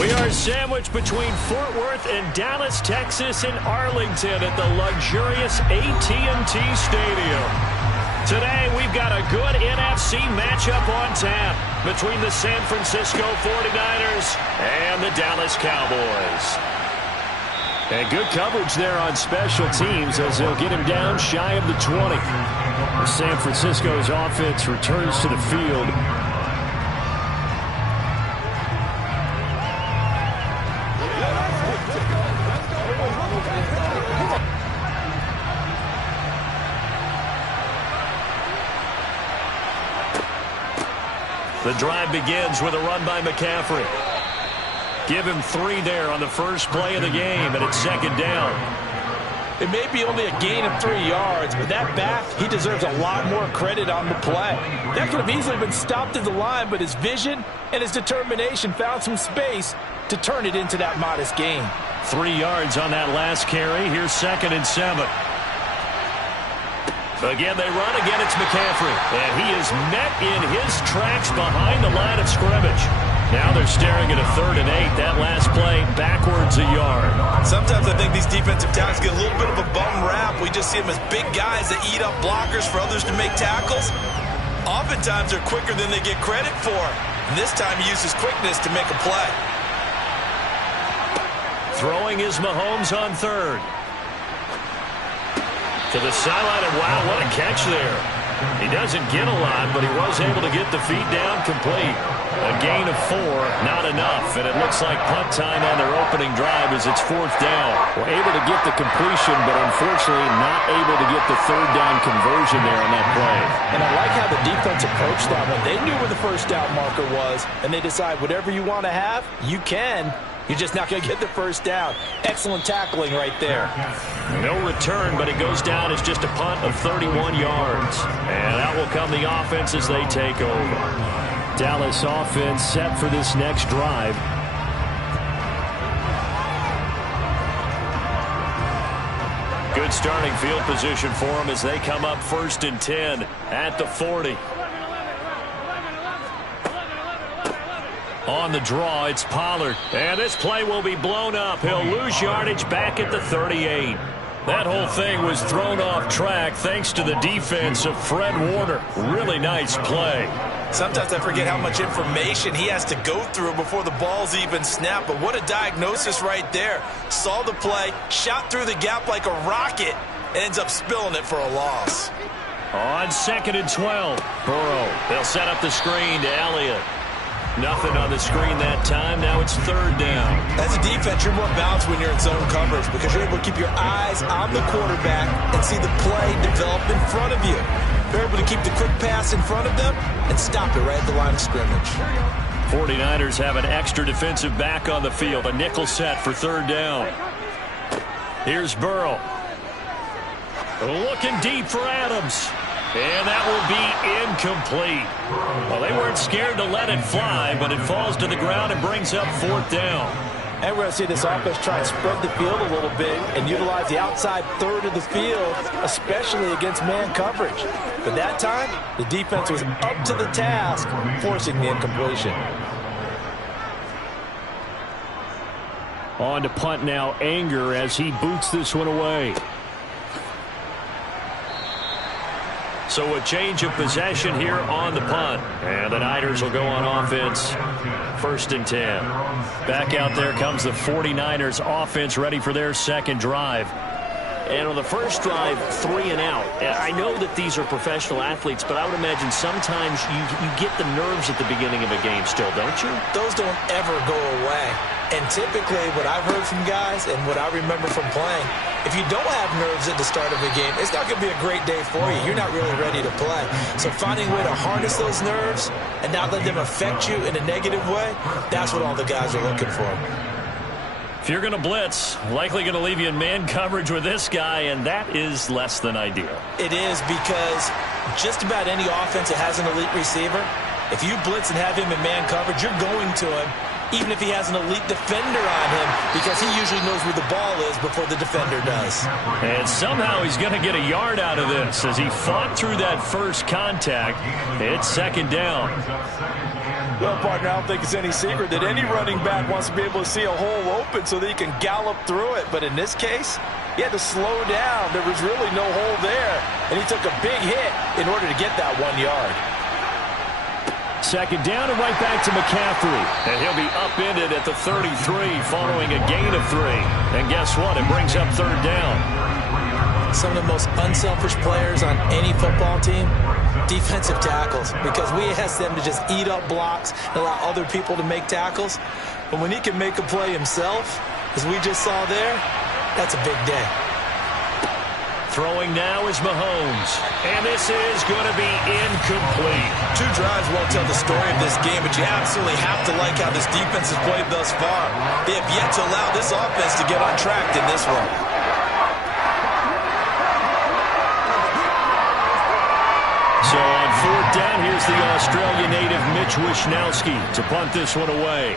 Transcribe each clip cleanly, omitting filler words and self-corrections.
We are sandwiched between Fort Worth and Dallas, Texas, and Arlington at the luxurious AT&T Stadium. Today, we've got a good NFC matchup on tap between the San Francisco 49ers and the Dallas Cowboys. And good coverage there on special teams as they'll get him down shy of the 20. San Francisco's offense returns to the field. The drive begins with a run by McCaffrey. Give him 3 there on the first play of the game, and it's second down. It may be only a gain of 3 yards, but that back, he deserves a lot more credit on the play. That could have easily been stopped at the line, but his vision and his determination found some space to turn it into that modest gain. 3 yards on that last carry. Here's 2nd and 7. Again, they run. Again, it's McCaffrey. And he is met in his tracks behind the line of scrimmage. Now they're staring at a 3rd and 8. That last play backwards a yard. Sometimes I think these defensive tackles get a little bit of a bum rap. We just see them as big guys that eat up blockers for others to make tackles. Oftentimes they're quicker than they get credit for. And this time he uses quickness to make a play. Throwing is Mahomes on 3rd. To the sideline, and wow, what a catch there. He doesn't get a lot, but he was able to get the feet down complete. A gain of 4, not enough, and it looks like punt time on their opening drive as it's 4th down. We're able to get the completion, but unfortunately not able to get the 3rd down conversion there on that play. And I like how the defense approached that one. They knew where the first down marker was, and they decide whatever you want to have, you can. You're just not going to get the first down. Excellent tackling right there. No return, but it goes down as just a punt of 31 yards. And that will come the offense as they take over. Dallas offense set for this next drive. Good starting field position for them as they come up 1st and 10 at the 40. On the draw, it's Pollard. And this play will be blown up. He'll lose yardage back at the 38. That whole thing was thrown off track thanks to the defense of Fred Warner. Really nice play. Sometimes I forget how much information he has to go through before the ball's even snapped. But what a diagnosis right there. Saw the play, shot through the gap like a rocket, and ends up spilling it for a loss. On 2nd and 12, Burrow. They'll set up the screen to Elliott. Nothing on the screen that time. Now it's 3rd down. As a defense, you're more balanced when you're in zone coverage because you're able to keep your eyes on the quarterback and see the play develop in front of you. You're able to keep the quick pass in front of them and stop it right at the line of scrimmage. 49ers have an extra defensive back on the field. A nickel set for 3rd down. Here's Burrow. Looking deep for Adams. And that will be incomplete. Well, they weren't scared to let it fly, but it falls to the ground and brings up 4th down. And we're going to see this offense try and spread the field a little bit and utilize the outside 3rd of the field, especially against man coverage. But that time, the defense was up to the task, forcing the incompletion. On to punt now, Anger as he boots this one away. So a change of possession here on the punt. And the Niners will go on offense. 1st and 10. Back out there comes the 49ers offense ready for their 2nd drive. And on the first drive, 3 and out. I know that these are professional athletes, but I would imagine sometimes you get the nerves at the beginning of a game still, don't you? Those don't ever go away. And typically what I've heard from guys and what I remember from playing, if you don't have nerves at the start of a game, it's not going to be a great day for you. You're not really ready to play. So finding a way to harness those nerves and not let them affect you in a negative way, that's what all the guys are looking for. If you're going to blitz, likely going to leave you in man coverage with this guy, and that is less than ideal. It is because just about any offense that has an elite receiver, if you blitz and have him in man coverage, you're going to him, even if he has an elite defender on him, because he usually knows where the ball is before the defender does. And somehow he's going to get a yard out of this as he fought through that first contact. It's 2nd down. Well, partner, I don't think it's any secret that any running back wants to be able to see a hole open so that he can gallop through it. But in this case, he had to slow down. There was really no hole there, and he took a big hit in order to get that 1 yard. Second down and right back to McCaffrey. And he'll be upended at the 33 following a gain of 3. And guess what? It brings up third down. Some of the most unselfish players on any football team, defensive tackles, because we ask them to just eat up blocks and allow other people to make tackles. But when he can make a play himself, as we just saw there, that's a big day. Throwing now is Mahomes. And this is going to be incomplete. 2 drives won't tell the story of this game, but you absolutely have to like how this defense has played thus far. They have yet to allow this offense to get on track in this one. So on fourth down, here's the Australia native Mitch Wishnowsky to punt this one away.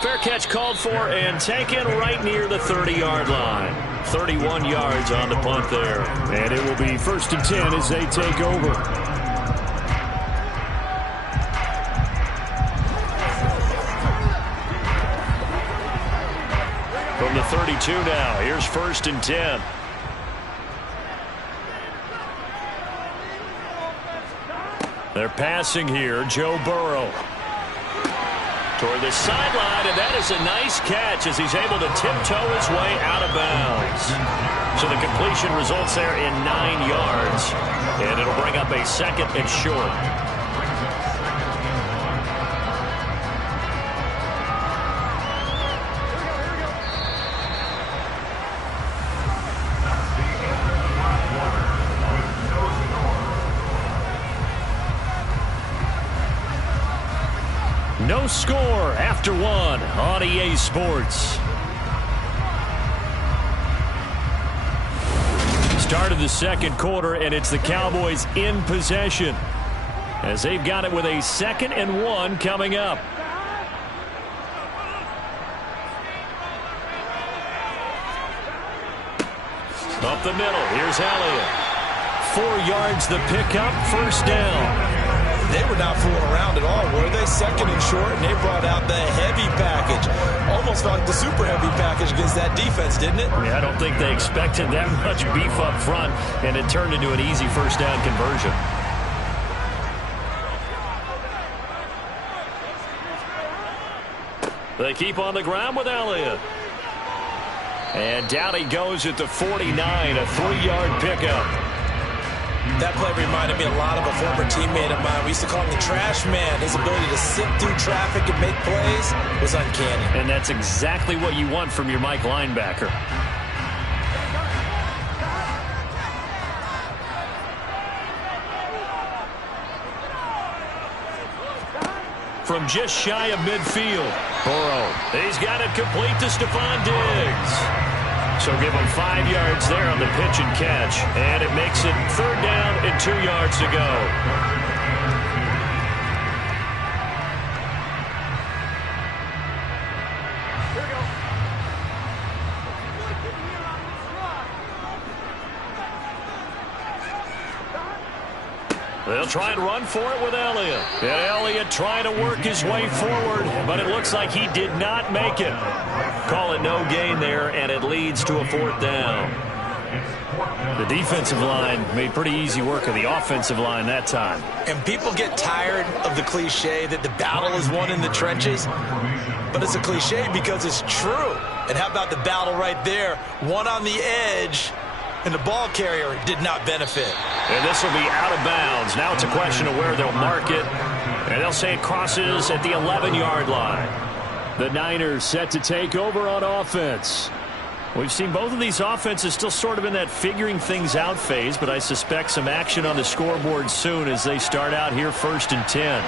Fair catch called for and taken right near the 30-yard line. 31 yards on the punt there. And it will be 1st and 10 as they take over. From the 32 now, here's 1st and 10. They're passing here, Joe Burrow. Toward the sideline, and that is a nice catch as he's able to tiptoe his way out of bounds. So the completion results there in 9 yards, and it'll bring up a 2nd and short. No score after 1 on EA Sports. Start of the second quarter, and it's the Cowboys in possession as they've got it with a 2nd and 1 coming up. Up the middle, here's Elliott. 4 yards the pickup, 1st down. They were not fooling around at all, were they? 2nd and short, and they brought out the heavy package. Almost felt like the super heavy package against that defense, didn't it? Yeah, I don't think they expected that much beef up front, and it turned into an easy 1st down conversion. They keep on the ground with Elliott. And down he goes at the 49, a 3-yard pickup. That play reminded me a lot of a former teammate of mine. We used to call him the trash man. His ability to sift through traffic and make plays was uncanny. And that's exactly what you want from your Mike linebacker. From just shy of midfield, Burrow. He's got it complete to Stephon Diggs. So give him 5 yards there on the pitch and catch. And it makes it 3rd down and 2 yards to go. They'll try and run for it with Elliott. And Elliott trying to work his way forward, but it looks like he did not make it. Call it no gain there, and it leads to a 4th down. The defensive line made pretty easy work of the offensive line that time. And people get tired of the cliche that the battle is won in the trenches. But it's a cliche because it's true. And how about the battle right there? One on the edge, and the ball carrier did not benefit. And this will be out of bounds. Now it's a question of where they'll mark it. And they'll say it crosses at the 11-yard line. The Niners set to take over on offense. We've seen both of these offenses still sort of in that figuring things out phase, but I suspect some action on the scoreboard soon as they start out here 1st and 10.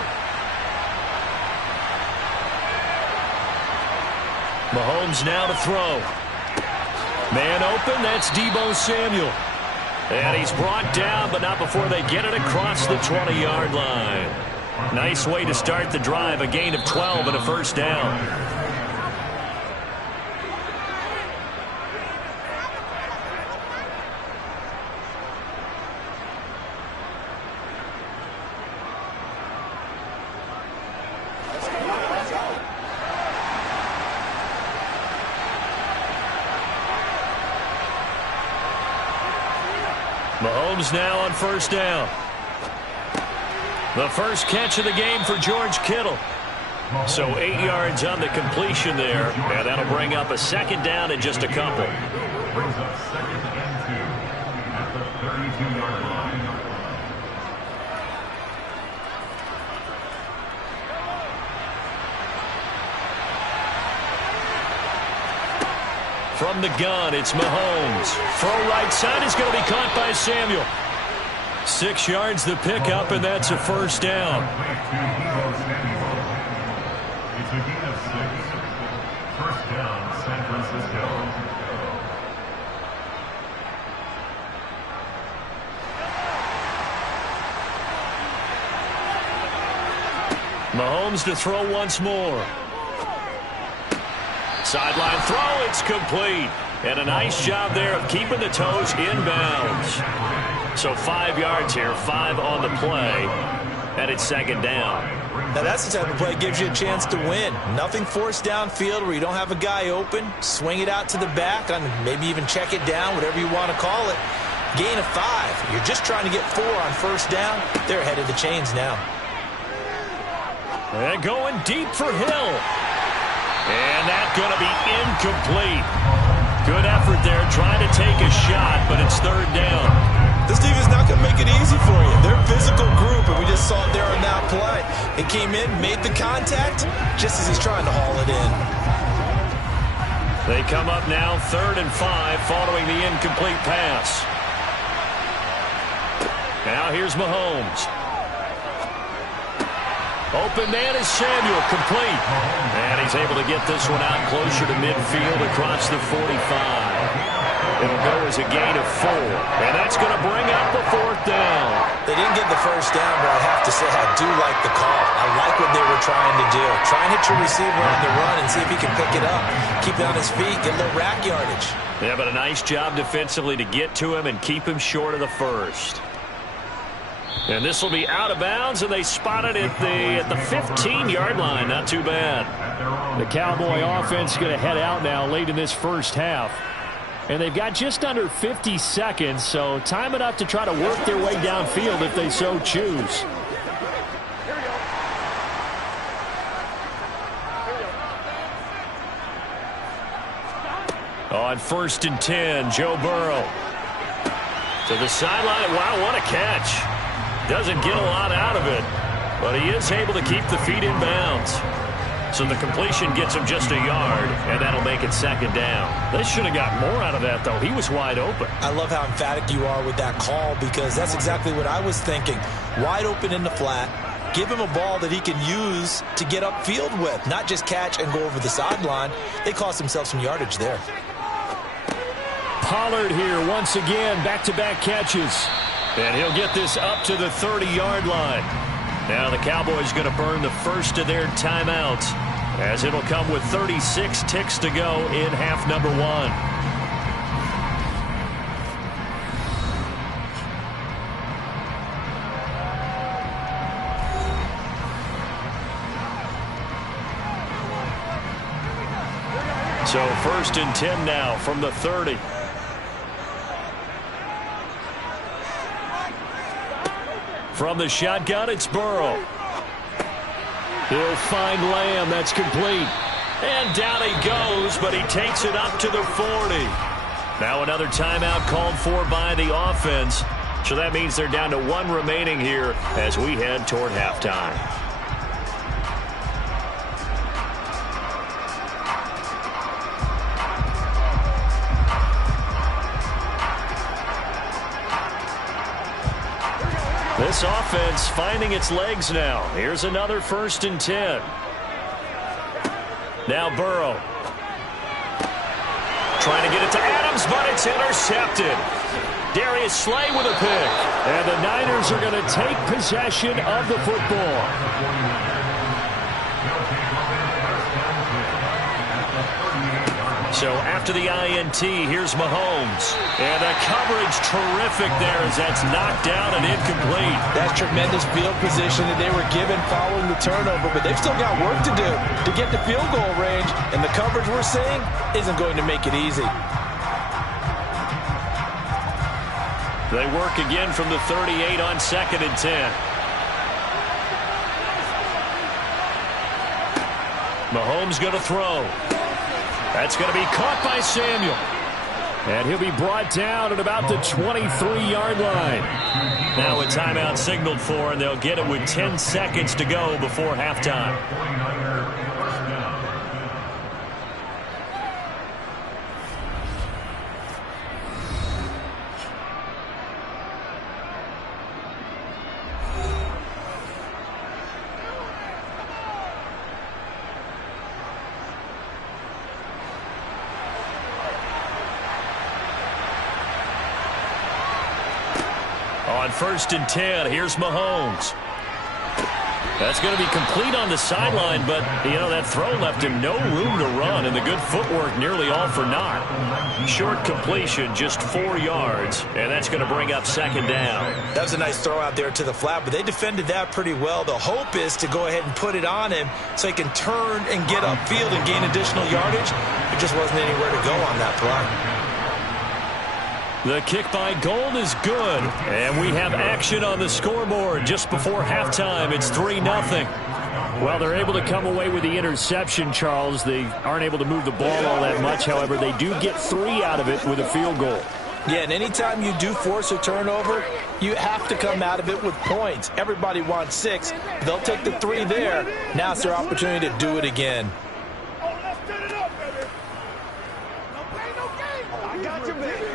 Mahomes now to throw. Man open, that's Deebo Samuel. And he's brought down, but not before they get it across the 20-yard line. Nice way to start the drive, a gain of 12 and a 1st down. Mahomes now on first down. The first catch of the game for George Kittle. So 8 yards on the completion there, and that'll bring up a second down in just a couple. Brings up second and 2 at the 32-yard line. From the gun, it's Mahomes. Throw right side is going to be caught by Samuel. 6 yards the pickup, and that's a first down. It's a gain of 6. First down, San Francisco. Mahomes to throw once more. Sideline throw, it's complete. And a nice job there of keeping the toes inbounds. So 5 yards here, 5 on the play. And it's second down. Now that's the type of play that gives you a chance to win. Nothing forced downfield where you don't have a guy open. Swing it out to the back, maybe even check it down, whatever you want to call it. Gain of 5. You're just trying to get 4 on first down. They're ahead of the chains now. And going deep for Hill. And that's going to be incomplete. Good effort there trying to take a shot, but it's third down. This defense is not going to make it easy for you. They're a physical group, and we just saw it there on that play. It came in, made the contact, just as he's trying to haul it in. They come up now, 3rd and 5, following the incomplete pass. Now here's Mahomes. Open man is Samuel, complete. And he's able to get this one out closer to midfield across the 45. It'll go as a gain of 4. And that's going to bring up the 4th down. They didn't get the first down, but I have to say I do like the call. I like what they were trying to do. Try and hit your receiver on the run and see if he can pick it up. Keep it on his feet, get a little rack yardage. Yeah, but a nice job defensively to get to him and keep him short of the first. And this will be out of bounds, and they spot it at the 15-yard line. Not too bad. The Cowboy offense is going to head out now late in this first half. And they've got just under 50 seconds, so time enough to try to work their way downfield if they so choose. On 1st and 10, Joe Burrow. To the sideline. Wow, what a catch. Doesn't get a lot out of it, but he is able to keep the feet in bounds. So the completion gets him just a yard, and that'll make it second down. They should have got more out of that, though. He was wide open. I love how emphatic you are with that call, because that's exactly what I was thinking. Wide open in the flat. Give him a ball that he can use to get upfield with, not just catch and go over the sideline. They cost themselves some yardage there. Pollard here once again, back-to-back catches. And he'll get this up to the 30-yard line. Now the Cowboys going to burn the first of their timeouts, as it'll come with 36 ticks to go in half number 1. So 1st and 10 now from the 30. From the shotgun, it's Burrow. He'll find Lamb. That's complete. And down he goes, but he takes it up to the 40. Now another timeout called for by the offense. So that means they're down to 1 remaining here as we head toward halftime. This offense finding its legs now. Here's another 1st and 10. Now Burrow. Trying to get it to Adams, but it's intercepted. Darius Slay with a pick. And the Niners are going to take possession of the football. So after the INT, here's Mahomes. And the coverage terrific there as that's knocked down and incomplete. That's tremendous field position that they were given following the turnover, but they've still got work to do to get to field goal range, and the coverage we're seeing isn't going to make it easy. They work again from the 38 on 2nd and 10. Mahomes going to throw. That's going to be caught by Samuel. And he'll be brought down at about the 23-yard line. Now a timeout signaled for, and they'll get it with 10 seconds to go before halftime. On 1st and 10, here's Mahomes. That's going to be complete on the sideline, but, that throw left him no room to run, and the good footwork nearly all for naught. Short completion, just 4 yards, and that's going to bring up 2nd down. That was a nice throw out there to the flat, but they defended that pretty well. The hope is to go ahead and put it on him so he can turn and get upfield and gain additional yardage. There just wasn't anywhere to go on that play. The kick by Gold is good, and we have action on the scoreboard just before halftime. It's 3-0. Well, they're able to come away with the interception, Charles. They aren't able to move the ball all that much. However, they do get 3 out of it with a field goal. Yeah, and anytime you do force a turnover, you have to come out of it with points. Everybody wants 6. They'll take the 3 there. Now it's their opportunity to do it again. Let's set it up, baby. No pain, no gain. I got you, baby.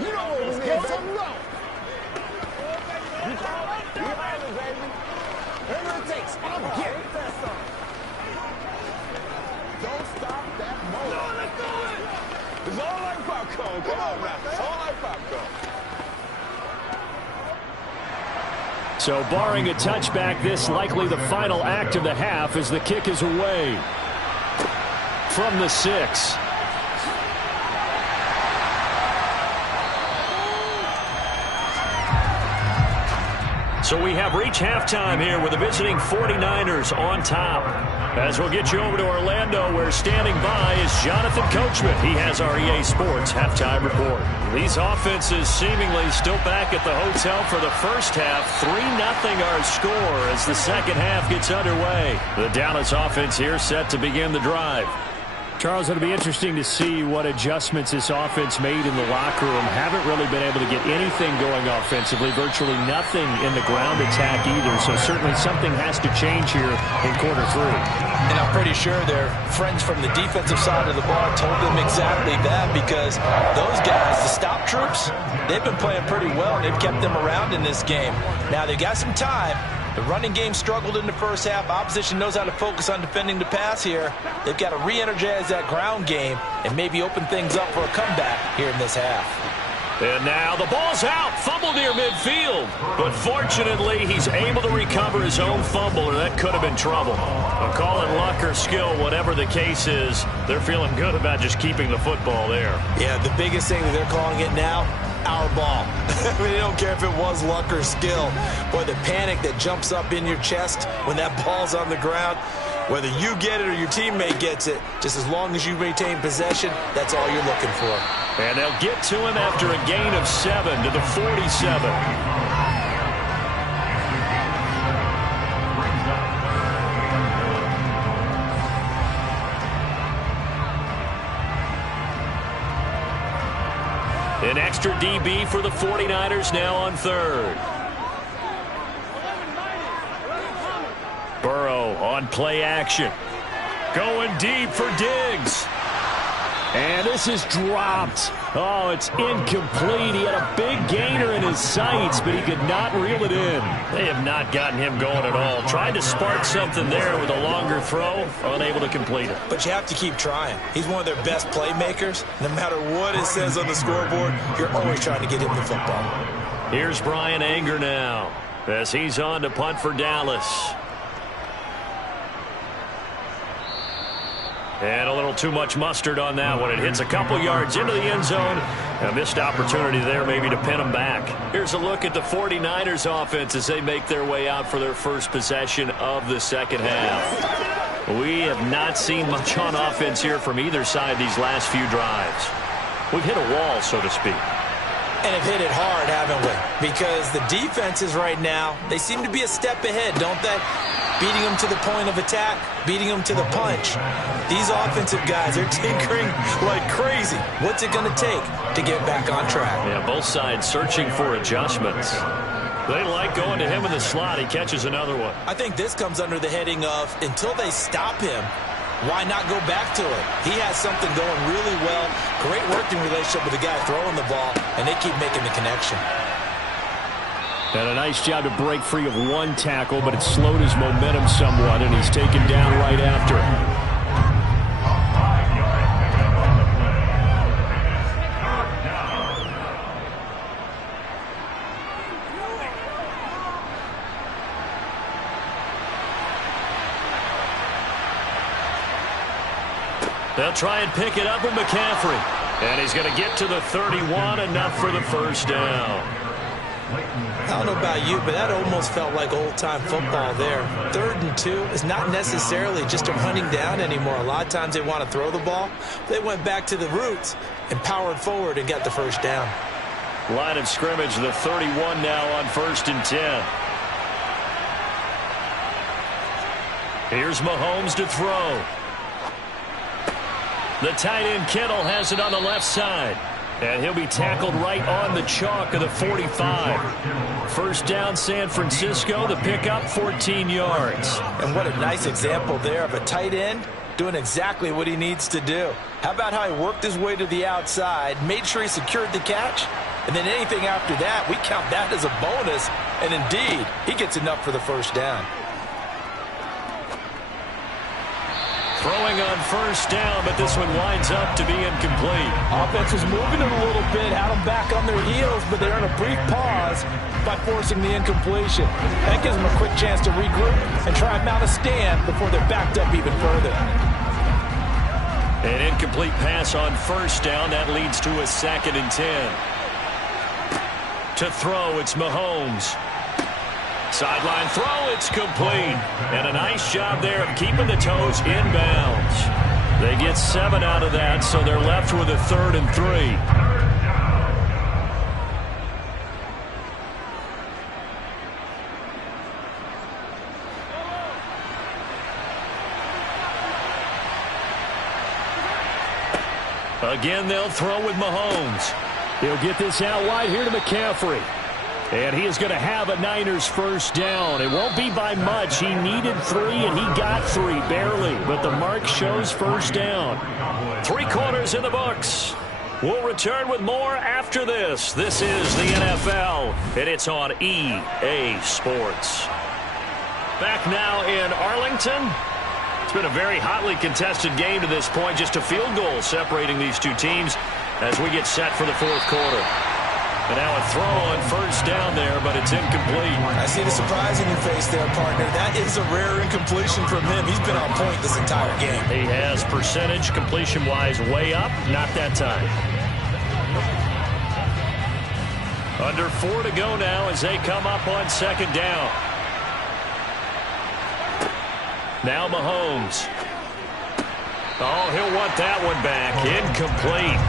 You know what was getting something wrong. You have it, baby. Whatever it takes, I'm getting it. Don't stop that moment. No, let's do it. It's all like popcorn. Come on, Raptor. It's all like popcorn. So barring a touchback, this likely the final act of the half as the kick is away from the 6. So we have reached halftime here with the visiting 49ers on top. As we'll get you over to Orlando, where standing by is Jonathan Coachman. He has our EA Sports halftime report. These offenses seemingly still back at the hotel for the first half. 3-0 our score as the second half gets underway. The Dallas offense here set to begin the drive. Charles, it'll be interesting to see what adjustments this offense made in the locker room. Haven't really been able to get anything going offensively. Virtually nothing in the ground attack either. So certainly something has to change here in quarter 3. And I'm pretty sure their friends from the defensive side of the ball told them exactly that, because those guys, the stop troops, they've been playing pretty well. They've kept them around in this game. Now they've got some time. The running game struggled in the first half. Opposition knows how to focus on defending the pass here. They've got to re-energize that ground game and maybe open things up for a comeback here in this half. And now the ball's out. Fumble near midfield. But fortunately, he's able to recover his own fumble, or that could have been trouble. A call in luck or skill, whatever the case is, they're feeling good about just keeping the football there. Yeah, the biggest thing that they're calling it now, our ball. I mean, they don't care if it was luck or skill. Boy, the panic that jumps up in your chest when that ball's on the ground, whether you get it or your teammate gets it, just as long as you maintain possession, that's all you're looking for. And they'll get to him after a gain of 7 to the 47. An extra DB for the 49ers now on 3rd. Burrow on play action. Going deep for Diggs. And this is dropped. Oh, it's incomplete. He had a big gainer in his sights, but he could not reel it in. They have not gotten him going at all. Tried to spark something there with a longer throw, unable to complete it. But you have to keep trying. He's one of their best playmakers. No matter what it says on the scoreboard, you're always trying to get him the football. Here's Brian Anger now as he's on to punt for Dallas. And a little too much mustard on that one. It hits a couple yards into the end zone. A missed opportunity there maybe to pin them back. Here's a look at the 49ers offense as they make their way out for their first possession of the second half. We have not seen much on offense here from either side these last few drives. We've hit a wall, so to speak. And have hit it hard, haven't we? Because the defenses right now, they seem to be a step ahead, don't they? Beating them to the point of attack, beating them to the punch. These offensive guys are tinkering like crazy. What's it going to take to get back on track? Yeah, both sides searching for adjustments. They like going to him in the slot. He catches another one. I think this comes under the heading of until they stop him, why not go back to it? He has something going really well. Great working relationship with the guy throwing the ball, and they keep making the connection. And a nice job to break free of one tackle, but it slowed his momentum somewhat, and he's taken down right after it. They'll try and pick it up with McCaffrey. And he's going to get to the 31, enough for the first down. I don't know about you, but that almost felt like old-time football there. 3rd and 2 is not necessarily just a running down anymore. A lot of times they want to throw the ball. They went back to the roots and powered forward and got the first down. Line of scrimmage, the 31 now on 1st and 10. Here's Mahomes to throw. The tight end Kittle has it on the left side. And he'll be tackled right on the chalk of the 45. First down, San Francisco. The pickup, 14 yards. And what a nice example there of a tight end doing exactly what he needs to do. How about how he worked his way to the outside, made sure he secured the catch, and then anything after that, we count that as a bonus. And indeed, he gets enough for the first down. Throwing on first down, but this one winds up to be incomplete. Offense was moving it a little bit, had them back on their heels, but they're in a brief pause by forcing the incompletion. That gives them a quick chance to regroup and try and mount a stand before they're backed up even further. An incomplete pass on first down. That leads to a 2nd and 10. To throw, it's Mahomes. Sideline throw, it's complete. And a nice job there of keeping the toes inbounds. They get 7 out of that, so they're left with a 3rd and 3. Again, they'll throw with Mahomes. He'll get this out wide here to McCaffrey. And he is going to have a Niners first down. It won't be by much. He needed 3, and he got 3, barely. But the mark shows first down. 3 quarters in the books. We'll return with more after this. This is the NFL, and it's on EA Sports. Back now in Arlington. It's been a very hotly contested game to this point. Just a field goal separating these two teams as we get set for the 4th quarter. And now a throw on first down there, but it's incomplete. I see the surprise in your face there, partner. That is a rare incompletion from him. He's been on point this entire game. He has percentage completion-wise way up. Not that time. Under 4 to go now as they come up on 2nd down. Now Mahomes. Oh, he'll want that one back. Incomplete.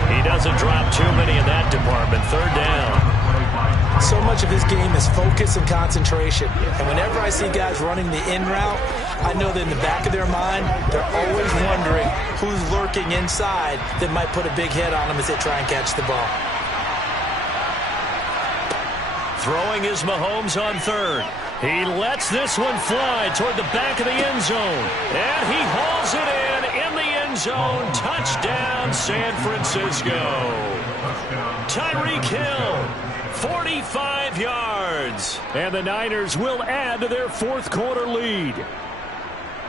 He doesn't drop too many in that department. 3rd down. So much of his game is focus and concentration. And whenever I see guys running the in route, I know that in the back of their mind, they're always wondering who's lurking inside that might put a big hit on them as they try and catch the ball. Throwing is Mahomes on 3rd. He lets this one fly toward the back of the end zone. And he hauls it in the end zone. Touchdown, San Francisco. Tyreek Hill, 45 yards. And the Niners will add to their 4th quarter lead.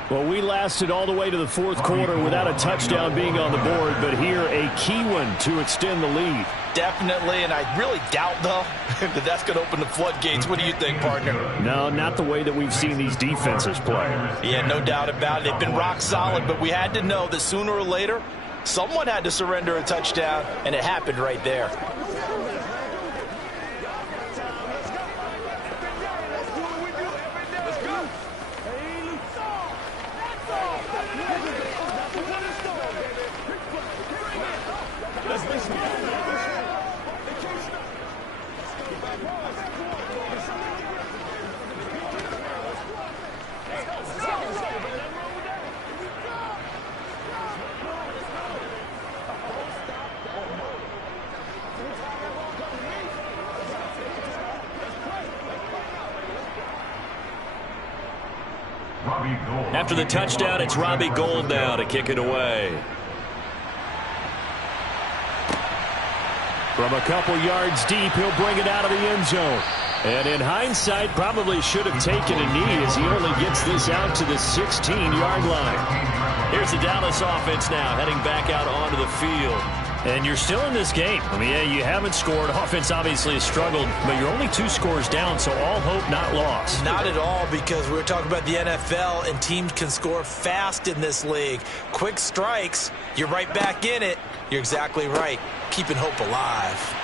Well, we lasted all the way to the 4th quarter without a touchdown being on the board, but here a key one to extend the lead. Definitely, and I really doubt, though, that that's going to open the floodgates. What do you think, partner? No, not the way that we've seen these defenses play. Yeah, no doubt about it. They've been rock solid, but we had to know that sooner or later, someone had to surrender a touchdown, and it happened right there. Robbie Gould. After the touchdown, it's Robbie Gould now to kick it away. From a couple yards deep, he'll bring it out of the end zone. And in hindsight, probably should have taken a knee as he only gets this out to the 16-yard line. Here's the Dallas offense now heading back out onto the field. And you're still in this game. I mean, yeah, you haven't scored. Offense obviously has struggled, but you're only 2 scores down, so all hope not lost. Not at all, because we were talking about the NFL, and teams can score fast in this league. Quick strikes, you're right back in it. You're exactly right. Keeping hope alive.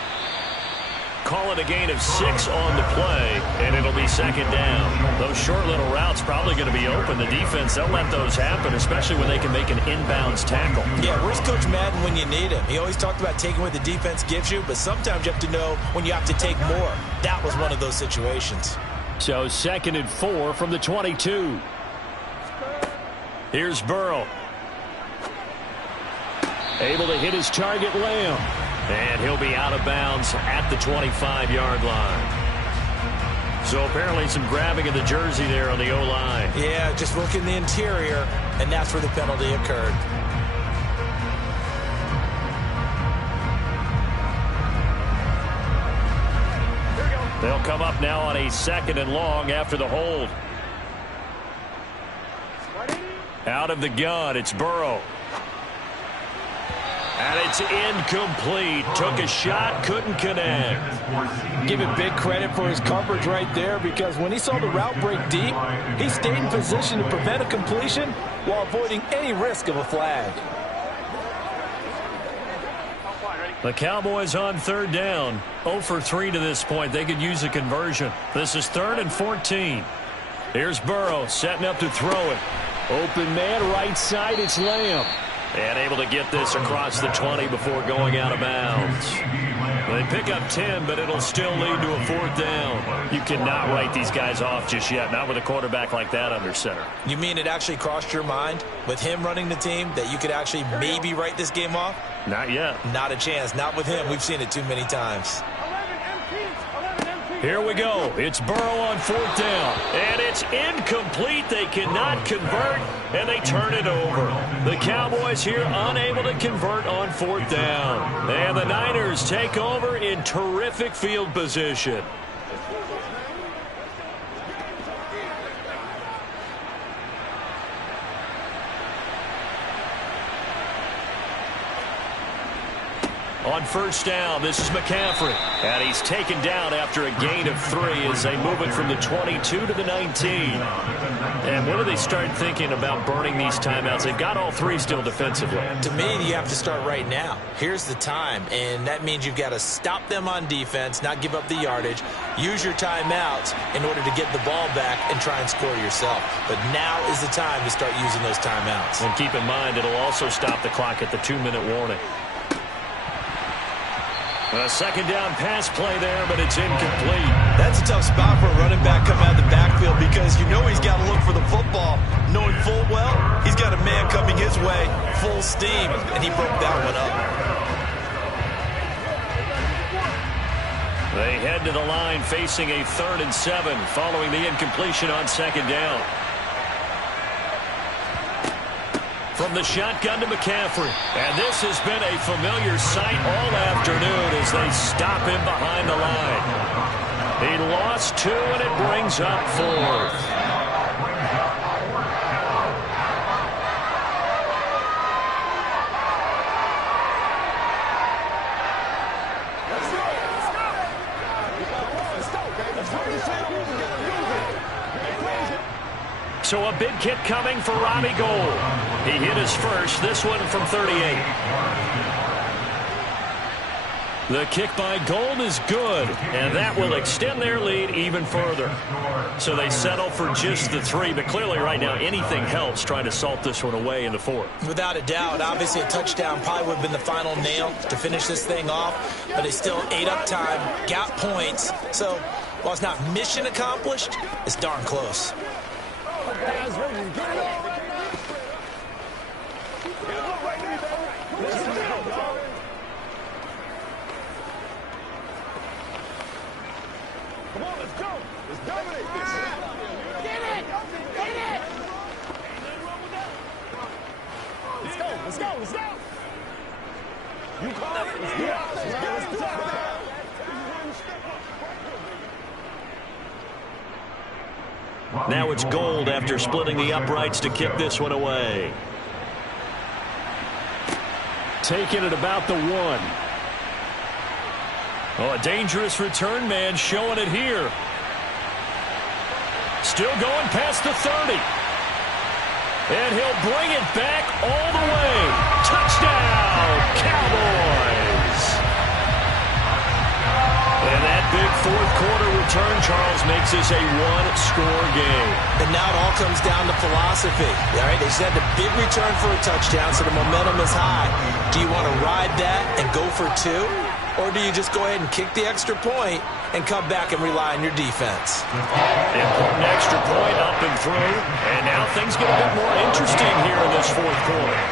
Call it a gain of 6 on the play, and it'll be second down. Those short little routes probably going to be open. The defense, they'll let those happen, especially when they can make an inbounds tackle. Yeah, where's Coach Madden when you need him? He always talked about taking what the defense gives you, but sometimes you have to know when you have to take more. That was one of those situations. So 2nd and 4 from the 22. Here's Burrow. Able to hit his target, Lamb. And he'll be out of bounds at the 25-yard line. So apparently some grabbing of the jersey there on the O-line. Yeah, just look in the interior, and that's where the penalty occurred. They'll come up now on a 2nd and long after the hold. Out of the gun, it's Burrow. And it's incomplete. Took a shot, couldn't connect. Give him big credit for his coverage right there, because when he saw the route break deep, he stayed in position to prevent a completion while avoiding any risk of a flag. The Cowboys on 3rd down. 0 for 3 to this point. They could use a conversion. This is 3rd and 14. Here's Burrow setting up to throw it. Open man, right side, it's Lamb. And able to get this across the 20 before going out of bounds. They pick up 10, but it'll still lead to a 4th down. You cannot write these guys off just yet, not with a quarterback like that under center. You mean it actually crossed your mind with him running the team that you could actually maybe write this game off? Not yet. Not a chance. Not with him. We've seen it too many times. Here we go. It's Burrow on 4th down. And it's incomplete. They cannot convert, and they turn it over. The Cowboys here unable to convert on 4th down. And the Niners take over in terrific field position. On 1st down, this is McCaffrey. And he's taken down after a gain of 3 as they move it from the 22 to the 19. And when do they start thinking about burning these timeouts? They've got all 3 still defensively. To me, you have to start right now. Here's the time, and that means you've got to stop them on defense, not give up the yardage, use your timeouts in order to get the ball back and try and score yourself. But now is the time to start using those timeouts. And keep in mind, it'll also stop the clock at the 2-minute warning. A 2nd down pass play there, but it's incomplete. That's a tough spot for a running back coming out of the backfield, because you know he's got to look for the football, knowing full well he's got a man coming his way full steam, and he broke that one up. They head to the line facing a 3rd and 7 following the incompletion on 2nd down. From the shotgun to McCaffrey. And this has been a familiar sight all afternoon as they stop him behind the line. He lost 2, and it brings up 4th. So a big kick coming for Robbie Gould. He hit his first, this one from 38. The kick by Gould is good, and that will extend their lead even further. So they settle for just the 3, but clearly right now anything helps trying to salt this one away in the 4th. Without a doubt, obviously a touchdown probably would have been the final nail to finish this thing off, but it's still ate up time, got points. So while it's not mission accomplished, it's darn close. Come on, let's go. Let's dominate this. Get it! Get it! Let's go. You call it? Let's do it. Now it's Gold after splitting the uprights to kick this one away. Taking it about the 1. Oh, a dangerous return man showing it here. Still going past the 30. And he'll bring it back all the way. Touchdown, Cowboys. And that big fourth quarter return, Charles, makes this a one-score game. And now it all comes down to philosophy. All right, they said the big return for a touchdown, so the momentum is high. Do you want to ride that and go for 2? Or do you just go ahead and kick the extra point and come back and rely on your defense? Important extra point up and through. And now things get a bit more interesting here in this fourth quarter.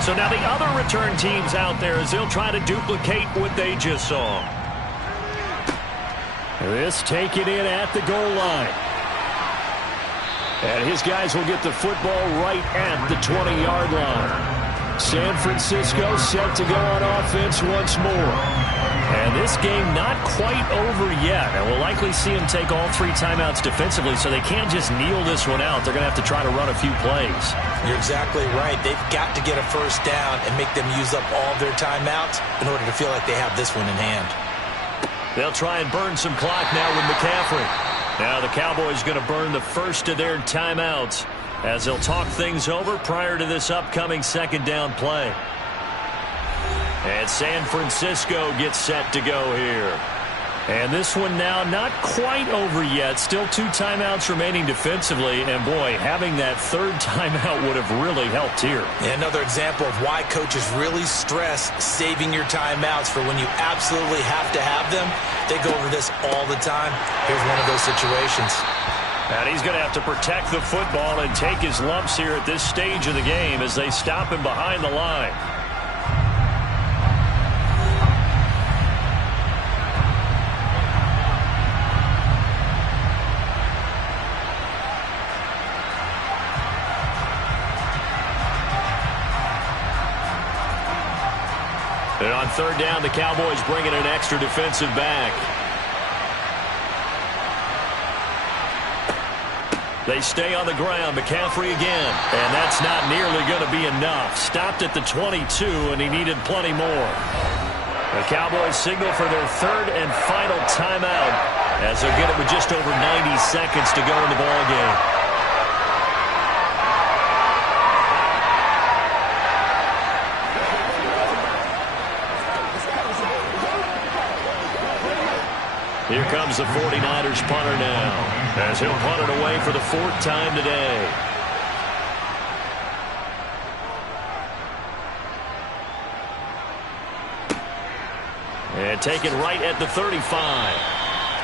So now the other return teams out there as they'll try to duplicate what they just saw. This taken in at the goal line. And his guys will get the football right at the 20-yard line. San Francisco set to go on offense once more. And this game not quite over yet. And we'll likely see him take all 3 timeouts defensively, so they can't just kneel this one out. They're going to have to try to run a few plays. You're exactly right. They've got to get a first down and make them use up all their timeouts in order to feel like they have this one in hand. They'll try and burn some clock now with McCaffrey. Now the Cowboys going to burn the first of their timeouts as they'll talk things over prior to this upcoming second down play. And San Francisco gets set to go here. And this one now not quite over yet. Still 2 timeouts remaining defensively. And, boy, having that 3rd timeout would have really helped here. And another example of why coaches really stress saving your timeouts for when you absolutely have to have them. They go over this all the time. Here's one of those situations. And he's going to have to protect the football and take his lumps here at this stage of the game as they stop him behind the line. And on 3rd down, the Cowboys bring in an extra defensive back. They stay on the ground. McCaffrey again. And that's not nearly going to be enough. Stopped at the 22, and he needed plenty more. The Cowboys signal for their 3rd and final timeout as they'll get it with just over 90 seconds to go in the ballgame. Here comes the 49ers punter now as he'll punt it away for the 4th time today. And taken right at the 35.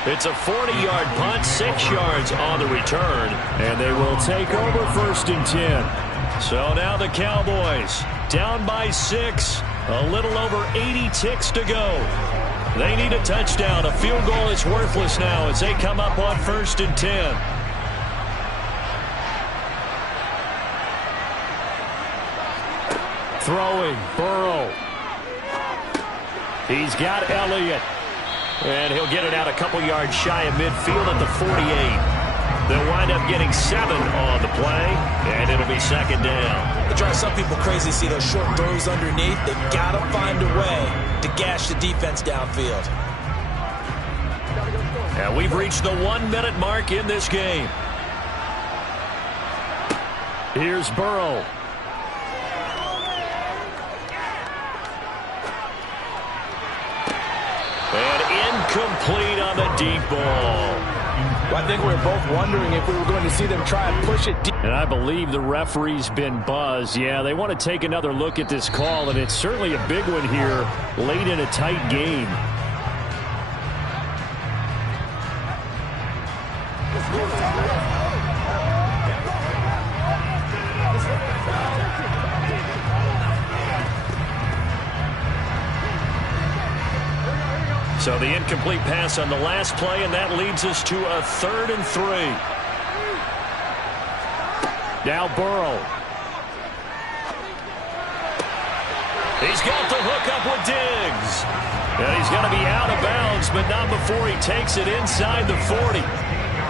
It's a 40-yard punt, 6 yards on the return. And they will take over 1st and 10. So now the Cowboys down by 6. A little over 80 ticks to go. They need a touchdown. A field goal is worthless now as they come up on 1st and 10. Throwing, Burrow. He's got Elliott. And he'll get it out a couple yards shy of midfield at the 48. They'll wind up getting 7 on the play, and it'll be 2nd down. It drives some people crazy to see those short throws underneath. They've got to find a way to gash the defense downfield. And we've reached the 1-minute mark in this game. Here's Burrow. And incomplete on the deep ball. Well, I think we were both wondering if we were going to see them try and push it deep. And I believe the referee's been buzzed. Yeah, they want to take another look at this call, and it's certainly a big one here late in a tight game. So the incomplete pass on the last play, and that leads us to a 3rd and 3. Now Burrow. He's got the hook up with Diggs. And he's going to be out of bounds, but not before he takes it inside the 40.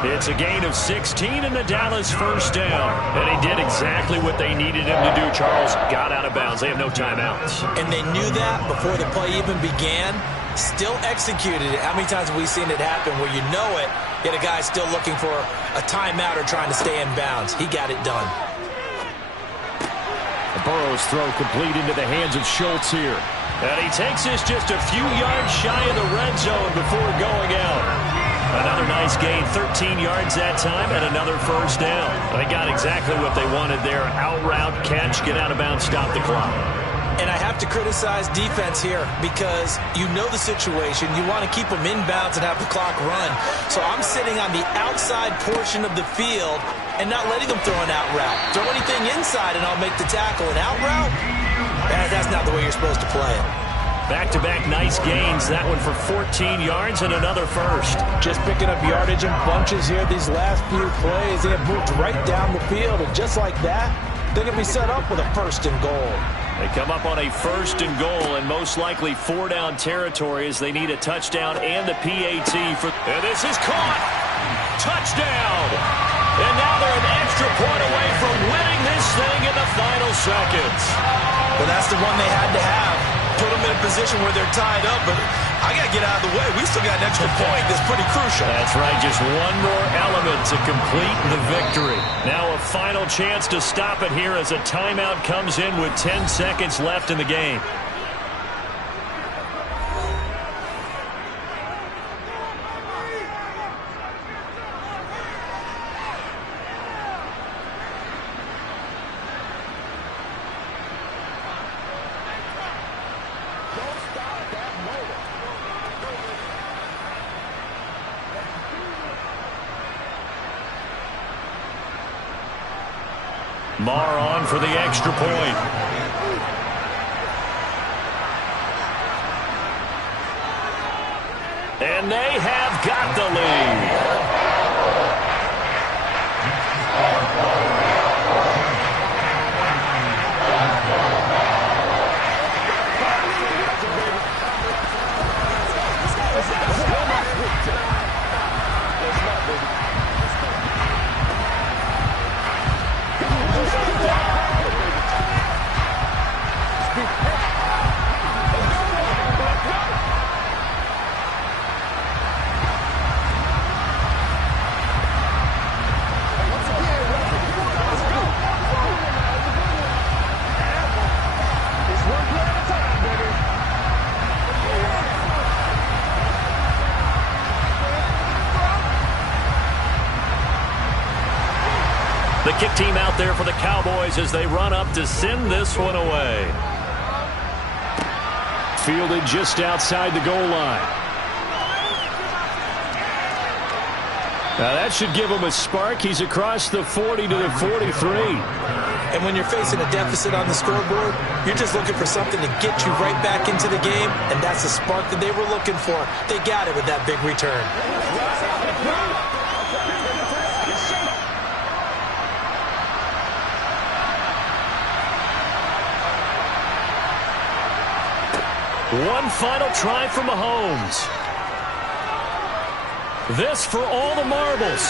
It's a gain of 16 and the Dallas first down. And he did exactly what they needed him to do, Charles. Got out of bounds. They have no timeouts. And they knew that before the play even began. Still executed it. How many times have we seen it happen where you know it, yet a guy's still looking for a timeout or trying to stay in bounds? He got it done. Burrow's throw complete into the hands of Schultz here. And he takes this just a few yards shy of the red zone before going out. Another nice gain, 13 yards that time, and another first down. They got exactly what they wanted there. Out route, catch, get out of bounds, stop the clock. And I have to criticize defense here because you know the situation. You want to keep them inbounds and have the clock run. So I'm sitting on the outside portion of the field and not letting them throw an out route. Throw anything inside and I'll make the tackle. An out route? That's not the way you're supposed to play it. Back-to-back nice gains. That one for 14 yards and another first. Just picking up yardage in bunches here these last few plays. They have moved right down the field, and just like that, they're going to be set up with a 1st and goal. They come up on a 1st and goal and most likely 4-down territory as they need a touchdown and the PAT. And this is caught. Touchdown. And now they're an extra point away from winning this thing in the final seconds. Well, that's the one they had to have. Put them in a position where they're tied up, but I got to get out of the way. We still got an extra point that's pretty crucial. That's right, just one more element to complete the victory. Now a final chance to stop it here as a timeout comes in with 10 seconds left in the game. Marr on for the extra point. And they have got the lead. The kick team out there for the Cowboys as they run up to send this one away. Fielded just outside the goal line. Now that should give him a spark. He's across the 40 to the 43. And when you're facing a deficit on the scoreboard, you're just looking for something to get you right back into the game, and that's the spark that they were looking for. They got it with that big return. One final try for Mahomes. This for all the marbles.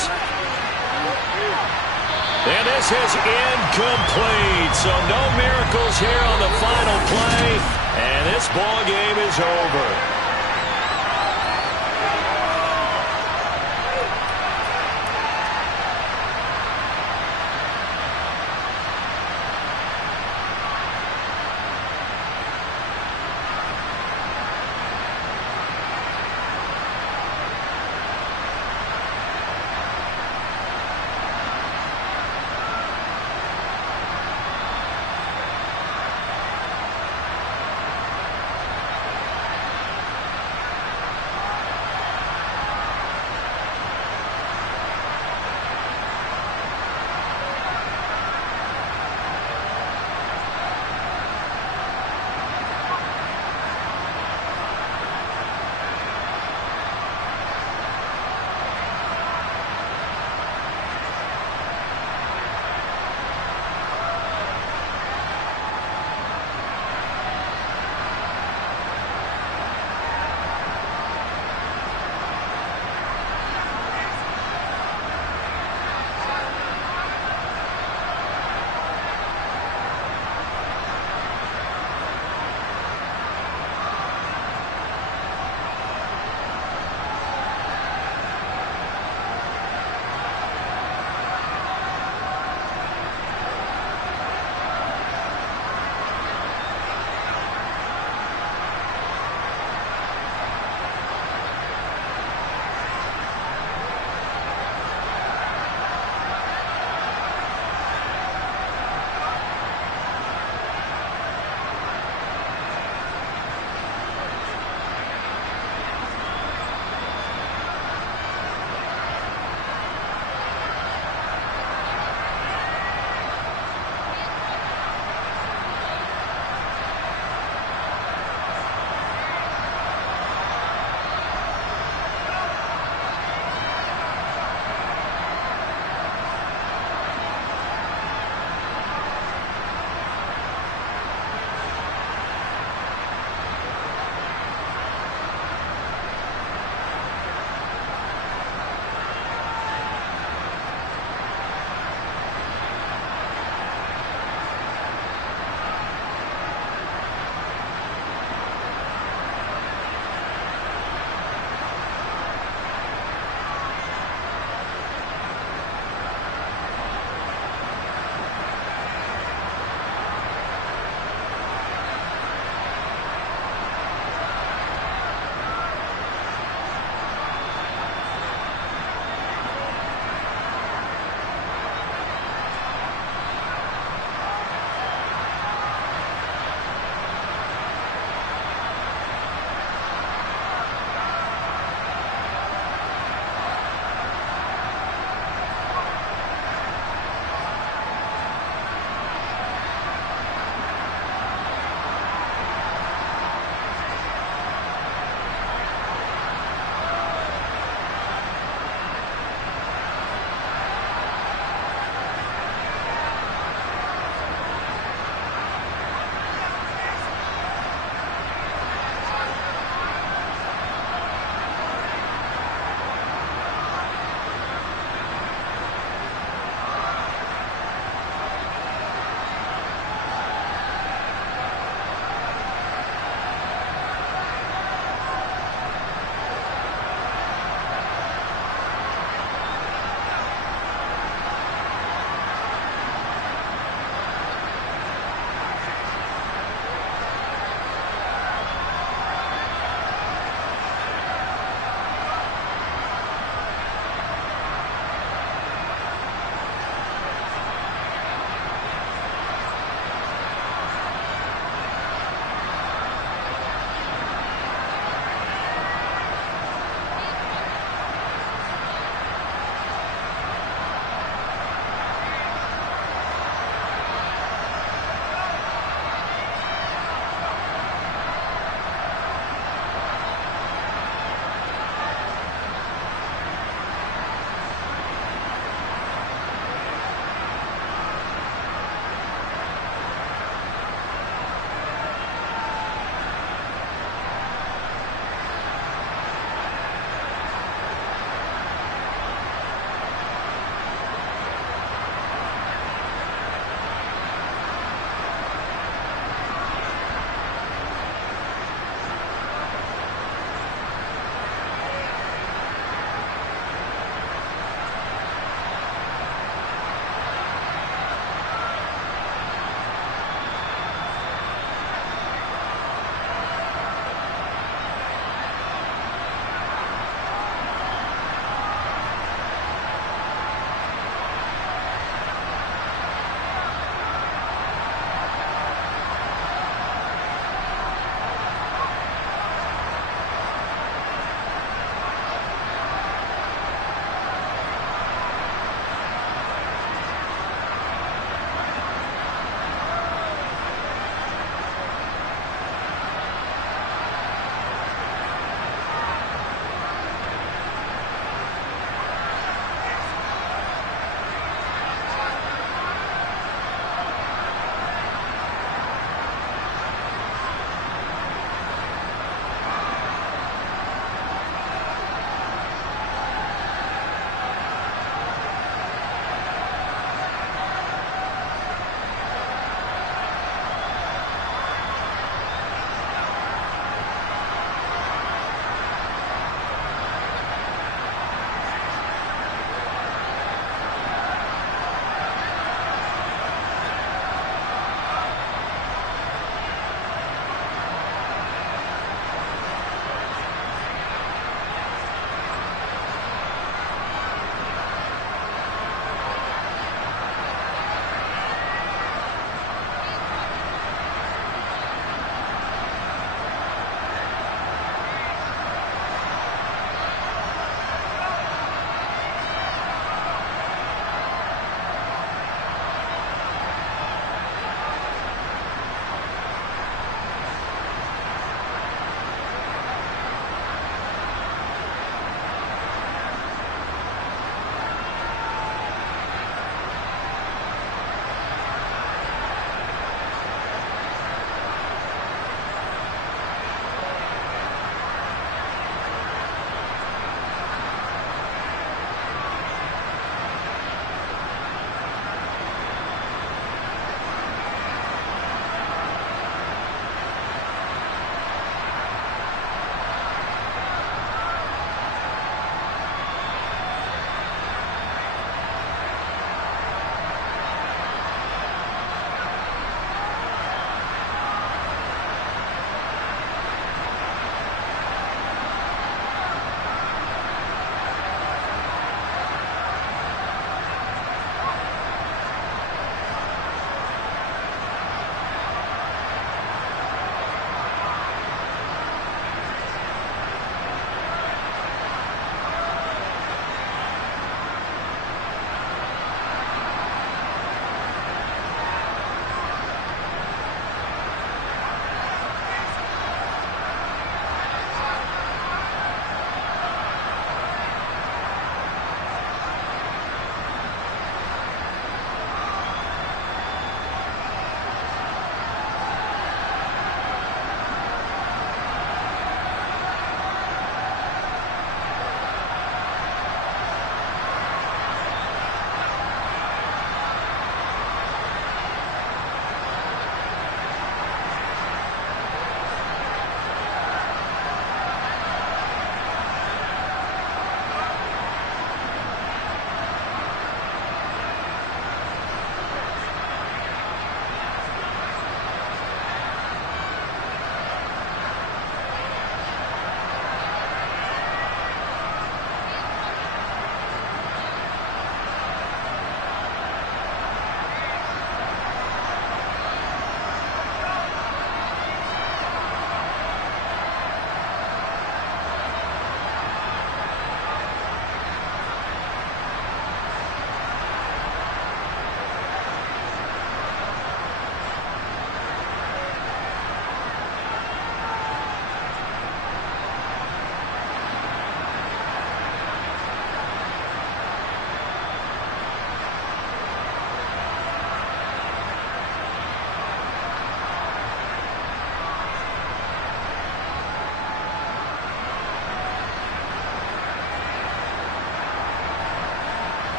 And this is incomplete. So no miracles here on the final play. And this ball game is over.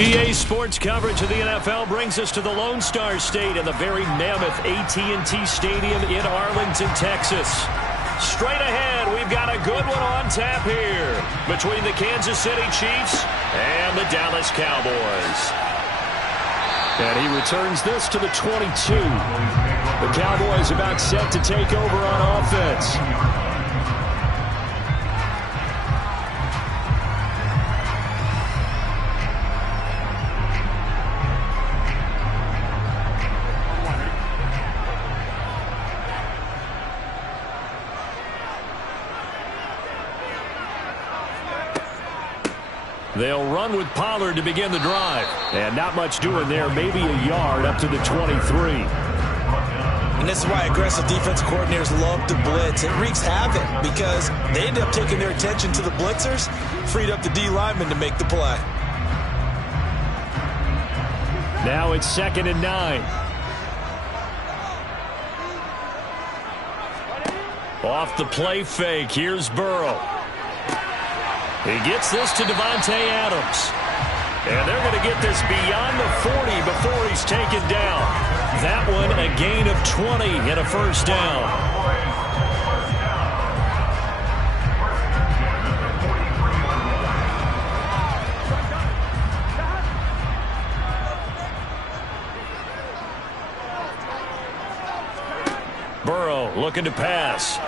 EA Sports coverage of the NFL brings us to the Lone Star State and the very mammoth AT&T Stadium in Arlington, Texas. Straight ahead, we've got a good one on tap here between the Kansas City Chiefs and the Dallas Cowboys. And he returns this to the 22. The Cowboys about set to take over on offense. They'll run with Pollard to begin the drive. And not much doing there. Maybe a yard up to the 23. And this is why aggressive defense coordinators love to blitz. It wreaks havoc because they end up taking their attention to the blitzers, freed up the D lineman to make the play. Now it's 2nd and 9. Off the play fake, here's Burrow. He gets this to Davante Adams. And they're going to get this beyond the 40 before he's taken down. That one a gain of 20 and a first down. Burrow looking to pass.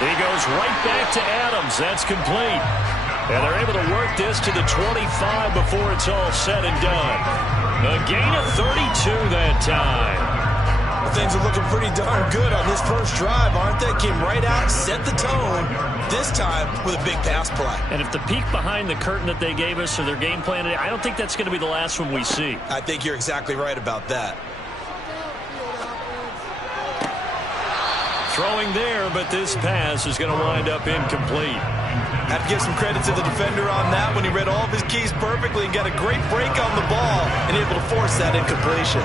He goes right back to Adams. That's complete. And they're able to work this to the 25 before it's all said and done. A gain of 32 that time. Well, things are looking pretty darn good on this first drive, aren't they? Came right out, set the tone, this time with a big pass play. And if the peek behind the curtain that they gave us or their game plan, I don't think that's going to be the last one we see. I think you're exactly right about that. Throwing there, but this pass is going to wind up incomplete. Have to give some credit to the defender on that when he read all of his keys perfectly and got a great break on the ball and able to force that incompletion.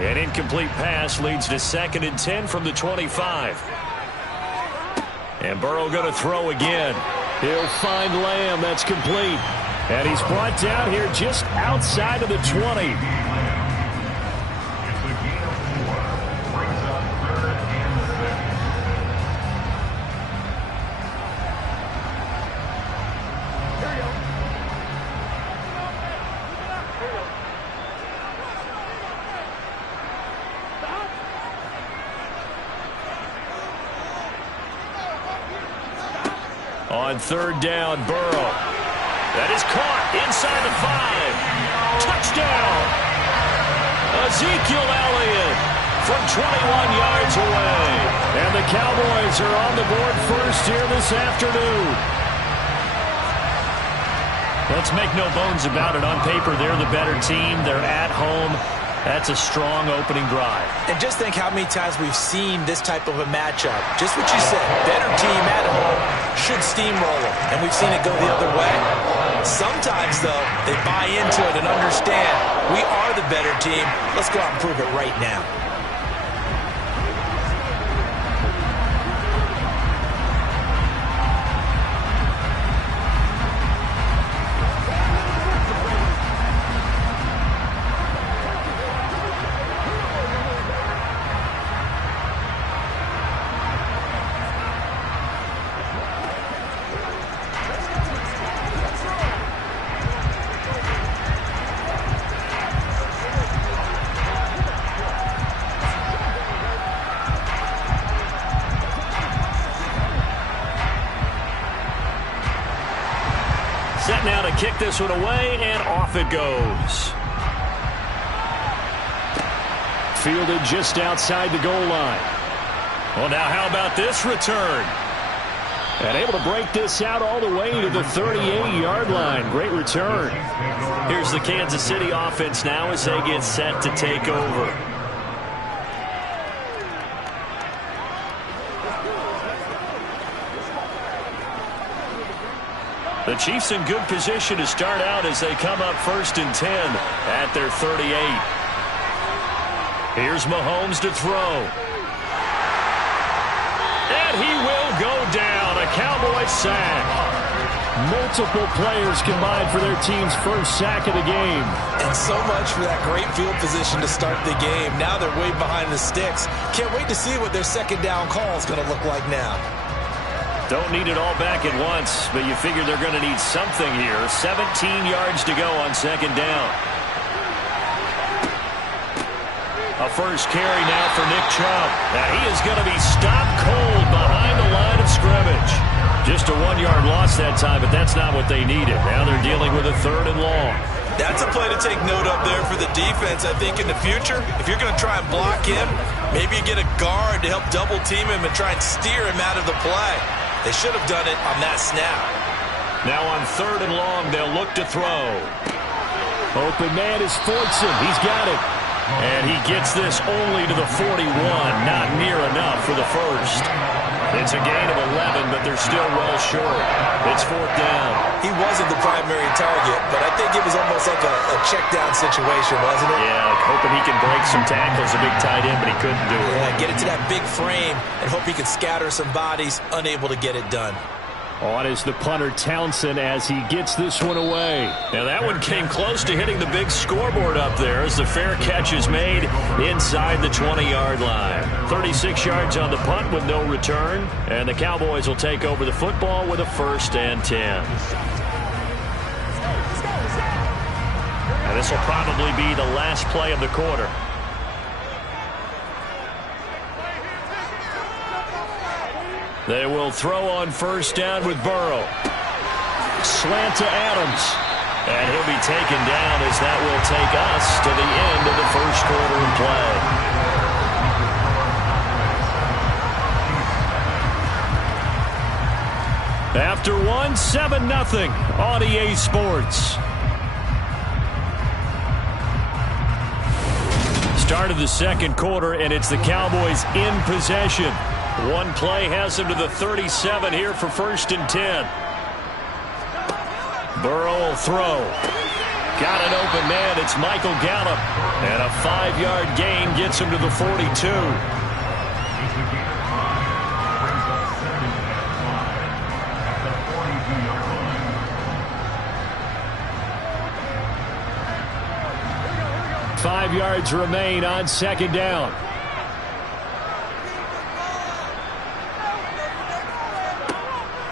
An incomplete pass leads to 2nd and 10 from the 25. And Burrow going to throw again. He'll find Lamb. That's complete. And he's brought down here just outside of the 20. On 3rd down, Burrow. That is caught inside the 5. Touchdown! Ezekiel Elliott from 21 yards away. And the Cowboys are on the board first here this afternoon. Let's make no bones about it. On paper, they're the better team. They're at home. That's a strong opening drive. And just think how many times we've seen this type of a matchup. Just what you said, better team at home should steamroll them. And we've seen it go the other way. Sometimes, though, they buy into it and understand we are the better team. Let's go out and prove it right now. Set now to kick this one away, and off it goes. Fielded just outside the goal line. Well, now how about this return? And able to break this out all the way to the 38-yard line. Great return. Here's the Kansas City offense now as they get set to take over. The Chiefs in good position to start out as they come up 1st and 10 at their 38. Here's Mahomes to throw. And he will go down. Cowboys sack. Multiple players combined for their team's first sack of the game. And so much for that great field position to start the game. Now they're way behind the sticks. Can't wait to see what their second down call is going to look like now. Don't need it all back at once, but you figure they're going to need something here. 17 yards to go on second down. A first carry now for Nick Chubb. Now he is going to be stopped cold behind the line of scrimmage. Just a 1-yard loss that time, but that's not what they needed. Now they're dealing with a 3rd and long. That's a play to take note of there for the defense. I think in the future, if you're going to try and block him, maybe you get a guard to help double team him and try and steer him out of the play. They should have done it on that snap. Now on 3rd and long, they'll look to throw. Open man is Fortson. He's got it. And he gets this only to the 41. Not near enough for the first. It's a gain of 11, but they're still well short. It's 4th down. He wasn't the primary target, but I think it was almost like a check down situation, wasn't it? Yeah, hoping he can break some tackles, a big tight end, but he couldn't do it. Yeah, get it to that big frame and hope he can scatter some bodies, unable to get it done. On is the punter Townsend as he gets this one away. Now that one came close to hitting the big scoreboard up there as the fair catch is made inside the 20-yard line. 36 yards on the punt with no return, and the Cowboys will take over the football with a 1st and 10. And this will probably be the last play of the quarter. They will throw on 1st down with Burrow. Slant to Adams. And he'll be taken down as that will take us to the end of the first quarter of play. After one, 7-0 on EA Sports. Start of the second quarter, and it's the Cowboys in possession. One play has them to the 37 here for 1st and 10. Burrow will throw. Got an open man. It's Michael Gallup. And a 5-yard gain gets him to the 42. 5 yards remain on second down.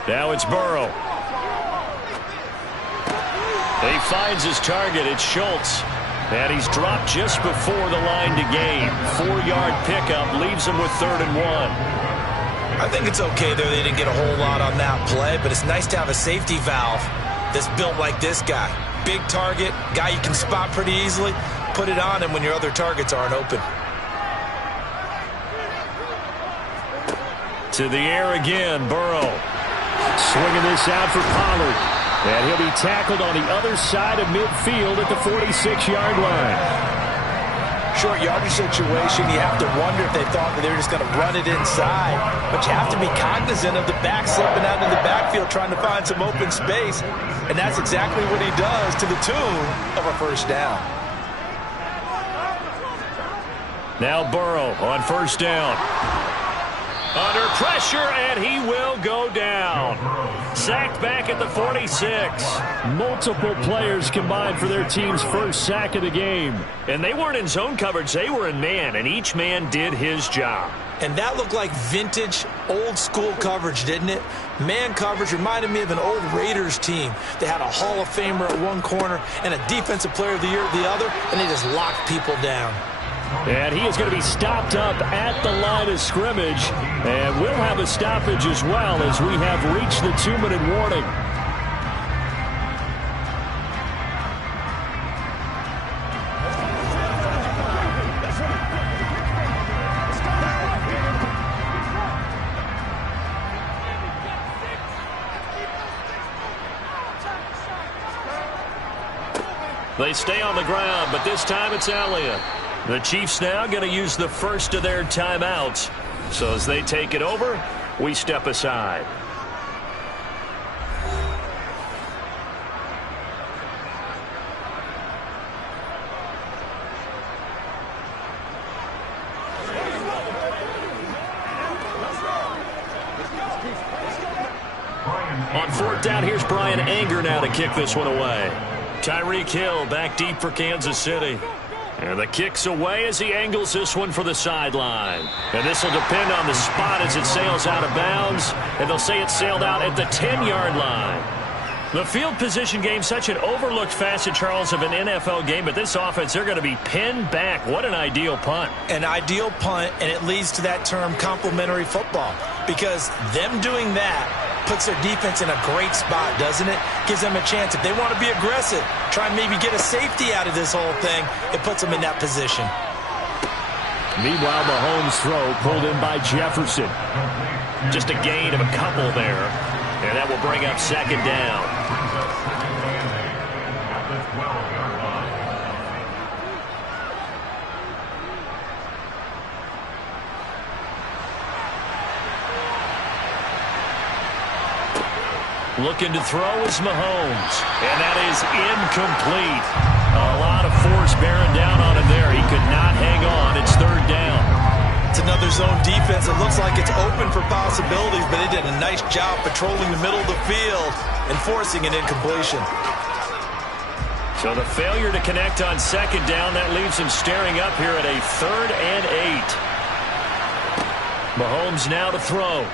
Now it's Burrow. He finds his target. It's Schultz. And he's dropped just before the line to gain. 4-yard pickup leaves him with 3rd and 1. I think it's okay there. They didn't get a whole lot on that play, but it's nice to have a safety valve that's built like this guy. Big target, guy you can spot pretty easily. Put it on him when your other targets aren't open. To the air again, Burrow. Swinging this out for Pollard. And he'll be tackled on the other side of midfield at the 46-yard line. Short yardage situation, you have to wonder if they thought that they were just going to run it inside. But you have to be cognizant of the back slipping out in the backfield trying to find some open space. And that's exactly what he does to the tune of a 1st down. Now Burrow on 1st down. Under pressure, and he will go down. Sacked back at the 46. Multiple players combined for their team's first sack of the game. And they weren't in zone coverage. They were in man, and each man did his job. And that looked like vintage, old-school coverage, didn't it? Man coverage reminded me of an old Raiders team. They had a Hall of Famer at one corner and a Defensive Player of the Year at the other, and they just locked people down. And he is going to be stopped up at the line of scrimmage. And we'll have a stoppage as well as we have reached the 2-minute warning. They stay on the ground, but this time it's Elliott. The Chiefs now going to use the first of their timeouts. So as they take it over, we step aside. On 4th down, here's Brian Anger now to kick this one away. Tyreek Hill back deep for Kansas City. And the kick's away as he angles this one for the sideline. And this will depend on the spot as it sails out of bounds. And they'll say it sailed out at the 10-yard line. The field position game, such an overlooked facet, Charles, of an NFL game. But this offense, they're going to be pinned back. What an ideal punt. An ideal punt, and it leads to that term complementary football. Because them doing that puts their defense in a great spot, doesn't it? Gives them a chance. If they want to be aggressive, try and maybe get a safety out of this whole thing, it puts them in that position. Meanwhile, Mahomes' throw pulled in by Jefferson. Just a gain of a couple there. And that will bring up 2nd down. Looking to throw is Mahomes. And that is incomplete. A lot of force bearing down on him there. He could not hang on. It's 3rd down. It's another zone defense. It looks like it's open for possibilities, but they did a nice job patrolling the middle of the field and forcing an incompletion. So the failure to connect on 2nd down, that leaves him staring up here at a 3rd and 8. Mahomes now to throw.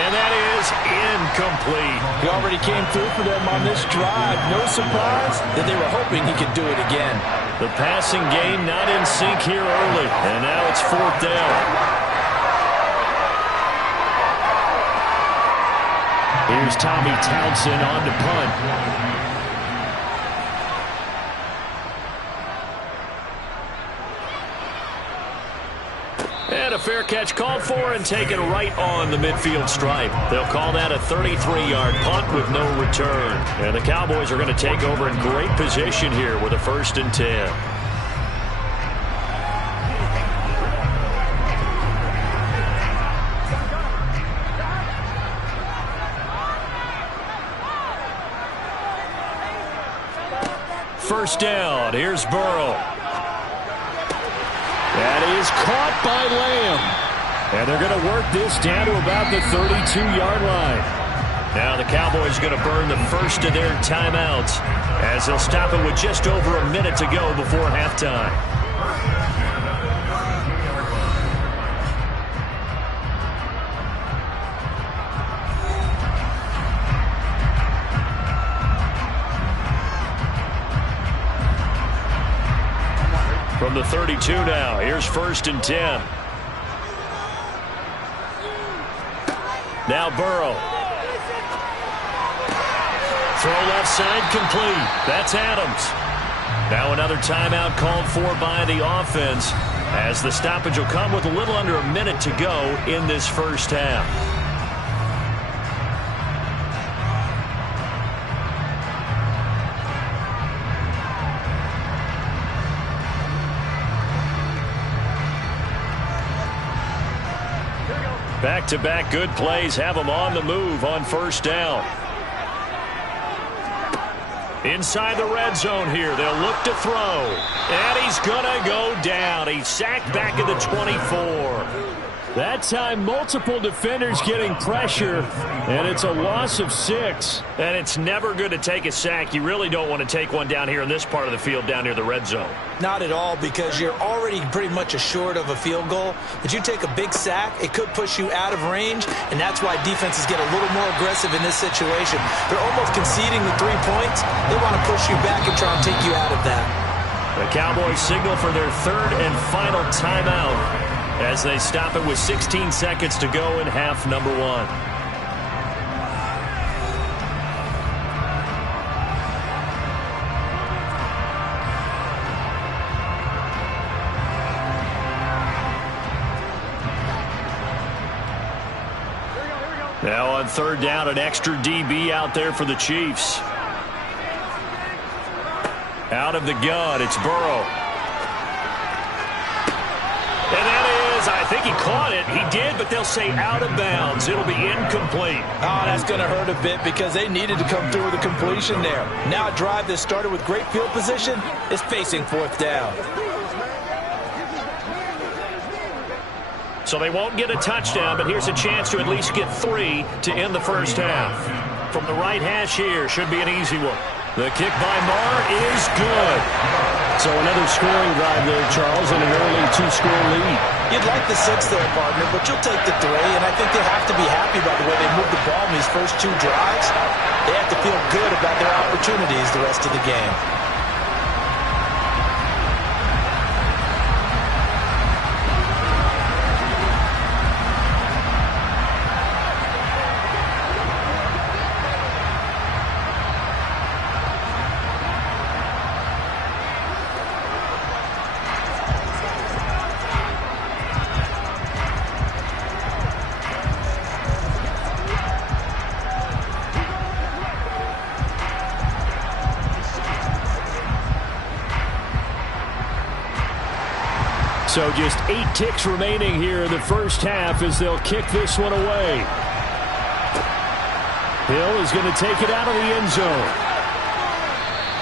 And that is incomplete. He already came through for them on this drive. No surprise that they were hoping he could do it again. The passing game not in sync here early. And now it's 4th down. Here's Tommy Townsend on to punt. And a fair catch called for and taken right on the midfield stripe. They'll call that a 33-yard punt with no return. And the Cowboys are going to take over in great position here with a 1st and 10. First down. Here's Burrow. That is caught by Lamb. And they're going to work this down to about the 32-yard line. Now the Cowboys are going to burn the first of their timeouts as they'll stop it with just over a minute to go before halftime. From the 32 now, here's 1st and 10. Now Burrow. Throw left side complete. That's Adams. Now another timeout called for by the offense as the stoppage will come with a little under a minute to go in this first half. Back-to-back good plays have them on the move on 1st down. Inside the red zone here. They'll look to throw. And he's going to go down. He's sacked back at the 24. That time, multiple defenders getting pressure, and it's a loss of 6. And it's never good to take a sack. You really don't want to take one down here in this part of the field down near the red zone. Not at all, because you're already pretty much assured of a field goal. But you take a big sack, it could push you out of range, and that's why defenses get a little more aggressive in this situation. They're almost conceding the 3 points. They want to push you back and try and take you out of that. The Cowboys signal for their 3rd and final timeout as they stop it with 16 seconds to go in half number 1. Now on 3rd down, an extra DB out there for the Chiefs. Out of the gun, it's Burrow. And that is, I think he caught it. He did, but they'll say out of bounds. It'll be incomplete. Oh, that's going to hurt a bit because they needed to come through with a completion there. Now a drive that started with great field position is facing 4th down. So they won't get a touchdown, but here's a chance to at least get 3 to end the first half. From the right hash here, should be an easy one. The kick by Marr is good. So another scoring drive there, Charles, and an early 2-score lead. You'd like the 6 there, partner, but you'll take the 3, and I think they have to be happy about the way they moved the ball in these first 2 drives. They have to feel good about their opportunities the rest of the game. So just 8 ticks remaining here in the first half as they'll kick this one away. Hill is going to take it out of the end zone.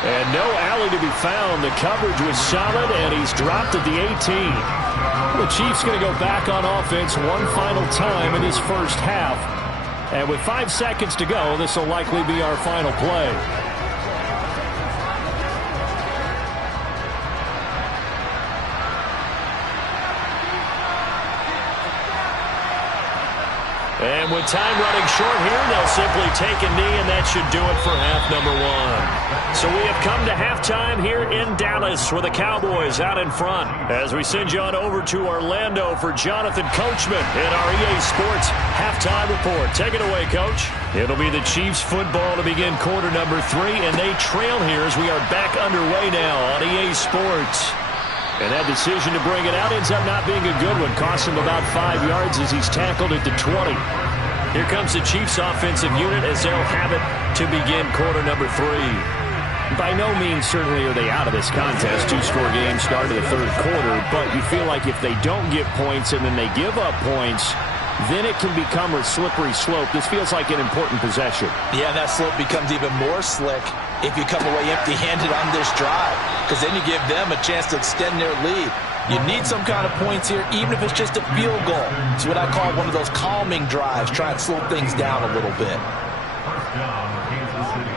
And no alley to be found. The coverage was solid, and he's dropped at the 18. The Chiefs going to go back on offense one final time in this first half. And with 5 seconds to go, this will likely be our final play. And with time running short here, they'll simply take a knee, and that should do it for half number 1. So we have come to halftime here in Dallas with the Cowboys out in front. As we send you on over to Orlando for Jonathan Coachman in our EA Sports halftime report. Take it away, Coach. It'll be the Chiefs football to begin quarter number 3, and they trail here as we are back underway now on EA Sports. And that decision to bring it out ends up not being a good one. Costs him about 5 yards as he's tackled at the 20. Here comes the Chiefs offensive unit as they'll have it to begin quarter number 3. By no means certainly are they out of this contest. 2-score game start of the third quarter, but you feel like if they don't get points and then they give up points, then it can become a slippery slope. This feels like an important possession. Yeah, that slope becomes even more slick if you come away empty-handed on this drive, because then you give them a chance to extend their lead. You need some kind of points here, even if it's just a field goal. It's what I call one of those calming drives. Try and slow things down a little bit. First down, Kansas City.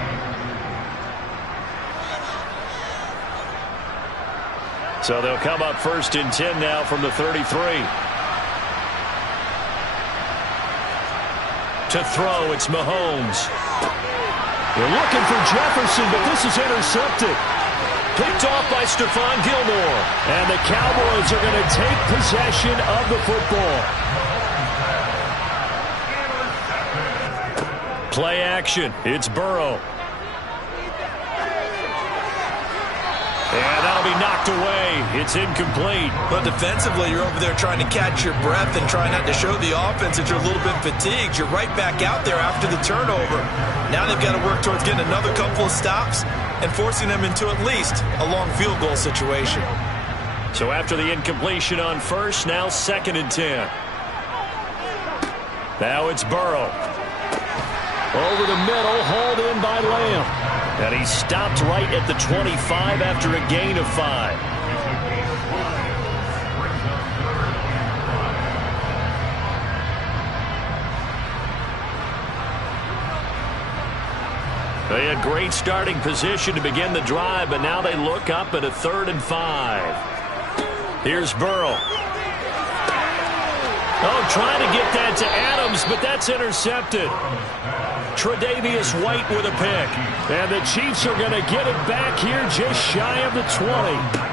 So they'll come up 1st and 10 now from the 33. To throw, it's Mahomes. They're looking for Jefferson, but this is intercepted. Picked off by Stephon Gilmore. And the Cowboys are going to take possession of the football. Play action. It's Burrow. And that'll be knocked away. It's incomplete. But defensively, you're over there trying to catch your breath and try not to show the offense that you're a little bit fatigued. You're right back out there after the turnover. Now they've got to work towards getting another couple of stops and forcing them into at least a long field goal situation. So after the incompletion on 1st, now 2nd and 10. Now it's Burrow. Over the middle, hauled in by Lamb. And he stopped right at the 25 after a gain of 5. They had great starting position to begin the drive, but now they look up at a 3rd and 5. Here's Burrow. Oh, trying to get that to Adams, but that's intercepted. Tre'Davious White with a pick. And the Chiefs are going to get it back here just shy of the 20.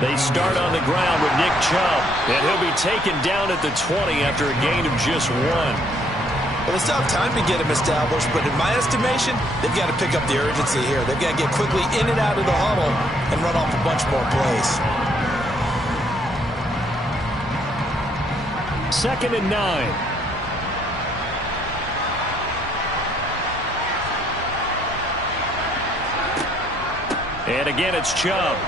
They start on the ground with Nick Chubb, and he'll be taken down at the 20 after a gain of just 1. Well, they still have time to get him established, but in my estimation, they've got to pick up the urgency here. They've got to get quickly in and out of the huddle and run off a bunch more plays. 2nd and 9. And again, it's Chubb.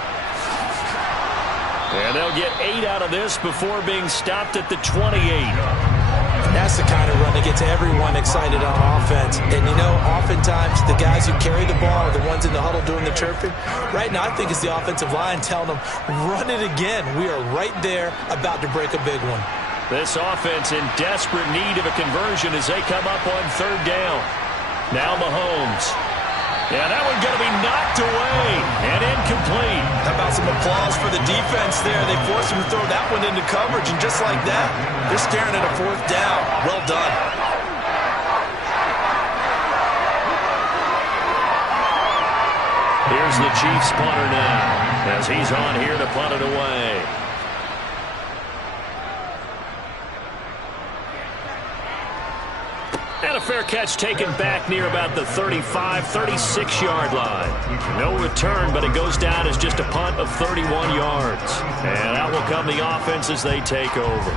And they'll get 8 out of this before being stopped at the 28. That's the kind of run that gets everyone excited on offense. And, you know, oftentimes the guys who carry the ball are the ones in the huddle doing the chirping. Right now, I think it's the offensive line telling them, run it again. We are right there about to break a big one. This offense in desperate need of a conversion as they come up on third down. Now Mahomes. Yeah, that one going to be knocked away and incomplete. How about some applause for the defense there? They forced him to throw that one into coverage, and just like that, they're staring at a fourth down. Well done. Here's the Chiefs punter now as he's on here to punt it away. And a fair catch taken back near about the 35, 36-yard line. No return, but it goes down as just a punt of 31 yards. And out will come the offense as they take over.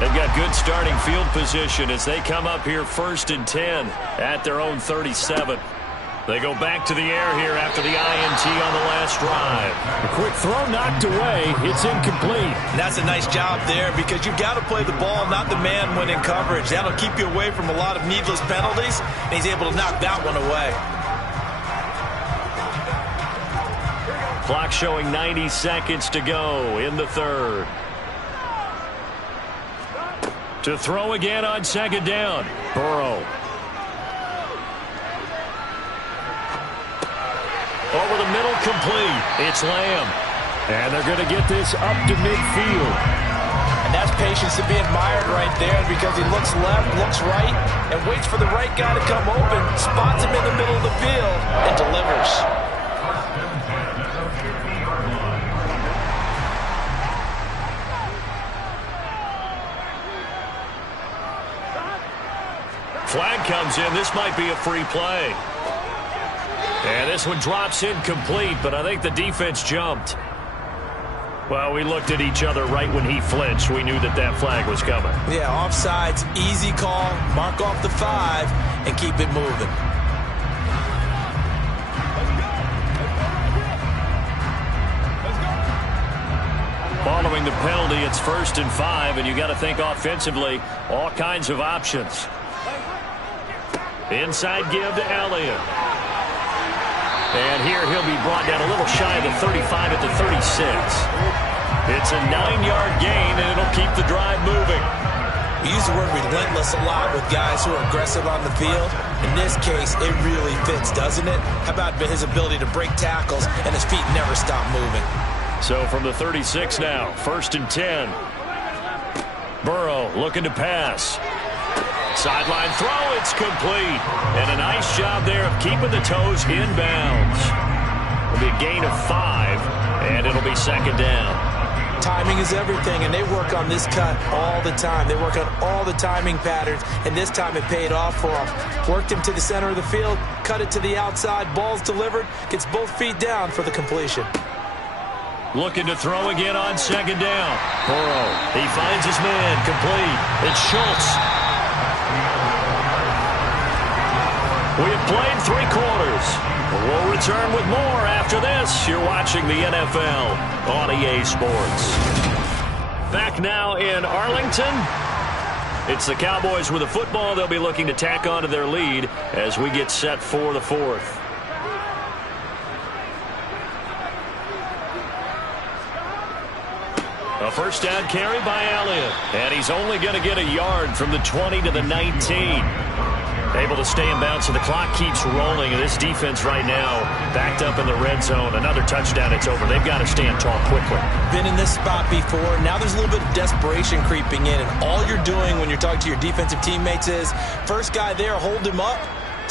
They've got good starting field position as they come up here 1st and 10 at their own 37. They go back to the air here after the INT on the last drive. A quick throw knocked away. It's incomplete. And that's a nice job there because you've got to play the ball, not the man when in coverage. That'll keep you away from a lot of needless penalties, and he's able to knock that one away. Clock showing 90 seconds to go in the third. To throw again on second down. Burrow. Over the middle, complete. It's Lamb. And they're going to get this up to midfield. And that's patience to be admired right there because he looks left, looks right, and waits for the right guy to come open, spots him in the middle of the field, and delivers. Flag comes in. This might be a free play. And this one drops incomplete, but I think the defense jumped. Well, we looked at each other right when he flinched. We knew that that flag was coming. Yeah, offsides, easy call, mark off the 5, and keep it moving. Following the penalty, it's 1st and 5, and you got to think offensively, all kinds of options. Inside give to Elliott. And here he'll be brought down a little shy of the 35 at the 36. It's a 9-yard gain, and it'll keep the drive moving. We use the word relentless a lot with guys who are aggressive on the field. In this case, it really fits, doesn't it? How about his ability to break tackles and his feet never stop moving? So from the 36 now, 1st and 10. Burrow looking to pass. Sideline throw, it's complete. And a nice job there of keeping the toes inbounds. It'll be a gain of 5, and it'll be 2nd down. Timing is everything, and they work on this cut all the time. They work on all the timing patterns, and this time it paid off for them. Worked him to the center of the field, cut it to the outside, ball's delivered, gets both feet down for the completion. Looking to throw again on 2nd down. Burrow, he finds his man, complete. It's Schultz. We have played 3 quarters. We'll return with more after this. You're watching the NFL on EA Sports. Back now in Arlington. It's the Cowboys with the football. They'll be looking to tack on to their lead as we get set for the 4th. A 1st down carry by Elliott. And he's only going to get a yard from the 20 to the 19. Able to stay in bounds, so the clock keeps rolling. And this defense right now backed up in the red zone. Another touchdown, it's over. They've got to stand tall quickly. Been in this spot before. Now there's a little bit of desperation creeping in. And all you're doing when you're talking to your defensive teammates is, first guy there, hold him up.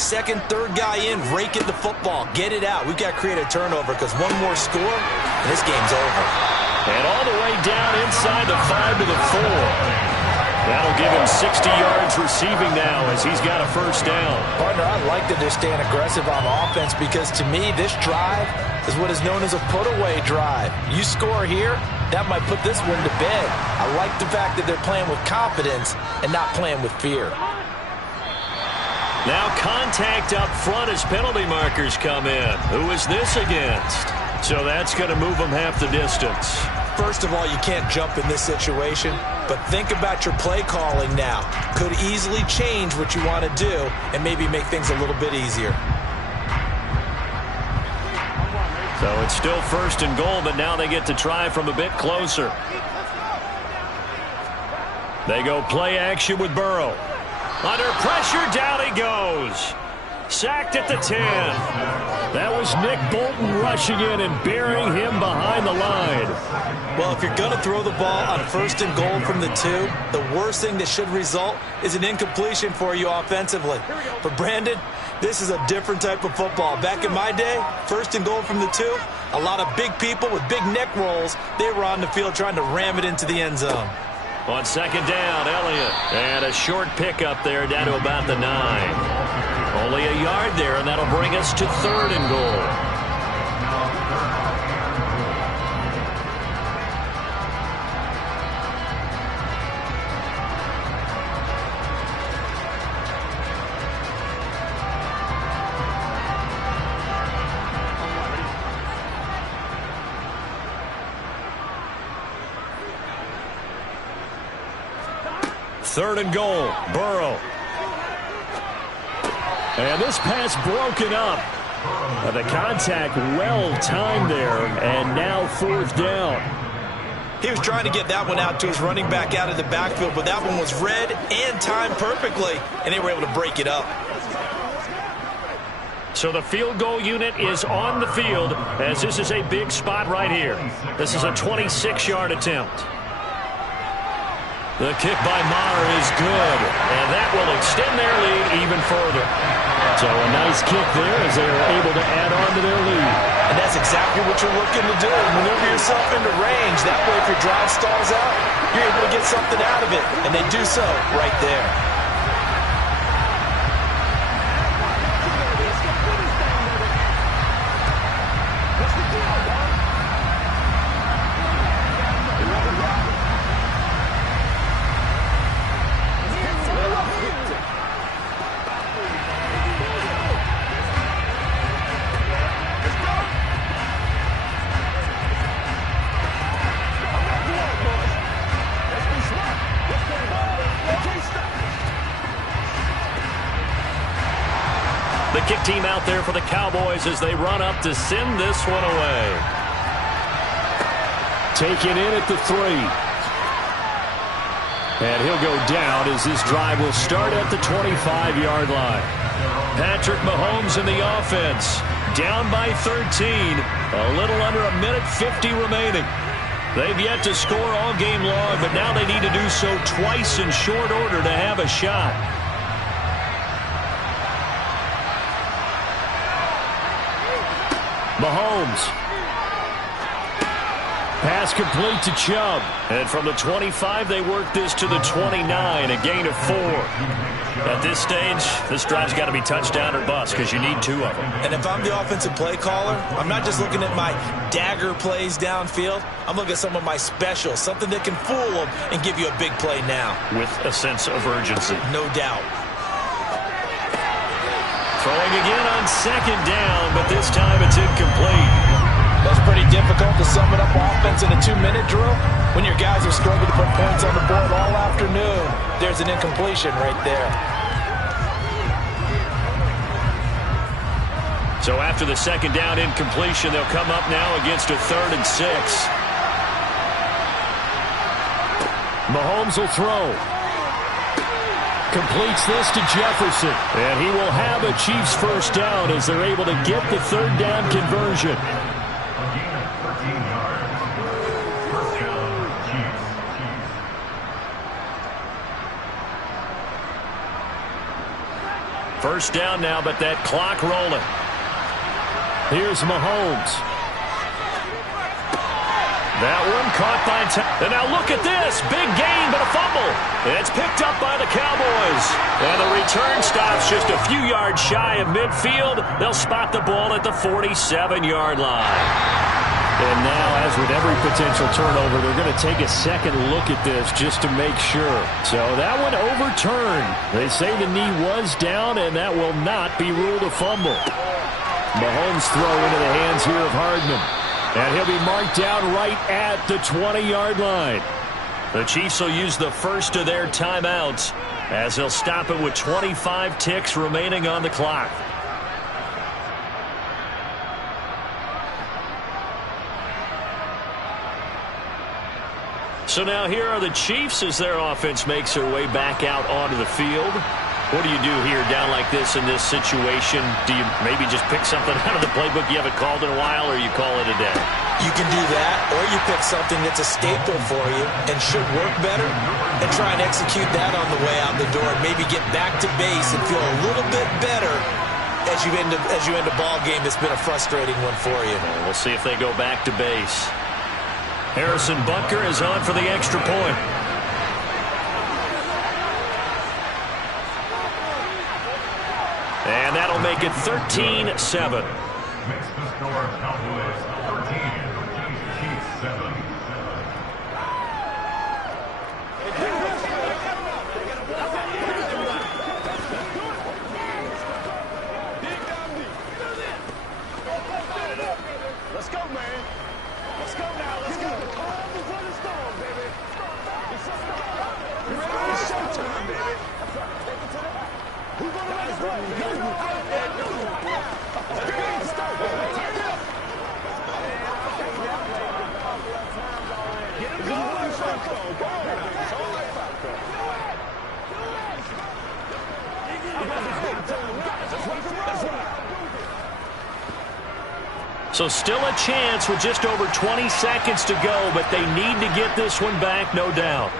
Second, third guy in, rake at the football. Get it out. We've got to create a turnover because one more score, and this game's over. And all the way down inside the 5 to the 4. That'll give him 60 yards receiving now as he's got a 1st down. Partner, I like that they're staying aggressive on offense because to me, this drive is what is known as a put-away drive. You score here, that might put this one to bed. I like the fact that they're playing with confidence and not playing with fear. Now contact up front as penalty markers come in. Who is this against? So that's going to move them half the distance. First of all, you can't jump in this situation, but think about your play calling now. Could easily change what you want to do and maybe make things a little bit easier. So it's still 1st and goal, but now they get to try from a bit closer. They go play action with Burrow. Under pressure, down he goes. Sacked at the 10. That was Nick Bolton rushing in and burying him behind the line. Well, if you're going to throw the ball on 1st and goal from the 2, the worst thing that should result is an incompletion for you offensively. But Brandon, this is a different type of football. Back in my day, 1st and goal from the 2, a lot of big people with big neck rolls, they were on the field trying to ram it into the end zone. On 2nd down, Elliott. And a short pickup there down to about the 9. Only a yard there, and that'll bring us to 3rd and goal. Third and goal, Burrow. And this pass broken up. The contact well timed there, and now 4th down. He was trying to get that one out to his running back out of the backfield, but that one was read and timed perfectly, and they were able to break it up. So the field goal unit is on the field, as this is a big spot right here. This is a 26-yard attempt. The kick by Maher is good, and that will extend their lead even further. So a nice kick there as they are able to add on to their lead. And that's exactly what you're looking to do. Maneuver yourself into range. That way, if your drive stalls out, you're able to get something out of it. And they do so right there. The kick team out there for the Cowboys as they run up to send this one away. Taken in at the 3. And he'll go down as this drive will start at the 25-yard line. Patrick Mahomes in the offense. Down by 13. A little under a minute 50 remaining. They've yet to score all game long, but now they need to do so twice in short order to have a shot. Mahomes. Pass complete to Chubb. And from the 25, they work this to the 29, a gain of 4. At this stage, this drive's got to be touchdown or bust because you need 2 of them. And if I'm the offensive play caller, I'm not just looking at my dagger plays downfield. I'm looking at some of my specials, something that can fool them and give you a big play now. With a sense of urgency. No doubt. Throwing again on 2nd down, but this time it's incomplete. That's pretty difficult to sum it up offense in a 2-minute drill. When your guys are struggling to put points on the board all afternoon, there's an incompletion right there. So after the 2nd down incompletion, they'll come up now against a 3rd and 6. Mahomes will throw. Completes this to Jefferson. And he will have a Chiefs first down as they're able to get the 3rd down conversion. First down now, but that clock rolling. Here's Mahomes. That one caught by and now look at this. Big gain, but a fumble. It's picked up by the Cowboys. And the return stops just a few yards shy of midfield. They'll spot the ball at the 47-yard line. And now, as with every potential turnover, they're going to take a second look at this just to make sure. So that one overturned. They say the knee was down, and that will not be ruled a fumble. Mahomes throw into the hands here of Hardman. And he'll be marked down right at the 20-yard line. The Chiefs will use the first of their timeouts as they'll stop it with 25 ticks remaining on the clock. So now here are the Chiefs as their offense makes their way back out onto the field. What do you do here down like this in this situation? Do you maybe just pick something out of the playbook you haven't called in a while, or you call it a day? You can do that, or you pick something that's a staple for you and should work better and try and execute that on the way out the door and maybe get back to base and feel a little bit better as you end a ball game that's been a frustrating one for you. We'll see if they go back to base. Harrison Butker is on for the extra point. And that'll make it 13-7. Makes the score Cowboys 13, Chiefs 7. Let's go, man. Let's go now. Let's go. Calm before the storm, baby. It's showtime, baby. Take it to the back. Who's going to make a play? Get him going, Falco. So still a chance with just over 20 seconds to go, but they need to get this one back, no doubt.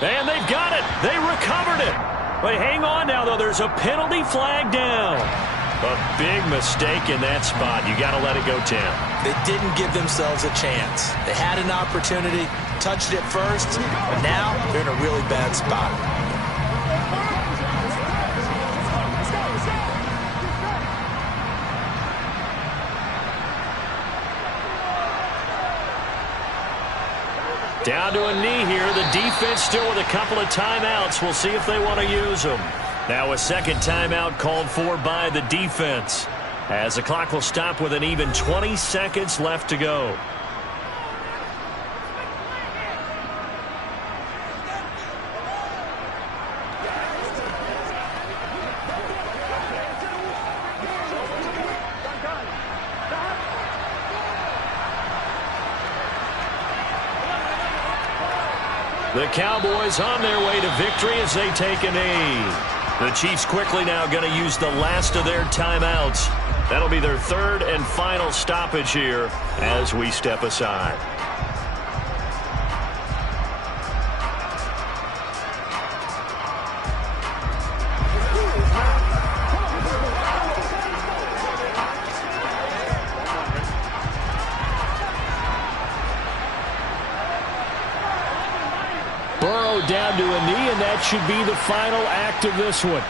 And they've got it. They recovered it. But hang on now, though. There's a penalty flag down. A big mistake in that spot. You got to let it go, Tim. They didn't give themselves a chance. They had an opportunity, touched it first, and now they're in a really bad spot. Down to a knee here. The defense still with a couple of timeouts. We'll see if they want to use them. Now a second timeout called for by the defense, as the clock will stop with an even 20 seconds left to go. The Cowboys on their way to victory as they take a knee. The Chiefs quickly now going to use the last of their timeouts. That'll be their third and final stoppage here as we step aside. Burrow down to a knee, and that should be the final act of this one.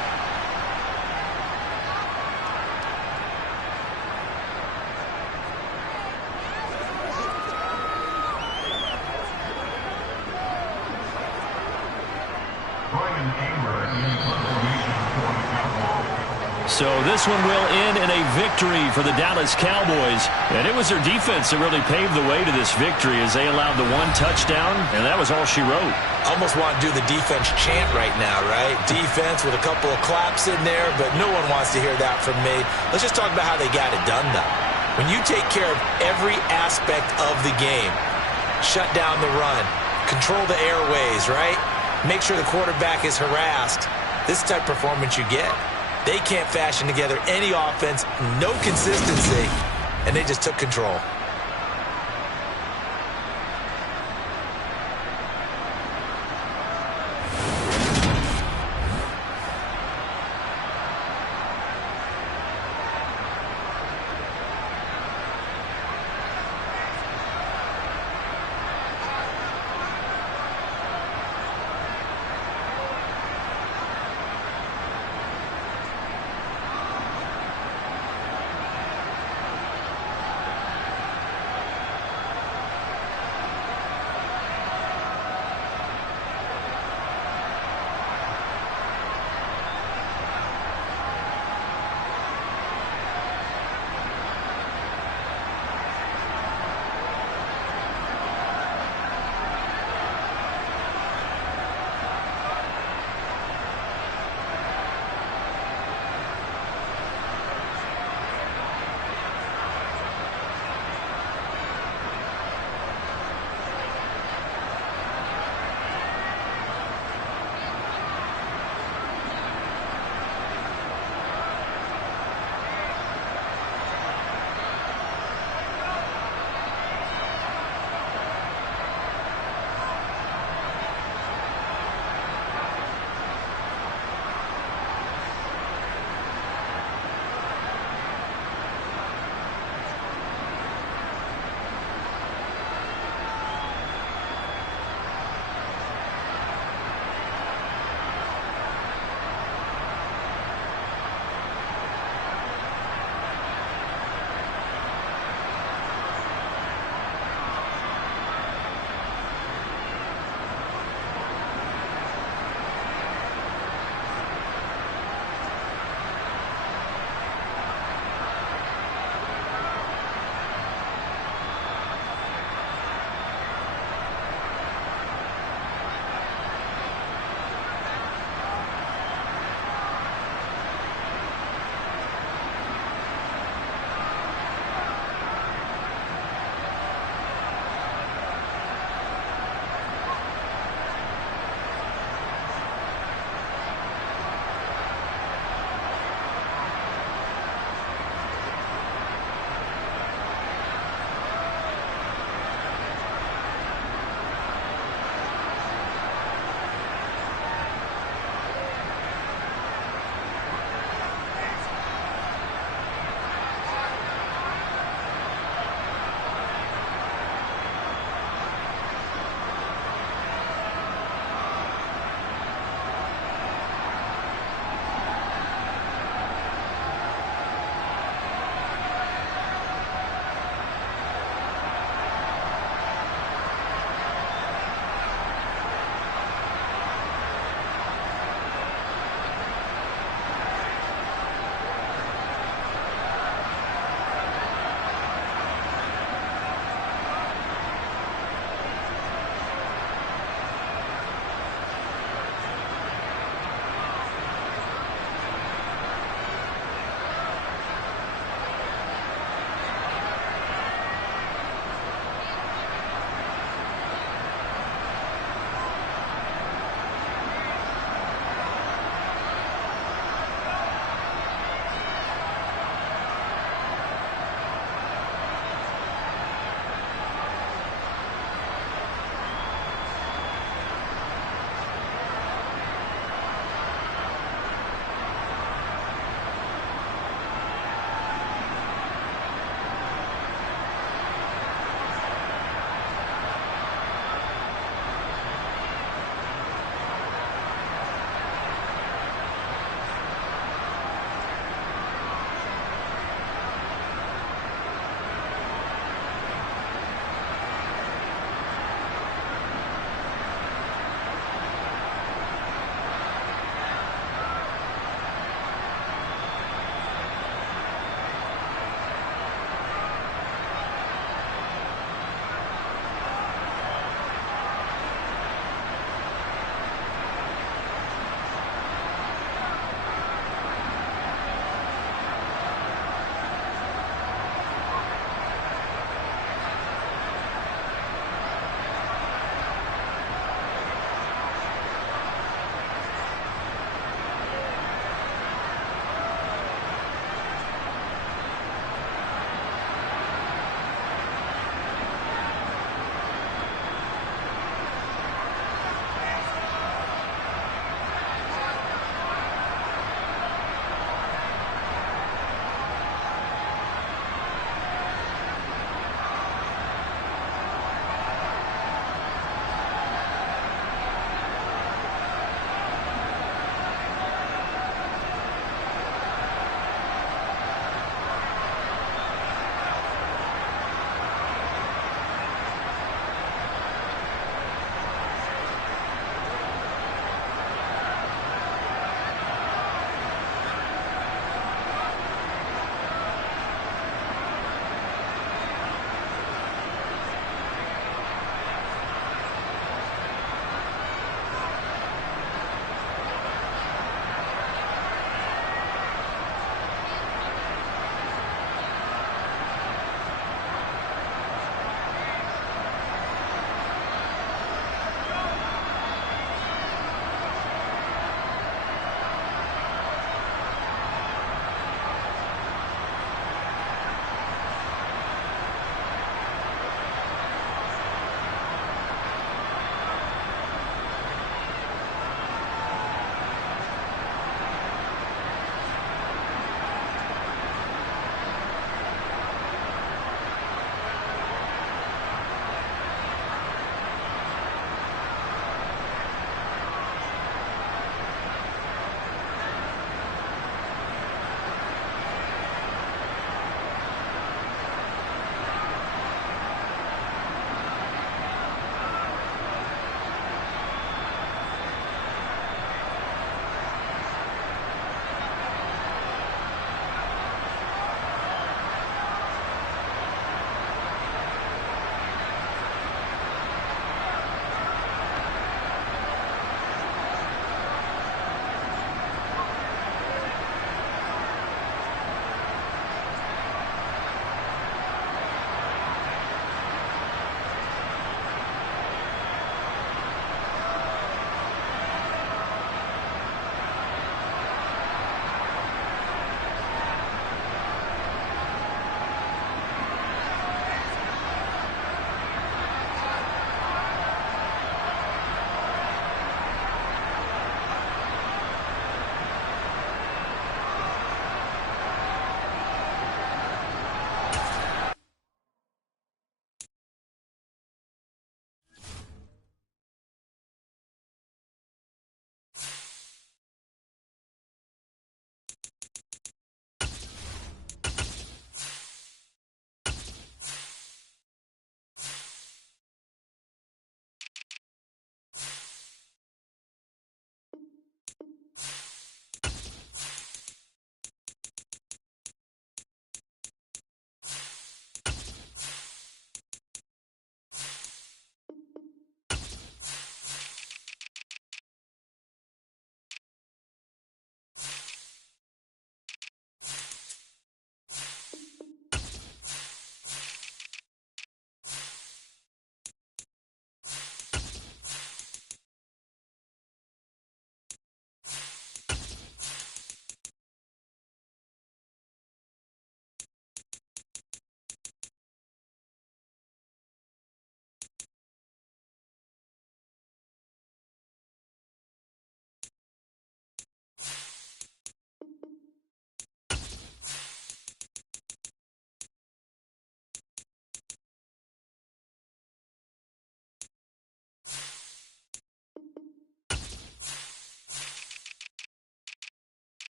Brian Anger in confirmation for the Cowboys. So this one will end in a victory for the Dallas Cowboys. And it was their defense that really paved the way to this victory as they allowed the one touchdown, and that was all she wrote. Almost want to do the defense chant right now, right? Defense with a couple of claps in there, but no one wants to hear that from me. Let's just talk about how they got it done, though. When you take care of every aspect of the game, shut down the run, control the airways, right? Make sure the quarterback is harassed. This type of performance you get. They can't fashion together any offense, no consistency, and they just took control.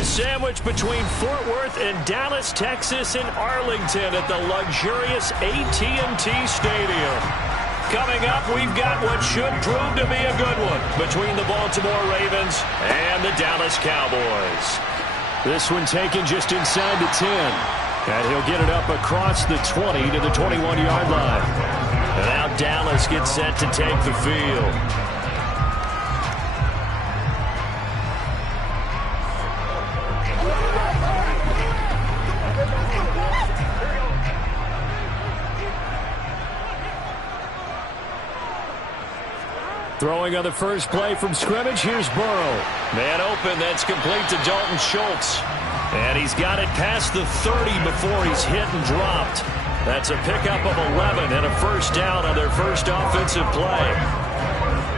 dinner sandwich between Fort Worth and Dallas, Texas, and Arlington at the luxurious AT&T Stadium. Coming up, we've got what should prove to be a good one between the Baltimore Ravens and the Dallas Cowboys. This one taken just inside the 10. And he'll get it up across the 20 to the 21-yard line. And now Dallas gets set to take the field. Throwing on the first play from scrimmage, here's Burrow. Man open, that's complete to Dalton Schultz. And he's got it past the 30 before he's hit and dropped. That's a pickup of 11 and a first down on their first offensive play.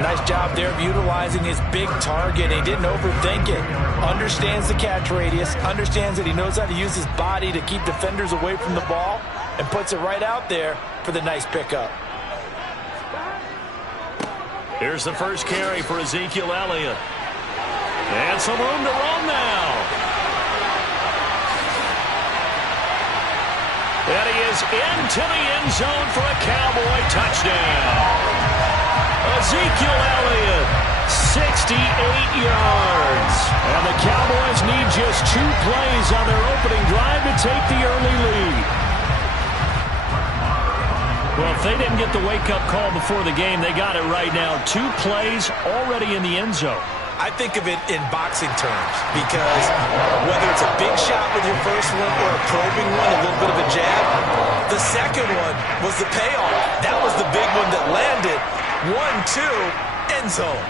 Nice job there of utilizing his big target. He didn't overthink it. Understands the catch radius. Understands that he knows how to use his body to keep defenders away from the ball. And puts it right out there for the nice pickup. Here's the first carry for Ezekiel Elliott. And some room to run now. And he is into the end zone for a Cowboy touchdown. Ezekiel Elliott, 68 yards. And the Cowboys need just 2 plays on their opening drive to take the early lead. Well, if they didn't get the wake-up call before the game, they got it right now. 2 plays already in the end zone. I think of it in boxing terms because whether it's a big shot with your first one or a probing one, a little bit of a jab, the second one was the payoff. That was the big one that landed. 1-2, end zone.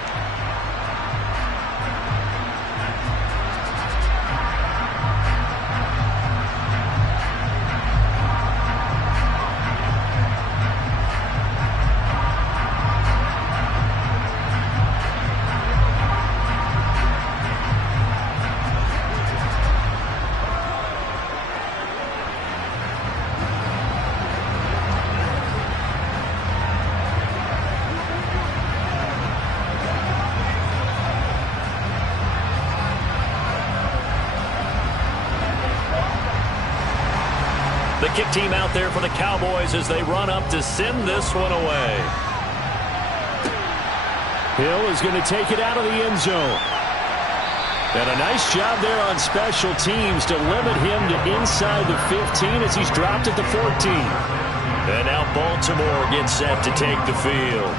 The kick team out there for the Cowboys as they run up to send this one away. Hill is going to take it out of the end zone. And a nice job there on special teams to limit him to inside the 15 as he's dropped at the 14. And now Baltimore gets set to take the field.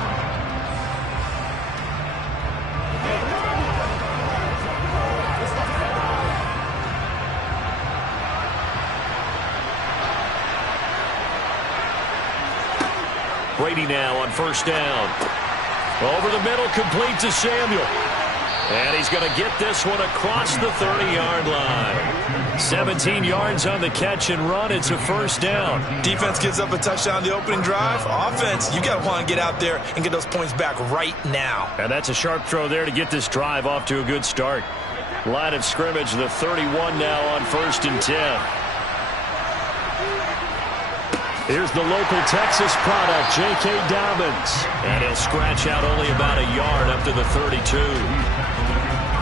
Brady now on first down. Over the middle, complete to Samuel. And he's going to get this one across the 30-yard line. 17 yards on the catch and run. It's a first down. Defense gives up a touchdown the opening drive. Offense, you got to want to get out there and get those points back right now. And that's a sharp throw there to get this drive off to a good start. Line of scrimmage, the 31 now on first and 10. Here's the local Texas product, J.K. Dobbins. And he'll scratch out only about a yard up to the 32.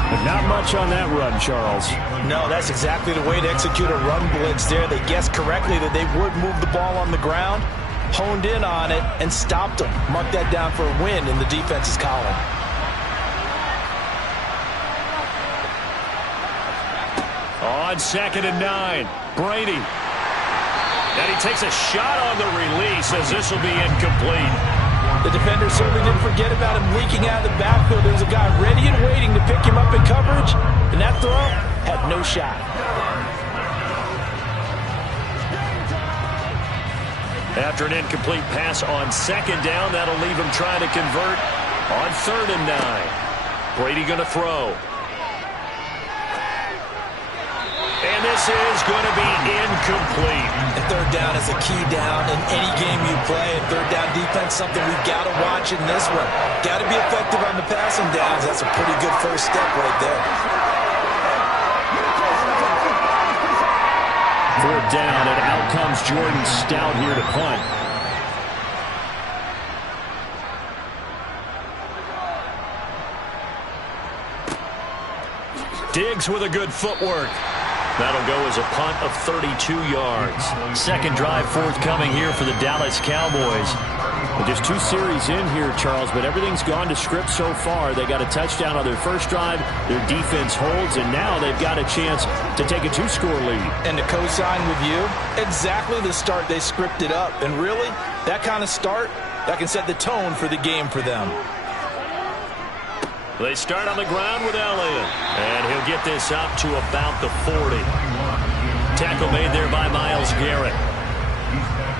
But not much on that run, Charles. No, that's exactly the way to execute a run blitz there. They guessed correctly that they would move the ball on the ground, honed in on it, and stopped them. Mark that down for a win in the defense's column. On 2nd and 9, Brady. And he takes a shot on the release as this will be incomplete. The defender certainly didn't forget about him leaking out of the backfield. There was a guy ready and waiting to pick him up in coverage, and that throw had no shot. After an incomplete pass on 2nd down, that'll leave him trying to convert on 3rd and 9. Brady going to throw. And this is going to be incomplete. And 3rd down is a key down in any game you play. And 3rd down defense, something we've got to watch in this one. Got to be effective on the passing downs. That's a pretty good first step right there. 4th down, and out comes Jordan Stout here to punt. Diggs with a good footwork. That'll go as a punt of 32 yards. Second drive forthcoming here for the Dallas Cowboys. Well, just 2 series in here, Charles, but everything's gone to script so far. They got a touchdown on their first drive. Their defense holds, and now they've got a chance to take a 2-score lead. And to co-sign with you, exactly the start they scripted up. And really, that kind of start, that can set the tone for the game for them. They start on the ground with Elliott. And he'll get this up to about the 40. Tackle made there by Myles Garrett.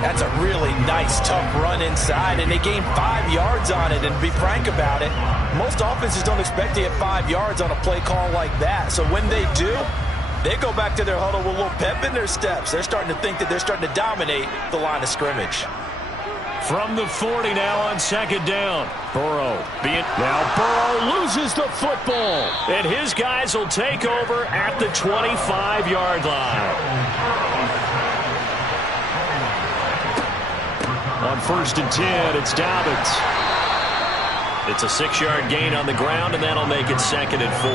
That's a really nice, tough run inside, and they gained 5 yards on it. And to be frank about it, most offenses don't expect to get 5 yards on a play call like that. So when they do, they go back to their huddle with a little pep in their steps. They're starting to think that they're starting to dominate the line of scrimmage. From the 40 now on second down. Burrow. Now Burrow loses the football. And his guys will take over at the 25-yard line. On 1st and 10, it's Dobbins. It's a 6-yard gain on the ground, and that'll make it 2nd and 4.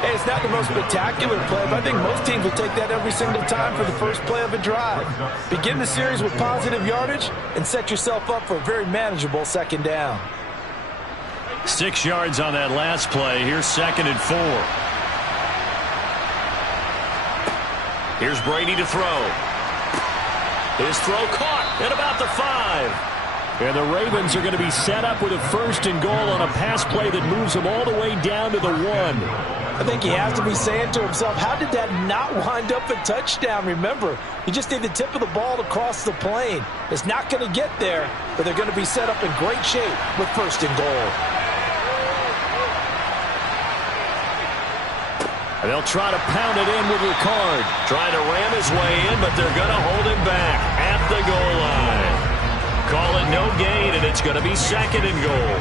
Hey, it's not the most spectacular play, but I think most teams will take that every single time for the first play of a drive. Begin the series with positive yardage and set yourself up for a very manageable 2nd down. 6 yards on that last play. Here's 2nd and 4. Here's Brady to throw. His throw caught at about the 5. And the Ravens are going to be set up with a 1st and goal on a pass play that moves them all the way down to the 1. I think he has to be saying to himself, how did that not wind up a touchdown? Remember, you just need the tip of the ball to cross the plane. It's not going to get there, but they're going to be set up in great shape with 1st and goal. And they'll try to pound it in with Ricard. Trying to ram his way in, but they're going to hold him back at the goal line. Call it no gain, and it's going to be 2nd and goal.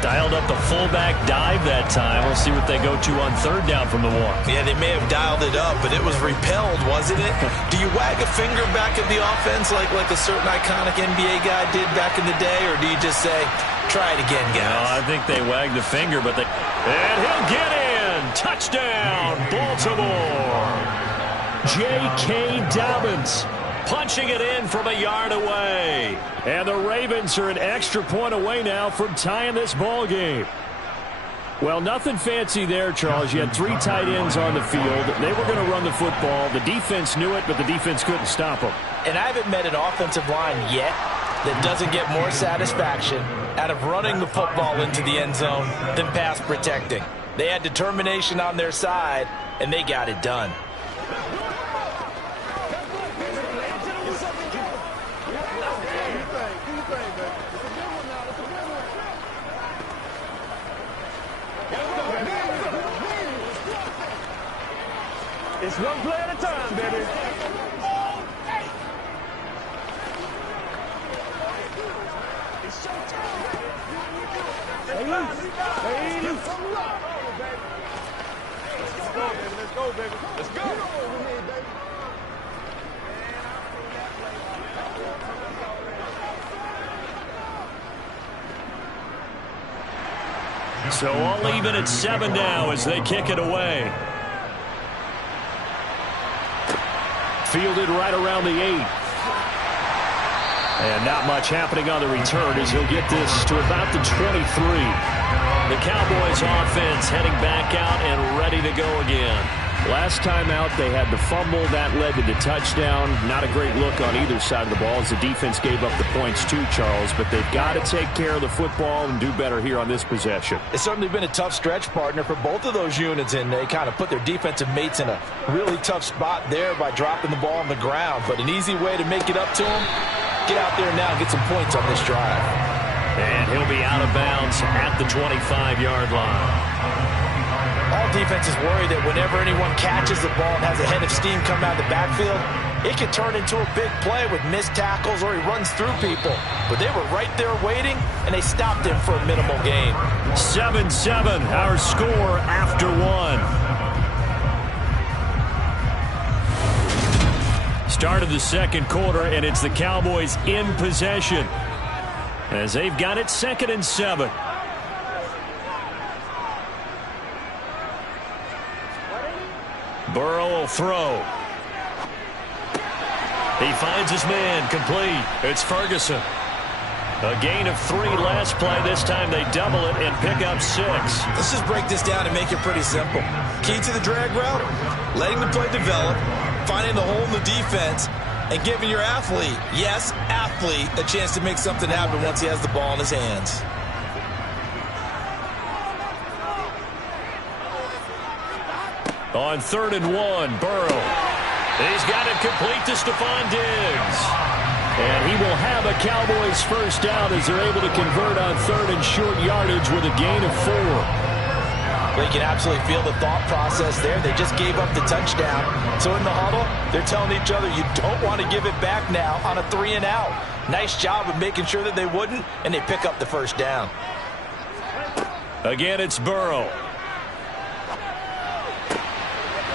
Dialed up the fullback dive that time. We'll see what they go to on 3rd down from the 1. Yeah, they may have dialed it up, but it was repelled, wasn't it? Do you wag a finger back at the offense like a certain iconic NBA guy did back in the day, or do you just say, try it again, guys? No, I think they wagged the finger, but and he'll get in. Touchdown, Baltimore. J.K. Dobbins punching it in from a yard away. And the Ravens are an extra point away now from tying this ball game. Well, nothing fancy there, Charles. You had 3 tight ends on the field. They were going to run the football. The defense knew it, but the defense couldn't stop them. And I haven't met an offensive line yet that doesn't get more satisfaction out of running the football into the end zone than pass protecting. They had determination on their side, and they got it done. It's one play at a time, baby. It's showtime. Let's go, baby. Let's go, baby. Let's go. So all even at 7 now as they kick it away. Fielded right around the 8. And not much happening on the return as he'll get this to about the 23. The Cowboys offense heading back out and ready to go again. Last time out, they had the fumble. That led to the touchdown. Not a great look on either side of the ball as the defense gave up the points too, Charles. But they've got to take care of the football and do better here on this possession. It's certainly been a tough stretch, partner, for both of those units, and they kind of put their defensive mates in a really tough spot there by dropping the ball on the ground. But an easy way to make it up to them, get out there now and get some points on this drive. And he'll be out of bounds at the 25-yard line. All defenses worry that whenever anyone catches the ball and has a head of steam come out of the backfield, it could turn into a big play with missed tackles or he runs through people. But they were right there waiting, and they stopped him for a minimal gain. 7-7, our score after 1. Start of the second quarter, and it's the Cowboys in possession as they've got it 2nd and 7. will throw. He finds his man, complete. It's Ferguson. A gain of 3 last play. This time they double it and pick up 6. Let's just break this down and make it pretty simple. Key to the drag route, letting the play develop, finding the hole in the defense, and giving your athlete, yes, athlete, a chance to make something happen once he has the ball in his hands. On 3rd and 1, Burrow. He's got it complete to Stephon Diggs. And he will have a Cowboys first down as they're able to convert on 3rd and short yardage with a gain of 4. They can absolutely feel the thought process there. They just gave up the touchdown. So in the huddle, they're telling each other, you don't want to give it back now on a 3 and out. Nice job of making sure that they wouldn't, and they pick up the first down. Again, it's Burrow.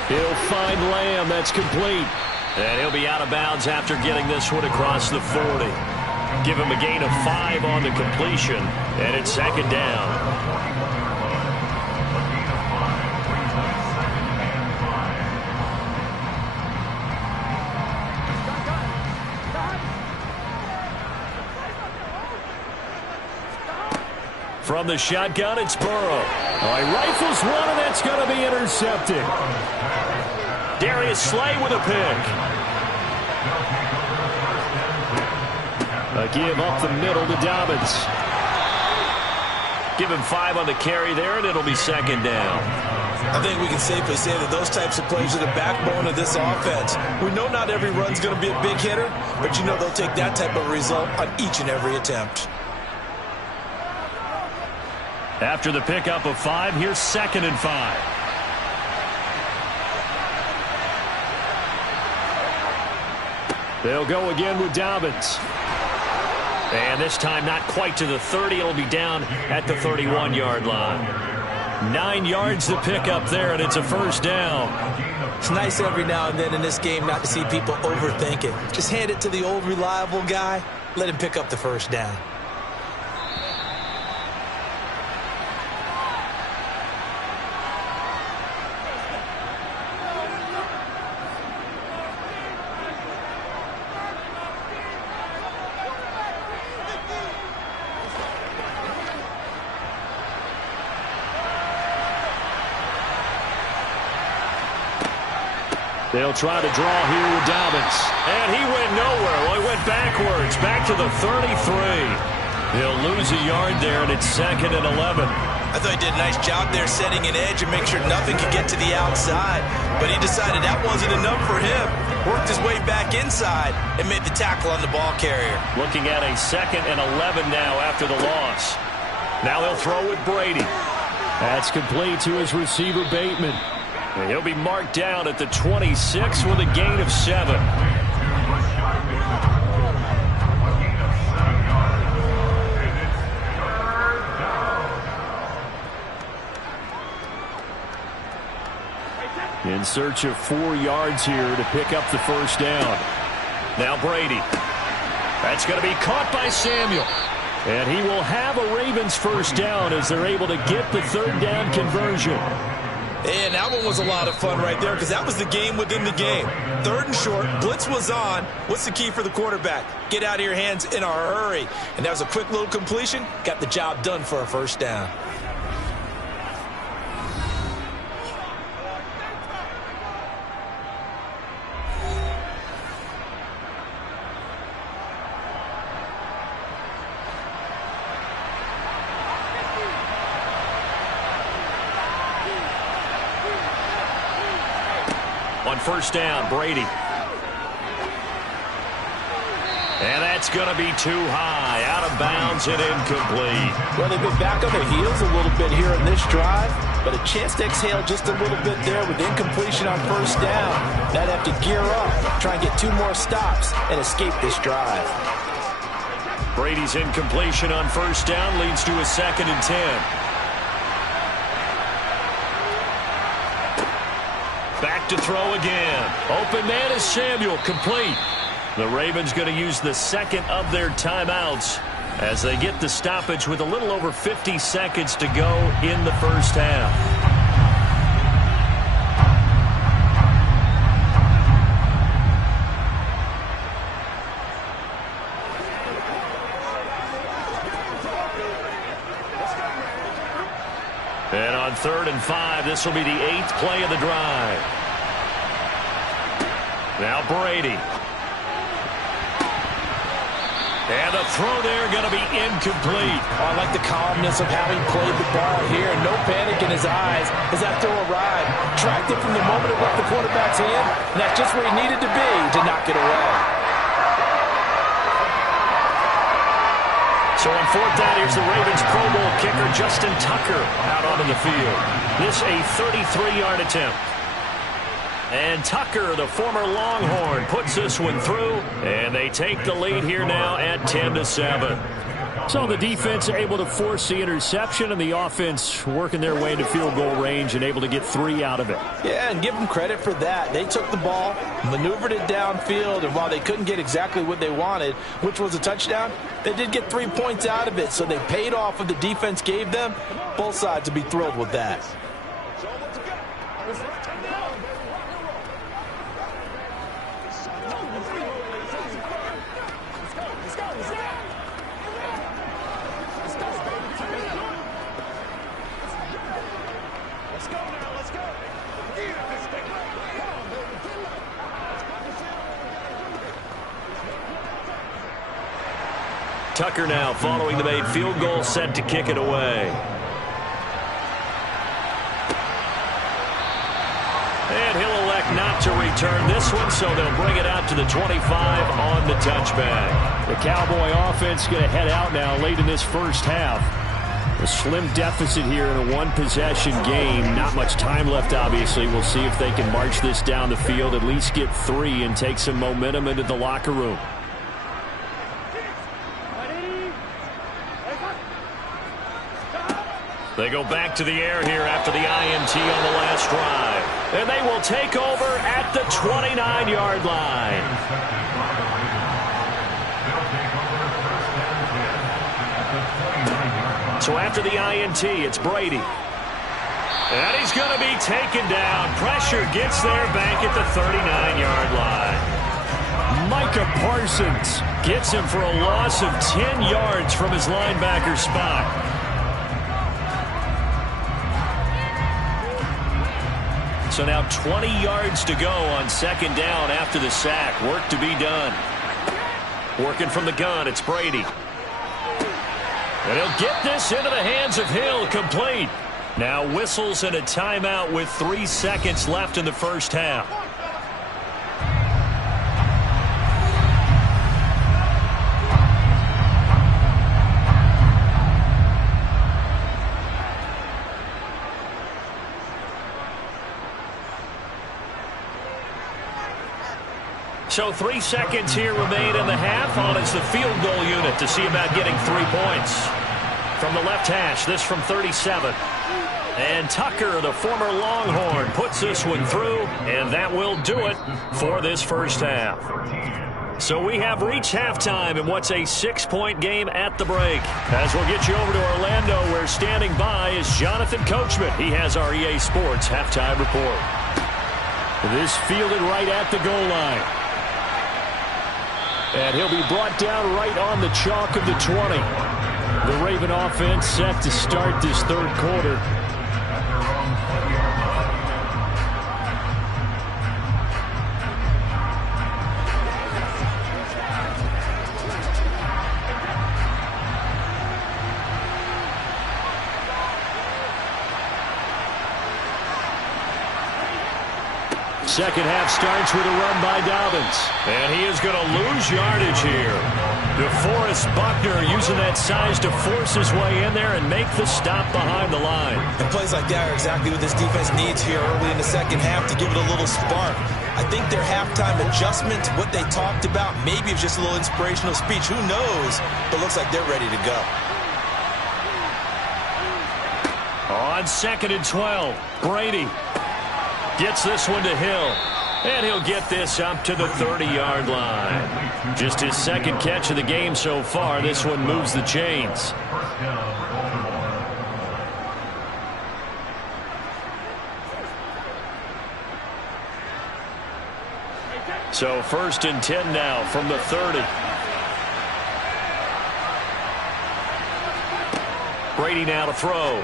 He'll find Lamb. That's complete. And he'll be out of bounds after getting this one across the 40. Give him a gain of 5 on the completion, and it's 2nd down. From the shotgun, it's Burrow. He rifles one, and that's going to be intercepted. Darius Slay with a pick. A give up the middle to Dobbins. Give him 5 on the carry there, and it'll be 2nd down. I think we can safely say that those types of plays are the backbone of this offense. We know not every run's going to be a big hitter, but you know they'll take that type of result on each and every attempt. After the pickup of 5, here's 2nd and 5. They'll go again with Dobbins. And this time not quite to the 30. It'll be down at the 31-yard line. 9 yards to pick up there, and it's a first down. It's nice every now and then in this game not to see people overthink it. Just hand it to the old reliable guy. Let him pick up the first down. They'll try to draw here with Dobbins. And he went nowhere. Well, he went backwards, back to the 33. He'll lose a yard there, and it's 2nd and 11. I thought he did a nice job there setting an edge and make sure nothing could get to the outside. But he decided that wasn't enough for him. Worked his way back inside and made the tackle on the ball carrier. Looking at a 2nd and 11 now after the loss. Now he'll throw with Brady. That's complete to his receiver, Bateman. And he'll be marked down at the 26 with a gain of 7. In search of 4 yards here to pick up the first down. Now Brady. That's going to be caught by Samuel. And he will have a Ravens first down as they're able to get the 3rd down conversion. And that one was a lot of fun right there because that was the game within the game. 3rd and short, blitz was on. What's the key for the quarterback? Get out of your hands in a hurry. And that was a quick little completion. Got the job done for a first down. On first down, Brady. And that's going to be too high. Out of bounds and incomplete. Well, they've been back on their heels a little bit here in this drive, but a chance to exhale just a little bit there with incompletion on first down. Now they have to gear up, try and get 2 more stops, and escape this drive. Brady's incompletion on first down leads to a 2nd and 10. Back to throw again. Open man is Samuel, complete. The Ravens going to use the 2nd of their timeouts as they get the stoppage with a little over 50 seconds to go in the first half. On 3rd and 5, this will be the 8th play of the drive. Now Brady. And the throw there going to be incomplete. Oh, I like the calmness of how he played the ball here. No panic in his eyes as that throw arrived. Tracked it from the moment it left the quarterback's hand, and that's just where he needed to be to knock it away. So on 4th down, here's the Ravens Pro Bowl kicker Justin Tucker out onto the field. This a 33-yard attempt. And Tucker, the former Longhorn, puts this one through, and they take the lead here now at 10-7. So the defense able to force the interception, and the offense working their way into field goal range and able to get 3 out of it. Yeah, and give them credit for that. They took the ball, maneuvered it downfield, and while they couldn't get exactly what they wanted, which was a touchdown, they did get 3 points out of it, so they paid off what the defense gave them. Both sides will be thrilled with that. Tucker now following the made field goal, set to kick it away. And he'll elect not to return this one, so they'll bring it out to the 25 on the touchback. The Cowboy offense going to head out now late in this first half. A slim deficit here in a one-possession game. Not much time left, obviously. We'll see if they can march this down the field, at least get 3, and take some momentum into the locker room. They go back to the air here after the INT on the last drive. And they will take over at the 29-yard line. So after the INT, it's Brady. And he's going to be taken down. Pressure gets there back at the 39-yard line. Micah Parsons gets him for a loss of 10 yards from his linebacker spot. So now 20 yards to go on 2nd down after the sack. Work to be done. Working from the gun, it's Brady. And he'll get this into the hands of Hill, complete. Now whistles and a timeout with 3 seconds left in the first half. So 3 seconds here remain in the half. On is the field goal unit to see about getting 3 points. From the left hash, this from 37. And Tucker, the former Longhorn, puts this one through, and that will do it for this first half. So we have reached halftime in what's a 6-point game at the break. As we'll get you over to Orlando, where standing by is Jonathan Coachman. He has our EA Sports halftime report. This fielded right at the goal line. And he'll be brought down right on the chalk of the 20. The Raven offense set to start this 3rd quarter. Second half starts with a run by Dobbins. And he is going to lose yardage here. DeForest Buckner using that size to force his way in there and make the stop behind the line. And plays like that are exactly what this defense needs here early in the second half to give it a little spark. I think their halftime adjustment, what they talked about, maybe it's just a little inspirational speech. Who knows? But looks like they're ready to go. On 2nd and 12, Brady gets this one to Hill. And he'll get this up to the 30-yard line. Just his 2nd catch of the game so far. This one moves the chains. So 1st and 10 now from the 30. Brady now to throw.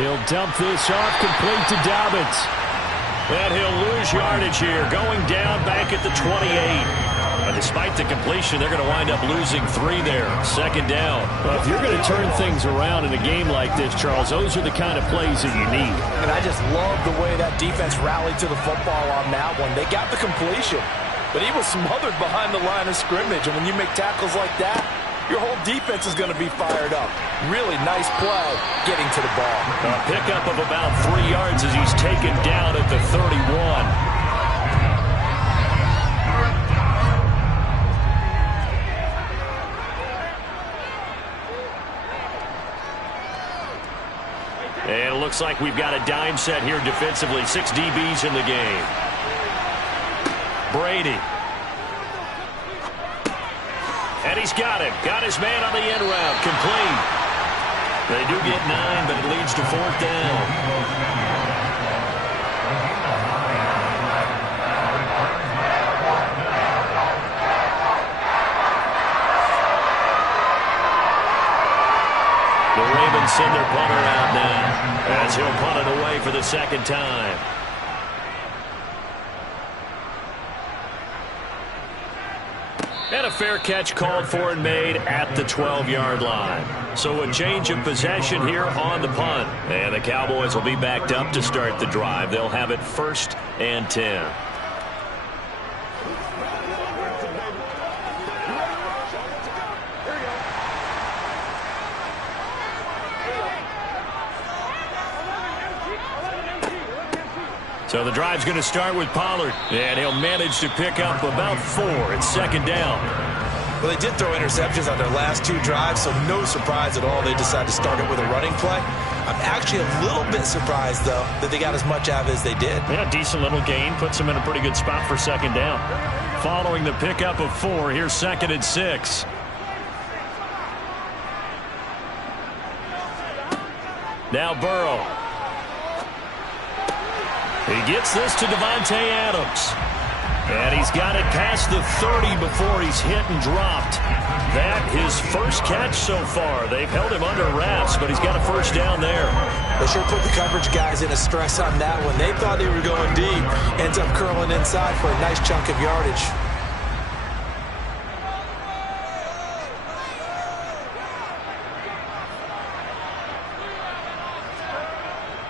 He'll dump this off complete to Dobbins. And he'll lose yardage here, going down back at the 28. Despite the completion, they're going to wind up losing 3 there. Second down. Well, if you're going to turn things around in a game like this, Charles, those are the kind of plays that you need. And I just love the way that defense rallied to the football on that one. They got the completion, but he was smothered behind the line of scrimmage. And when you make tackles like that, your whole defense is going to be fired up. Really nice play getting to the ball. A pickup of about 3 yards as he's taken down at the 31. And it looks like we've got a dime set here defensively. 6 DBs in the game. Brady. And he's got him. Got his man on the end route. Complete. They do get 9, but it leads to 4th down. The Ravens send their punter out now as he'll punt it away for the second time. And a fair catch called for and made at the 12-yard line. So a change of possession here on the punt. And the Cowboys will be backed up to start the drive. They'll have it 1st and 10. So the drive's going to start with Pollard, and he'll manage to pick up about 4. It's second down. Well, they did throw interceptions on their last 2 drives, so no surprise at all they decided to start it with a running play. I'm actually a little bit surprised, though, that they got as much out of it as they did. Yeah, decent little gain. Puts them in a pretty good spot for second down. Following the pickup of 4, here's 2nd and 6. Now Burrow. He gets this to Devontae Adams. And he's got it past the 30 before he's hit and dropped. That his first catch so far. They've held him under wraps, but he's got a first down there. They sure put the coverage guys in a stress on that one. They thought they were going deep. Ends up curling inside for a nice chunk of yardage.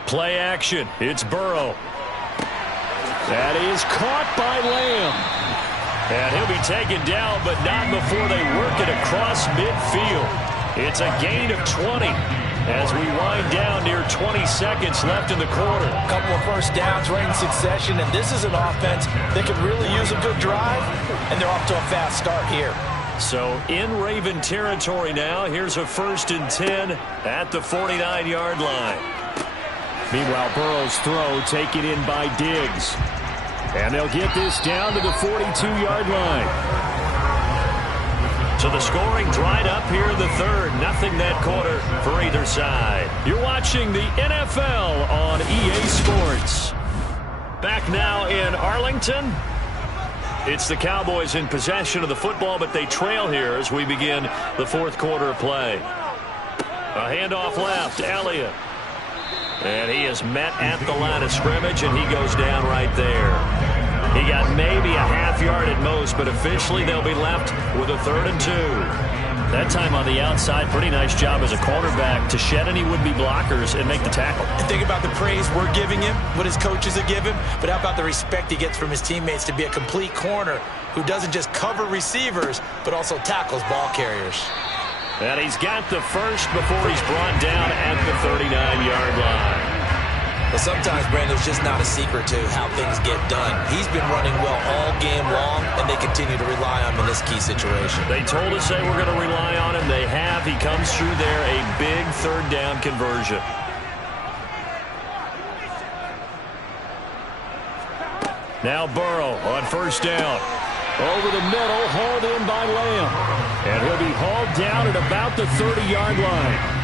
Play action. It's Burrow. That is caught by Lamb. And he'll be taken down, but not before they work it across midfield. It's a gain of 20 as we wind down near 20 seconds left in the quarter. A couple of first downs right in succession, and this is an offense that could really use a good drive, and they're off to a fast start here. So in Raven territory now. Here's a 1st and 10 at the 49-yard line. Meanwhile, Burrow's throw taken in by Diggs. And they'll get this down to the 42-yard line. So the scoring dried up here in the 3rd. Nothing that quarter for either side. You're watching the NFL on EA Sports. Back now in Arlington. It's the Cowboys in possession of the football, but they trail here as we begin the 4th quarter of play. A handoff left, Elliott. And he is met at the line of scrimmage, and he goes down right there. He got maybe a half yard at most, but officially they'll be left with a 3rd and 2. That time on the outside, pretty nice job as a cornerback to shed any would-be blockers and make the tackle. And think about the praise we're giving him, what his coaches have given, but how about the respect he gets from his teammates to be a complete corner who doesn't just cover receivers, but also tackles ball carriers. And he's got the first before he's brought down at the 39-yard line. But sometimes, Brandon, it's just not a secret to how things get done. He's been running well all game long, and they continue to rely on him in this key situation. They told us they were going to rely on him. They have. He comes through there, a big 3rd down conversion. Now Burrow on 1st down. Over the middle, hauled in by Lamb. And he'll be hauled down at about the 30-yard line.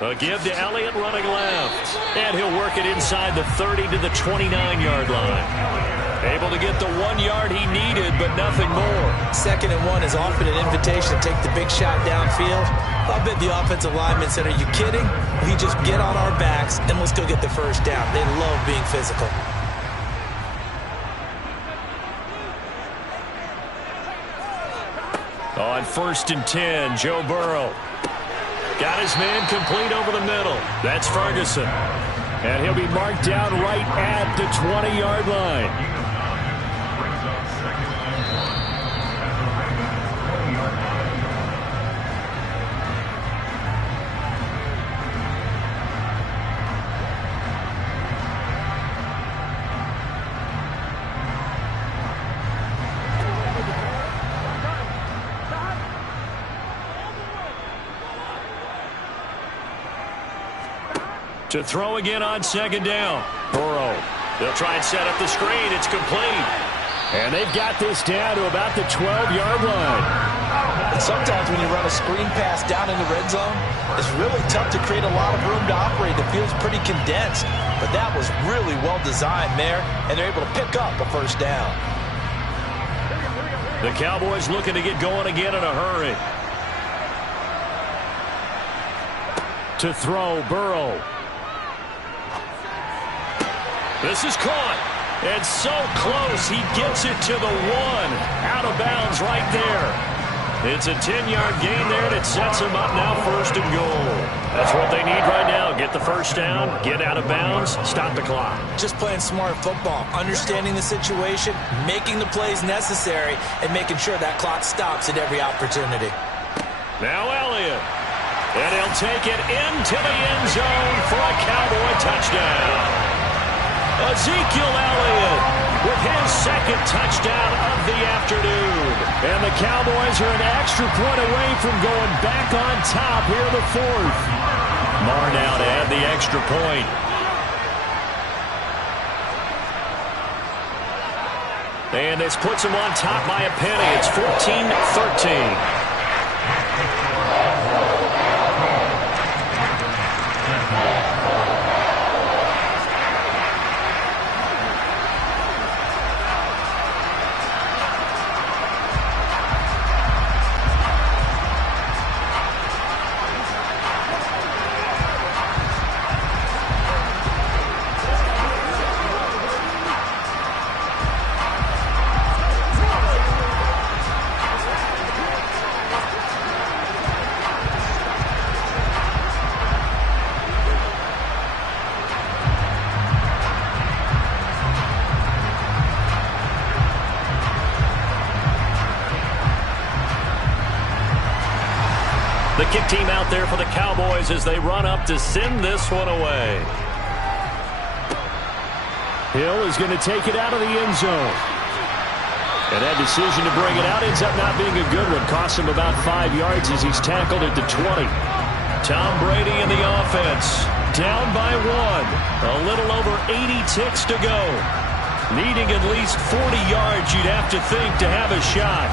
A give to Elliott running left. And he'll work it inside the 30 to the 29-yard line. Able to get the 1 yard he needed, but nothing more. 2nd and 1 is often an invitation to take the big shot downfield. I bet the offensive lineman said, are you kidding? We just get on our backs and let's go get the first down. They love being physical. On 1st and 10, Joe Burrow. Got his man complete over the middle. That's Ferguson. And he'll be marked down right at the 20-yard line. To throw again on 2nd down. Burrow. They'll try and set up the screen. It's complete. And they've got this down to about the 12-yard line. And sometimes when you run a screen pass down in the red zone, it's really tough to create a lot of room to operate. The field's pretty condensed. But that was really well designed there, and they're able to pick up a first down. The Cowboys looking to get going again in a hurry. To throw, Burrow. This is caught. And so close, he gets it to the 1. Out of bounds right there. It's a 10-yard gain there, and it sets him up now 1st and goal. That's what they need right now. Get the first down, get out of bounds, stop the clock. Just playing smart football, understanding the situation, making the plays necessary, and making sure that clock stops at every opportunity. Now Elliott. And he'll take it into the end zone for a Cowboy touchdown. Ezekiel Elliott with his 2nd touchdown of the afternoon. And the Cowboys are an extra point away from going back on top here in the 4th. Marr now to add the extra point. And this puts them on top by a penny. It's 14-13. The kick team out there for the Cowboys as they run up to send this one away. Hill is going to take it out of the end zone. And that decision to bring it out ends up not being a good one. Costs him about 5 yards as he's tackled at the 20. Tom Brady in the offense. Down by 1. A little over 80 ticks to go. Needing at least 40 yards, you'd have to think, to have a shot.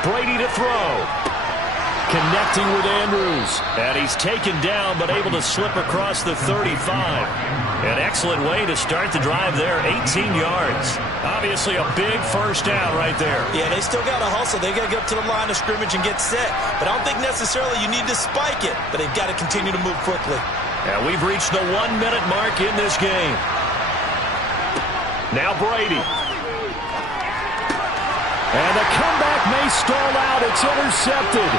Brady to throw. Connecting with Andrews. And he's taken down, but able to slip across the 35. An excellent way to start the drive there, 18 yards. Obviously a big first down right there. Yeah, they still got to hustle. They got to get up to the line of scrimmage and get set. But I don't think necessarily you need to spike it. But they've got to continue to move quickly. And we've reached the 1-minute mark in this game. Now Brady. And the comeback may stall out. It's intercepted.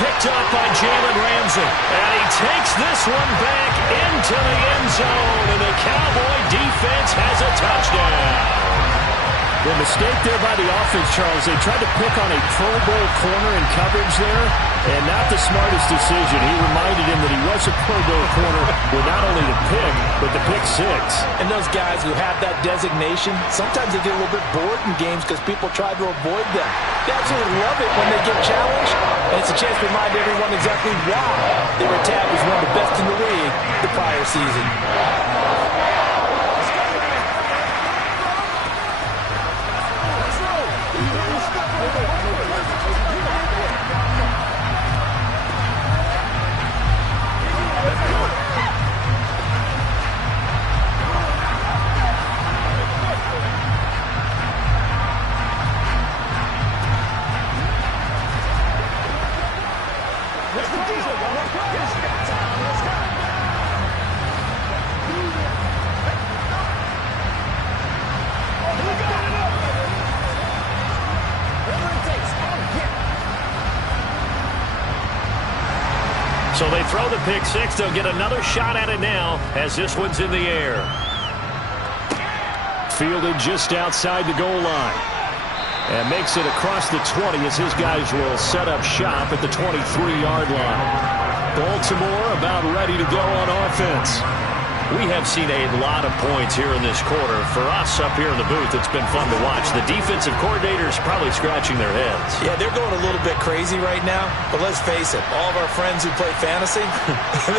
Picked up by Jalen Ramsey. And he takes this one back into the end zone. And the Cowboy defense has a touchdown. The mistake there by the offense, Charles. They tried to pick on a Pro Bowl corner in coverage there, and not the smartest decision. He reminded him that he was a Pro Bowl corner with not only the pick, but the pick six. And those guys who have that designation, sometimes they get a little bit bored in games because people try to avoid them. They absolutely love it when they get challenged, and it's a chance to remind everyone exactly why they were tagged as one of the best in the league the prior season. So they throw the pick six. They'll get another shot at it now as this one's in the air. Fielded just outside the goal line. And makes it across the 20 as his guys will set up shop at the 23-yard line. Baltimore about ready to go on offense. We have seen a lot of points here in this quarter. For us up here in the booth, it's been fun to watch. The defensive coordinators probably scratching their heads. Yeah, they're going a little bit crazy right now. But let's face it, all of our friends who play fantasy,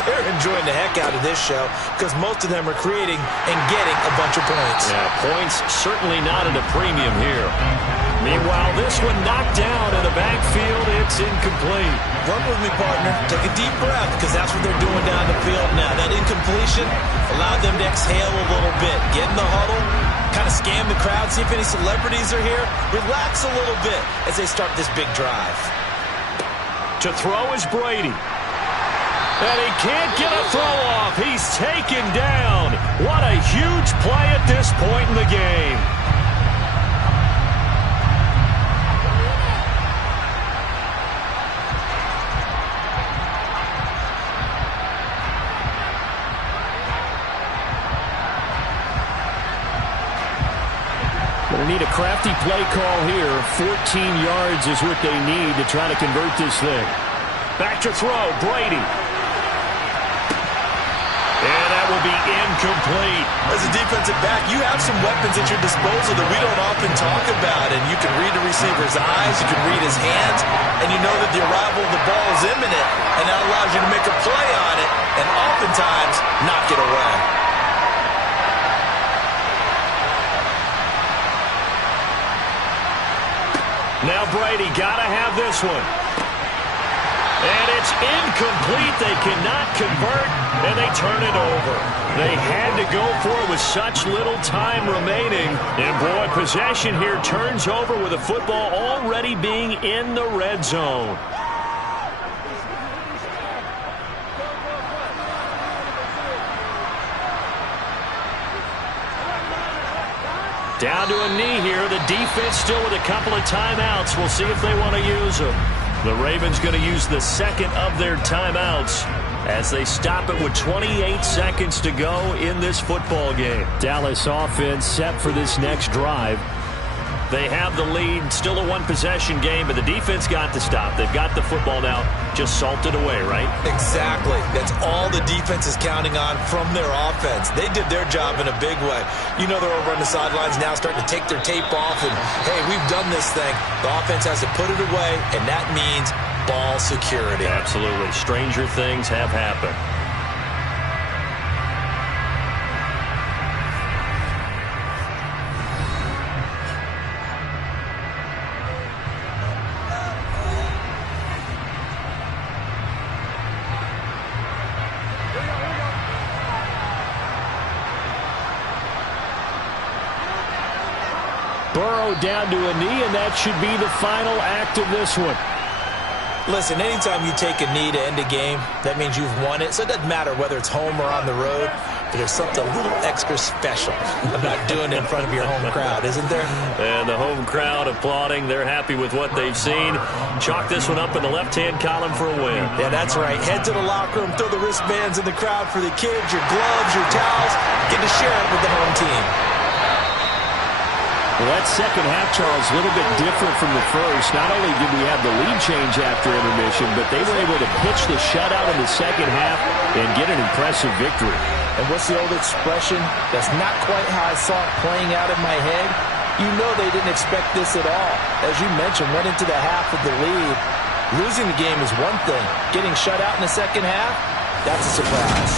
they're enjoying the heck out of this show because most of them are creating and getting a bunch of points. Yeah, points certainly not at a premium here. Meanwhile, this one knocked down in the backfield. It's incomplete. Work with me, partner. Take a deep breath because that's what they're doing down the field now. That incompletion allowed them to exhale a little bit. Get in the huddle, kind of scan the crowd, see if any celebrities are here. Relax a little bit as they start this big drive. To throw is Brady. And he can't get a throw off. He's taken down. What a huge play at this point in the game. Going to need a crafty play call here. 14 yards is what they need to try to convert this thing. Back to throw, Brady. And that will be incomplete. As a defensive back, you have some weapons at your disposal that we don't often talk about. And you can read the receiver's eyes, you can read his hands, and you know that the arrival of the ball is imminent. And that allows you to make a play on it and oftentimes knock it away. Now Brady got to have this one. And it's incomplete. They cannot convert, and they turn it over. They had to go for it with such little time remaining. And, boy, possession here turns over with the football already being in the red zone. Down to a knee here. The defense still with a couple of timeouts. We'll see if they want to use them. The Ravens going to use the second of their timeouts as they stop it with 28 seconds to go in this football game. Dallas offense set for this next drive. They have the lead. Still a one-possession game, but the defense got to stop. They've got the football now. Just salted away, right? Exactly. That's all the defense is counting on from their offense. They did their job in a big way. You know they're over on the sidelines now starting to take their tape off and, hey, we've done this thing. The offense has to put it away, and that means ball security. Absolutely. Stranger things have happened. Burrow down to a knee, and that should be the final act of this one. Listen, anytime you take a knee to end a game, that means you've won it. So it doesn't matter whether it's home or on the road. But there's something a little extra special about doing it in front of your home crowd, isn't there? And the home crowd applauding. They're happy with what they've seen. Chalk this one up in the left-hand column for a win. Yeah, that's right. Head to the locker room, throw the wristbands in the crowd for the kids, your gloves, your towels. Get to share it with the home team. Well, that second half, Charles, a little bit different from the first. Not only did we have the lead change after intermission, but they were able to pitch the shutout in the second half and get an impressive victory. And what's the old expression? That's not quite how I saw it playing out in my head. You know they didn't expect this at all. As you mentioned, went into the half with the lead. Losing the game is one thing. Getting shut out in the second half, that's a surprise.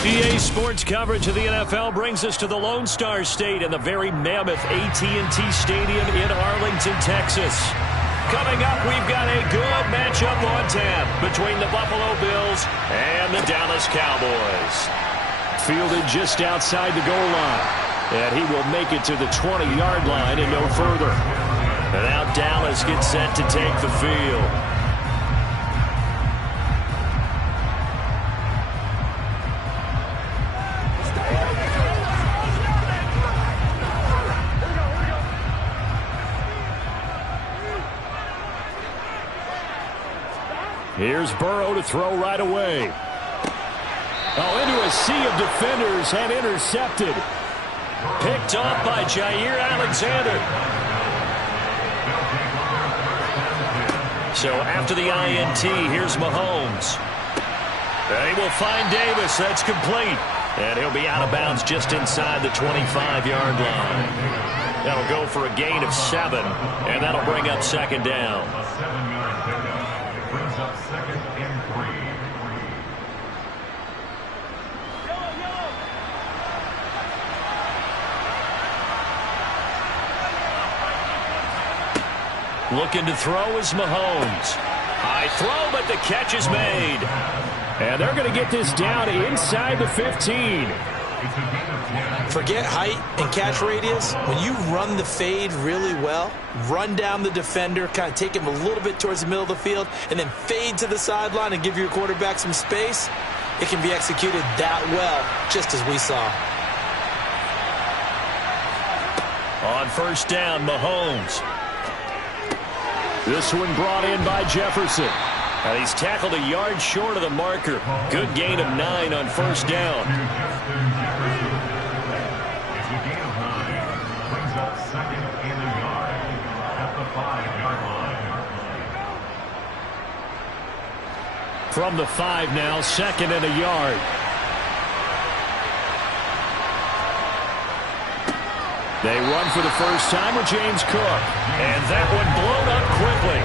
EA Sports coverage of the NFL brings us to the Lone Star State and the very mammoth AT&T Stadium in Arlington, Texas. Coming up, we've got a good matchup on tap between the Buffalo Bills and the Dallas Cowboys. Fielded just outside the goal line. And he will make it to the 20-yard line and no further. And now Dallas gets set to take the field. Here's Burrow to throw right away. Oh, into a sea of defenders and intercepted. Picked off by Jair Alexander. So after the INT, here's Mahomes. And he will find Davis. That's complete. And he'll be out of bounds just inside the 25-yard line. That'll go for a gain of 7, and that'll bring up second down. A 7-yard pickup brings up second and 3. Looking to throw is Mahomes. High throw, but the catch is made. And they're going to get this down inside the 15. Forget height and catch radius. When you run the fade really well, run down the defender, kind of take him a little bit towards the middle of the field, and then fade to the sideline and give your quarterback some space, it can be executed that well, just as we saw. On first down, Mahomes. This one brought in by Jefferson. And he's tackled a yard short of the marker. Good gain of 9 on first down. It's a gain of 9. Brings up second and a yard at the 5-yard line. From the 5 now, second and a yard. They run for the first time with James Cook. And that one blown up quickly,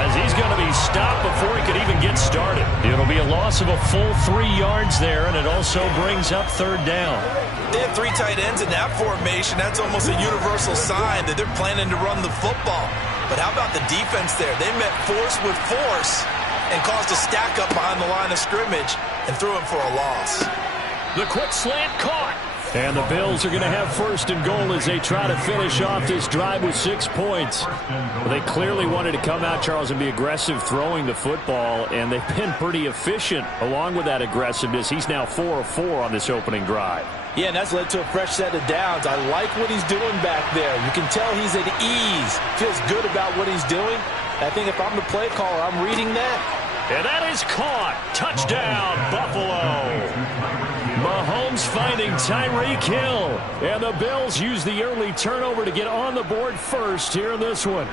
as he's going to be stopped before he could even get started. It'll be a loss of a full 3 yards there, and it also brings up third down. They have 3 tight ends in that formation. That's almost a universal sign that they're planning to run the football. But how about the defense there? They met force with force and caused a stack up behind the line of scrimmage and threw him for a loss. The quick slant caught. And the Bills are going to have first and goal as they try to finish off this drive with 6 points. Well, they clearly wanted to come out, Charles, and be aggressive throwing the football, and they've been pretty efficient along with that aggressiveness. He's now 4 of 4 on this opening drive. Yeah, and that's led to a fresh set of downs. I like what he's doing back there. You can tell he's at ease. Feels good about what he's doing. I think if I'm the play caller, I'm reading that. And that is caught. Touchdown, Buffalo. Mahomes finding Tyreek Hill. And the Bills use the early turnover to get on the board first here in this one.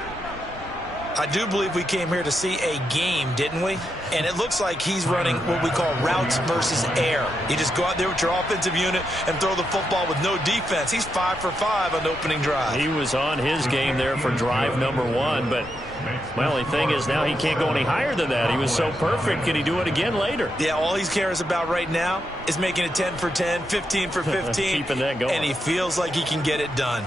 I do believe we came here to see a game, didn't we? And it looks like he's running what we call routes versus air. You just go out there with your offensive unit and throw the football with no defense. He's 5 for 5 on the opening drive. He was on his game there for drive number 1, but my only thing is now he can't go any higher than that. He was so perfect. Can he do it again later? Yeah, all he cares about right now is making it 10 for 10, 15 for 15. Keeping that going. And he feels like he can get it done.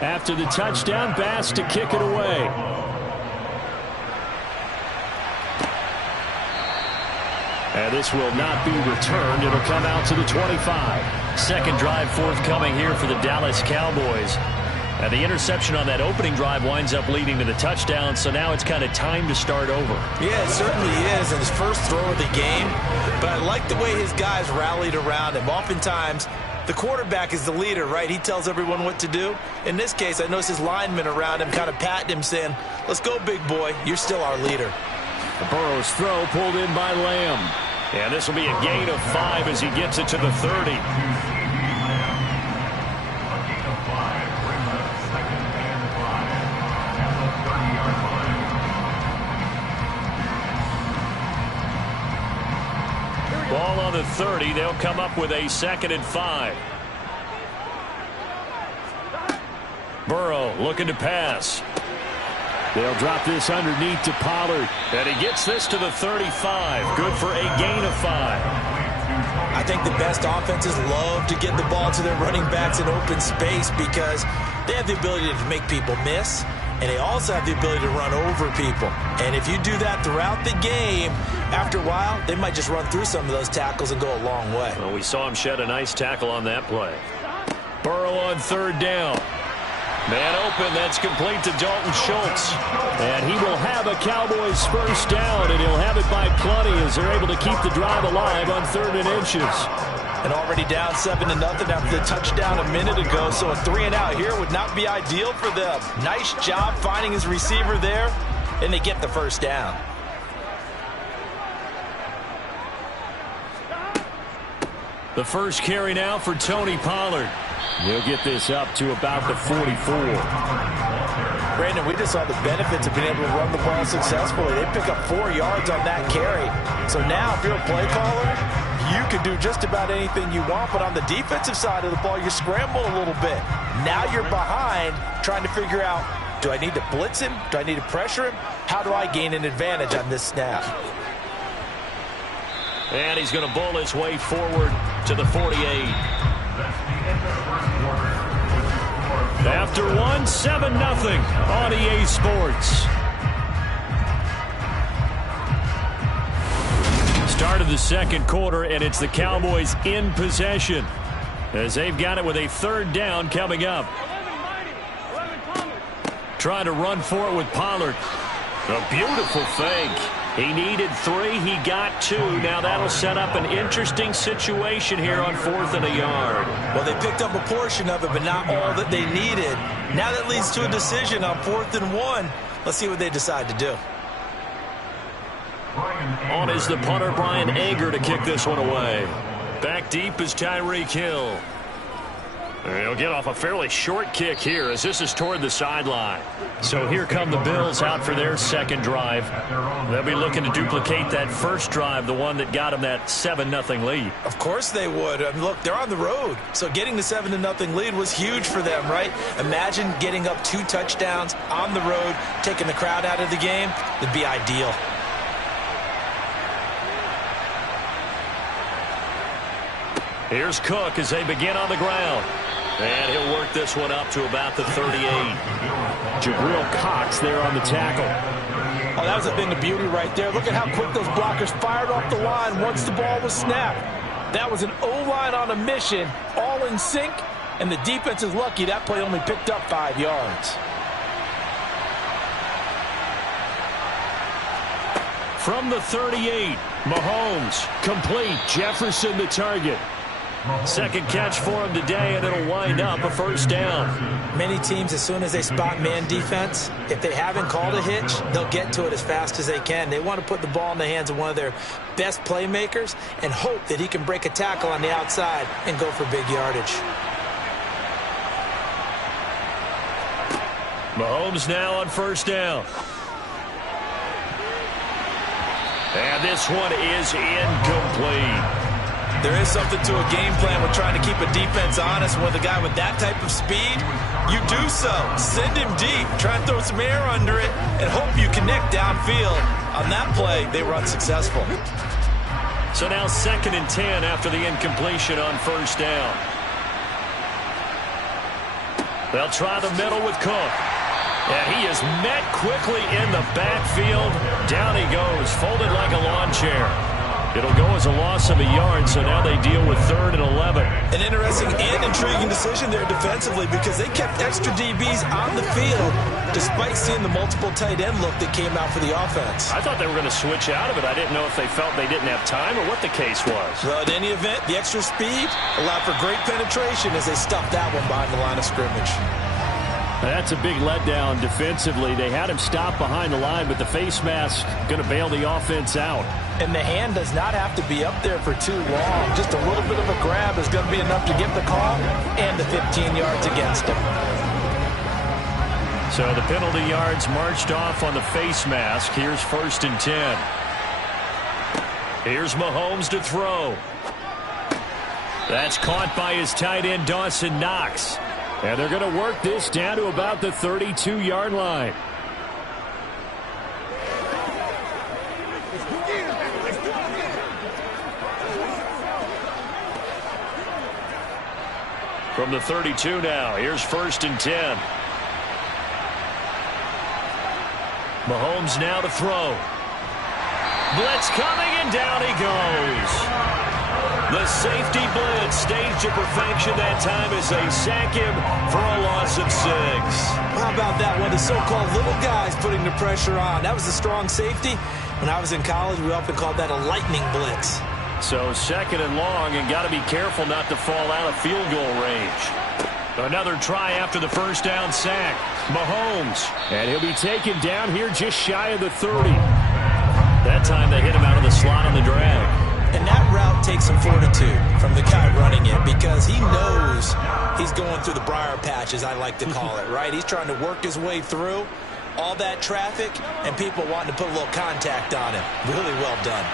After the touchdown, Bass to kick it away. And this will not be returned. It'll come out to the 25. Second drive forthcoming here for the Dallas Cowboys. And the interception on that opening drive winds up leading to the touchdown, so now it's kind of time to start over. Yeah, it certainly is, and his first throw of the game. But I like the way his guys rallied around him. Oftentimes, the quarterback is the leader, right? He tells everyone what to do. In this case, I noticed his linemen around him kind of patting him, saying, let's go, big boy. You're still our leader. Burrow's throw pulled in by Lamb. And this will be a gain of 5 as he gets it to the 30. A gain of 5 brings up 2nd and 5 at the 30-yard line. Ball on the 30. They'll come up with a 2nd and 5. Burrow looking to pass. They'll drop this underneath to Pollard. And he gets this to the 35. Good for a gain of 5. I think the best offenses love to get the ball to their running backs in open space because they have the ability to make people miss, and they also have the ability to run over people. And if you do that throughout the game, after a while, they might just run through some of those tackles and go a long way. Well, we saw him shed a nice tackle on that play. Burrow on 3rd down. Man open, that's complete to Dalton Schultz. And he will have a Cowboys first down, and he'll have it by plenty as they're able to keep the drive alive on 3rd and inches. And already down 7-0 after the touchdown a minute ago, so a 3-and-out here would not be ideal for them. Nice job finding his receiver there, and they get the first down. The first carry now for Tony Pollard. He'll get this up to about the 44. Brandon, we just saw the benefits of being able to run the ball successfully. They pick up 4 yards on that carry. So now, if you're a play caller, you can do just about anything you want. But on the defensive side of the ball, you scramble a little bit. Now you're behind, trying to figure out, do I need to blitz him? Do I need to pressure him? How do I gain an advantage on this snap? And he's going to bowl his way forward to the 48. After 7-0 on EA Sports. Start of the 2nd quarter, and it's the Cowboys in possession as they've got it with a 3rd down coming up. Trying to run for it with Pollard. A beautiful fake. He needed 3. He got 2. Now that'll set up an interesting situation here on 4th and a yard. Well, they picked up a portion of it, but not all that they needed. Now that leads to a decision on 4th and 1. Let's see what they decide to do. On is the punter, Brian Anger, to kick this one away. Back deep is Tyreek Hill. He'll get off a fairly short kick here as this is toward the sideline. So here come the Bills out for their 2nd drive. They'll be looking to duplicate that first drive, the one that got them that 7-0 lead. Of course they would. I mean, look, they're on the road. So getting the 7-0 lead was huge for them, right? Imagine getting up 2 touchdowns on the road, taking the crowd out of the game. It'd be ideal. Here's Cook as they begin on the ground. And he'll work this one up to about the 38. Jabril Cox there on the tackle. Oh, that was a thing of beauty right there. Look at how quick those blockers fired off the line once the ball was snapped. That was an O-line on a mission, all in sync, and the defense is lucky that play only picked up 5 yards. From the 38, Mahomes, complete. Jefferson the target. 2nd catch for him today, and it'll wind up a first down. Many teams, as soon as they spot man defense, if they haven't called a hitch, they'll get to it as fast as they can. They want to put the ball in the hands of one of their best playmakers and hope that he can break a tackle on the outside and go for big yardage. Mahomes now on first down. And this one is incomplete. There is something to a game plan with trying to keep a defense honest. With a guy with that type of speed, you do so. Send him deep, try and throw some air under it, and hope you connect downfield. On that play, they were unsuccessful. So now 2nd and 10 after the incompletion on first down. They'll try the middle with Cook. And he is met quickly in the backfield. Down he goes, folded like a lawn chair. It'll go as a loss of a yard, so now they deal with 3rd and 11. An interesting and intriguing decision there defensively because they kept extra DBs on the field despite seeing the multiple tight end look that came out for the offense. I thought they were going to switch out of it. I didn't know if they felt they didn't have time or what the case was. Well, in any event, the extra speed allowed for great penetration as they stuffed that one behind the line of scrimmage. That's a big letdown defensively. They had him stop behind the line, but the face mask going to bail the offense out. And the hand does not have to be up there for too long. Just a little bit of a grab is going to be enough to get the call and the 15 yards against him. So the penalty yards marched off on the face mask. Here's 1st and 10. Here's Mahomes to throw. That's caught by his tight end, Dawson Knox. And they're going to work this down to about the 32-yard line. From the 32 now, here's 1st and 10. Mahomes now to throw. Blitz coming, and down he goes. The safety blitz staged to perfection that time as they sack him for a loss of 6. How about that one? The so-called little guys putting the pressure on. That was a strong safety. When I was in college, we often called that a lightning blitz. So 2nd and long, and got to be careful not to fall out of field goal range. Another try after the first down sack. Mahomes, and he'll be taken down here just shy of the 30. That time they hit him out of the slot on the drag. And that route takes some fortitude from the guy running it, because he knows he's going through the briar patch, as I like to call it, right? He's trying to work his way through all that traffic and people wanting to put a little contact on him. Really well done.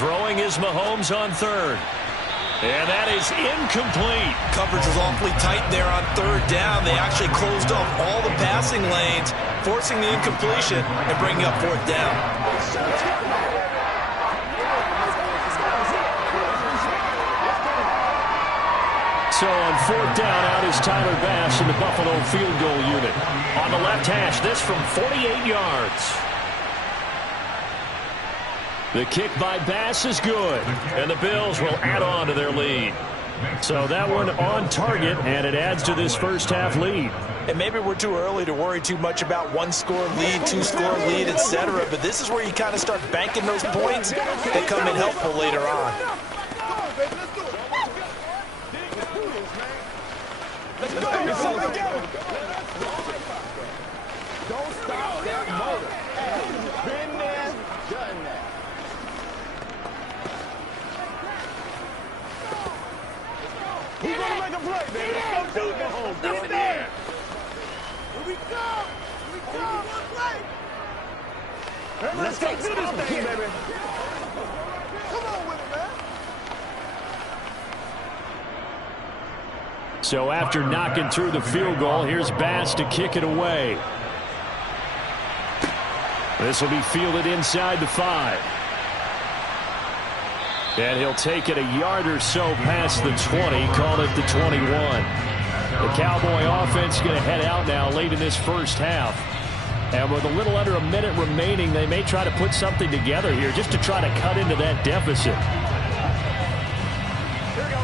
Throwing is Mahomes on 3rd. And that is incomplete. Coverage was awfully tight there on 3rd down. They actually closed off all the passing lanes, forcing the incompletion and bringing up 4th down. So on 4th down, out is Tyler Bass in the Buffalo field goal unit. On the left hash, this from 48 yards. The kick by Bass is good, and the Bills will add on to their lead. So that one on target, and it adds to this first half lead. And maybe we're too early to worry too much about 1-score lead, 2-score lead, etc. But this is where you kind of start banking those points that come in helpful later on. Let's go, together. Don't stop that motor. Been there, done that. Who's gonna make a play, baby? Let's go, Mahomes. Here we go. Let's go. Do this thing, baby. Come on with it, man. So after knocking through the field goal, here's Bass to kick it away. This will be fielded inside the 5. And he'll take it a yard or so past the 20, call it the 21. The Cowboy offense going to head out now late in this first half. And with a little under a minute remaining, they may try to put something together here just to try to cut into that deficit. Here we go.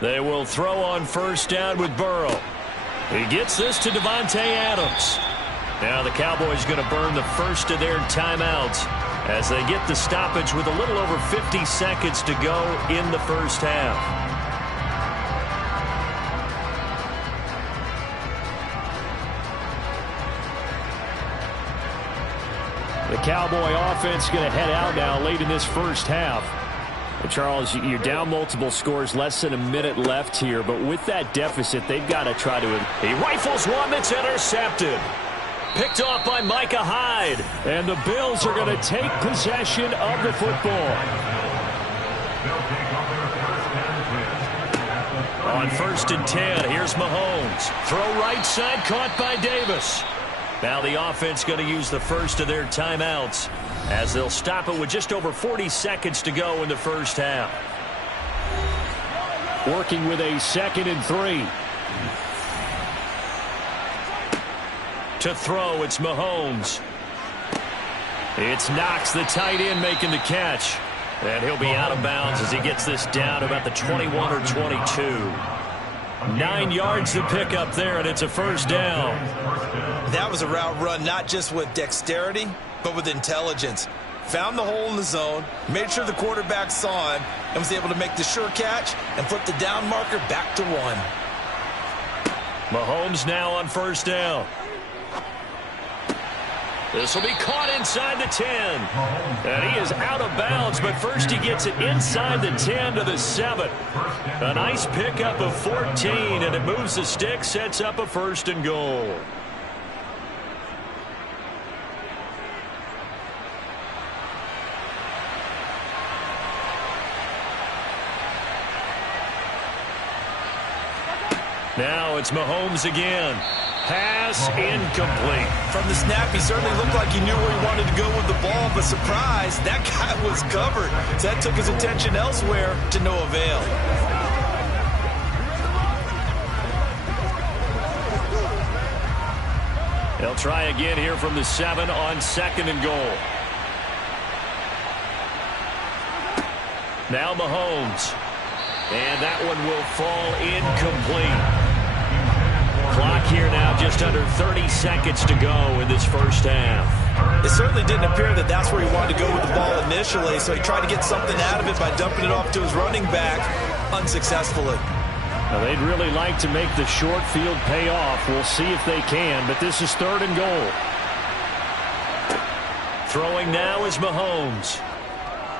They will throw on first down with Burrow. He gets this to Davante Adams. Now the Cowboys going to burn the first of their timeouts as they get the stoppage with a little over 50 seconds to go in the first half. The Cowboy offense going to head out now late in this first half. Charles, you're down multiple scores, less than a minute left here, but with that deficit, they've got to try to... He rifles one that's intercepted. Picked off by Micah Hyde. And the Bills are going to take possession of the football. On 1st and 10, here's Mahomes. Throw right side, caught by Davis. Now the offense going to use the first of their timeouts as they'll stop it with just over 40 seconds to go in the first half. Working with a 2nd and 3. To throw, it's Mahomes. It's Knox, the tight end, making the catch. And he'll be out of bounds as he gets this down about the 21 or 22. 9 yards to pick up there, and it's a first down. That was a route run not just with dexterity, but with intelligence. Found the hole in the zone, made sure the quarterback saw him, and was able to make the sure catch and flip the down marker back to 1. Mahomes now on first down. This will be caught inside the 10. And he is out of bounds, but first he gets it inside the 10 to the 7. A nice pickup of 14, and it moves the stick, sets up a 1st and goal. Now it's Mahomes again. Pass incomplete. From the snap, he certainly looked like he knew where he wanted to go with the ball, but surprise, that guy was covered. So that took his attention elsewhere to no avail. They'll try again here from the 7 on 2nd and goal. Now Mahomes. And that one will fall incomplete. Clock here now, just under 30 seconds to go in this first half. It certainly didn't appear that that's where he wanted to go with the ball initially, so he tried to get something out of it by dumping it off to his running back unsuccessfully. Now, they'd really like to make the short field pay off. We'll see if they can, but this is 3rd and goal. Throwing now is Mahomes.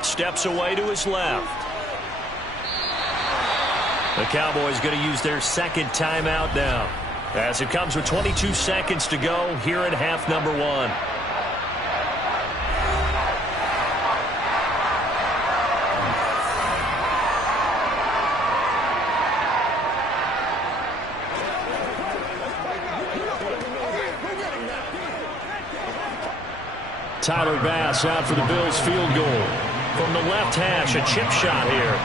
Steps away to his left. The Cowboys going to use their 2nd timeout now, as it comes with 22 seconds to go here at half number 1. Tyler Bass out for the Bills field goal. From the left hash, a chip shot here.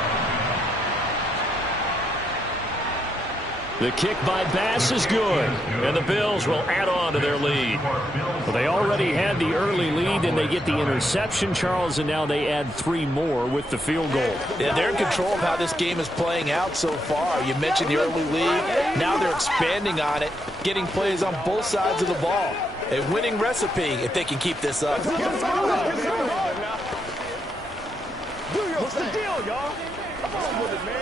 The kick by Bass is good, and the Bills will add on to their lead. Well, they already had the early lead, and they get the interception, Charles, and now they add 3 more with the field goal. Yeah, they're in control of how this game is playing out so far. You mentioned the early lead. Now they're expanding on it, getting plays on both sides of the ball. A winning recipe if they can keep this up. What's the deal, y'all? Come on with it, man.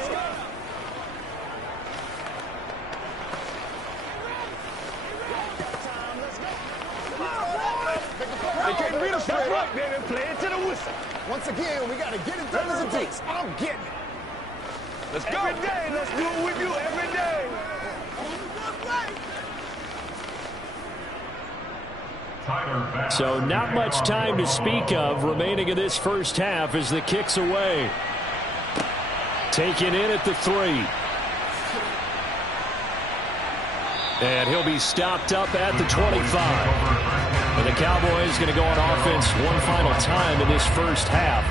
They can't beat us straight up, man, and play it to the whistle. Once again, we got to get it done as it takes. I'm getting it. Let's go. Every day, let's do it with you every day. So not much time to speak of remaining in this first half as the kick's away. Taken in at the 3. And he'll be stopped up at the 25. And the Cowboys going to go on offense one final time in this first half.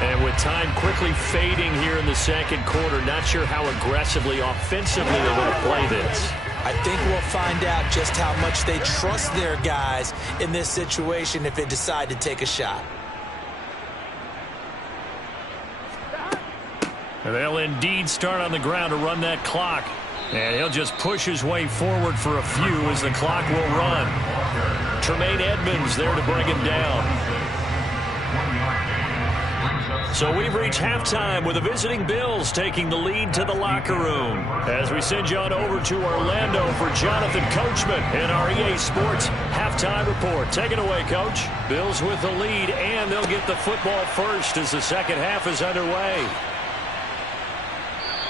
And with time quickly fading here in the 2nd quarter, not sure how aggressively, offensively they want to play this. I think we'll find out just how much they trust their guys in this situation if they decide to take a shot. And they'll indeed start on the ground to run that clock. And he'll just push his way forward for a few as the clock will run. Tremaine Edmonds there to bring him down. So we've reached halftime with the visiting Bills taking the lead to the locker room. As we send you on over to Orlando for Jonathan Coachman in our EA Sports Halftime Report. Take it away, Coach. Bills with the lead, and they'll get the football first as the second half is underway.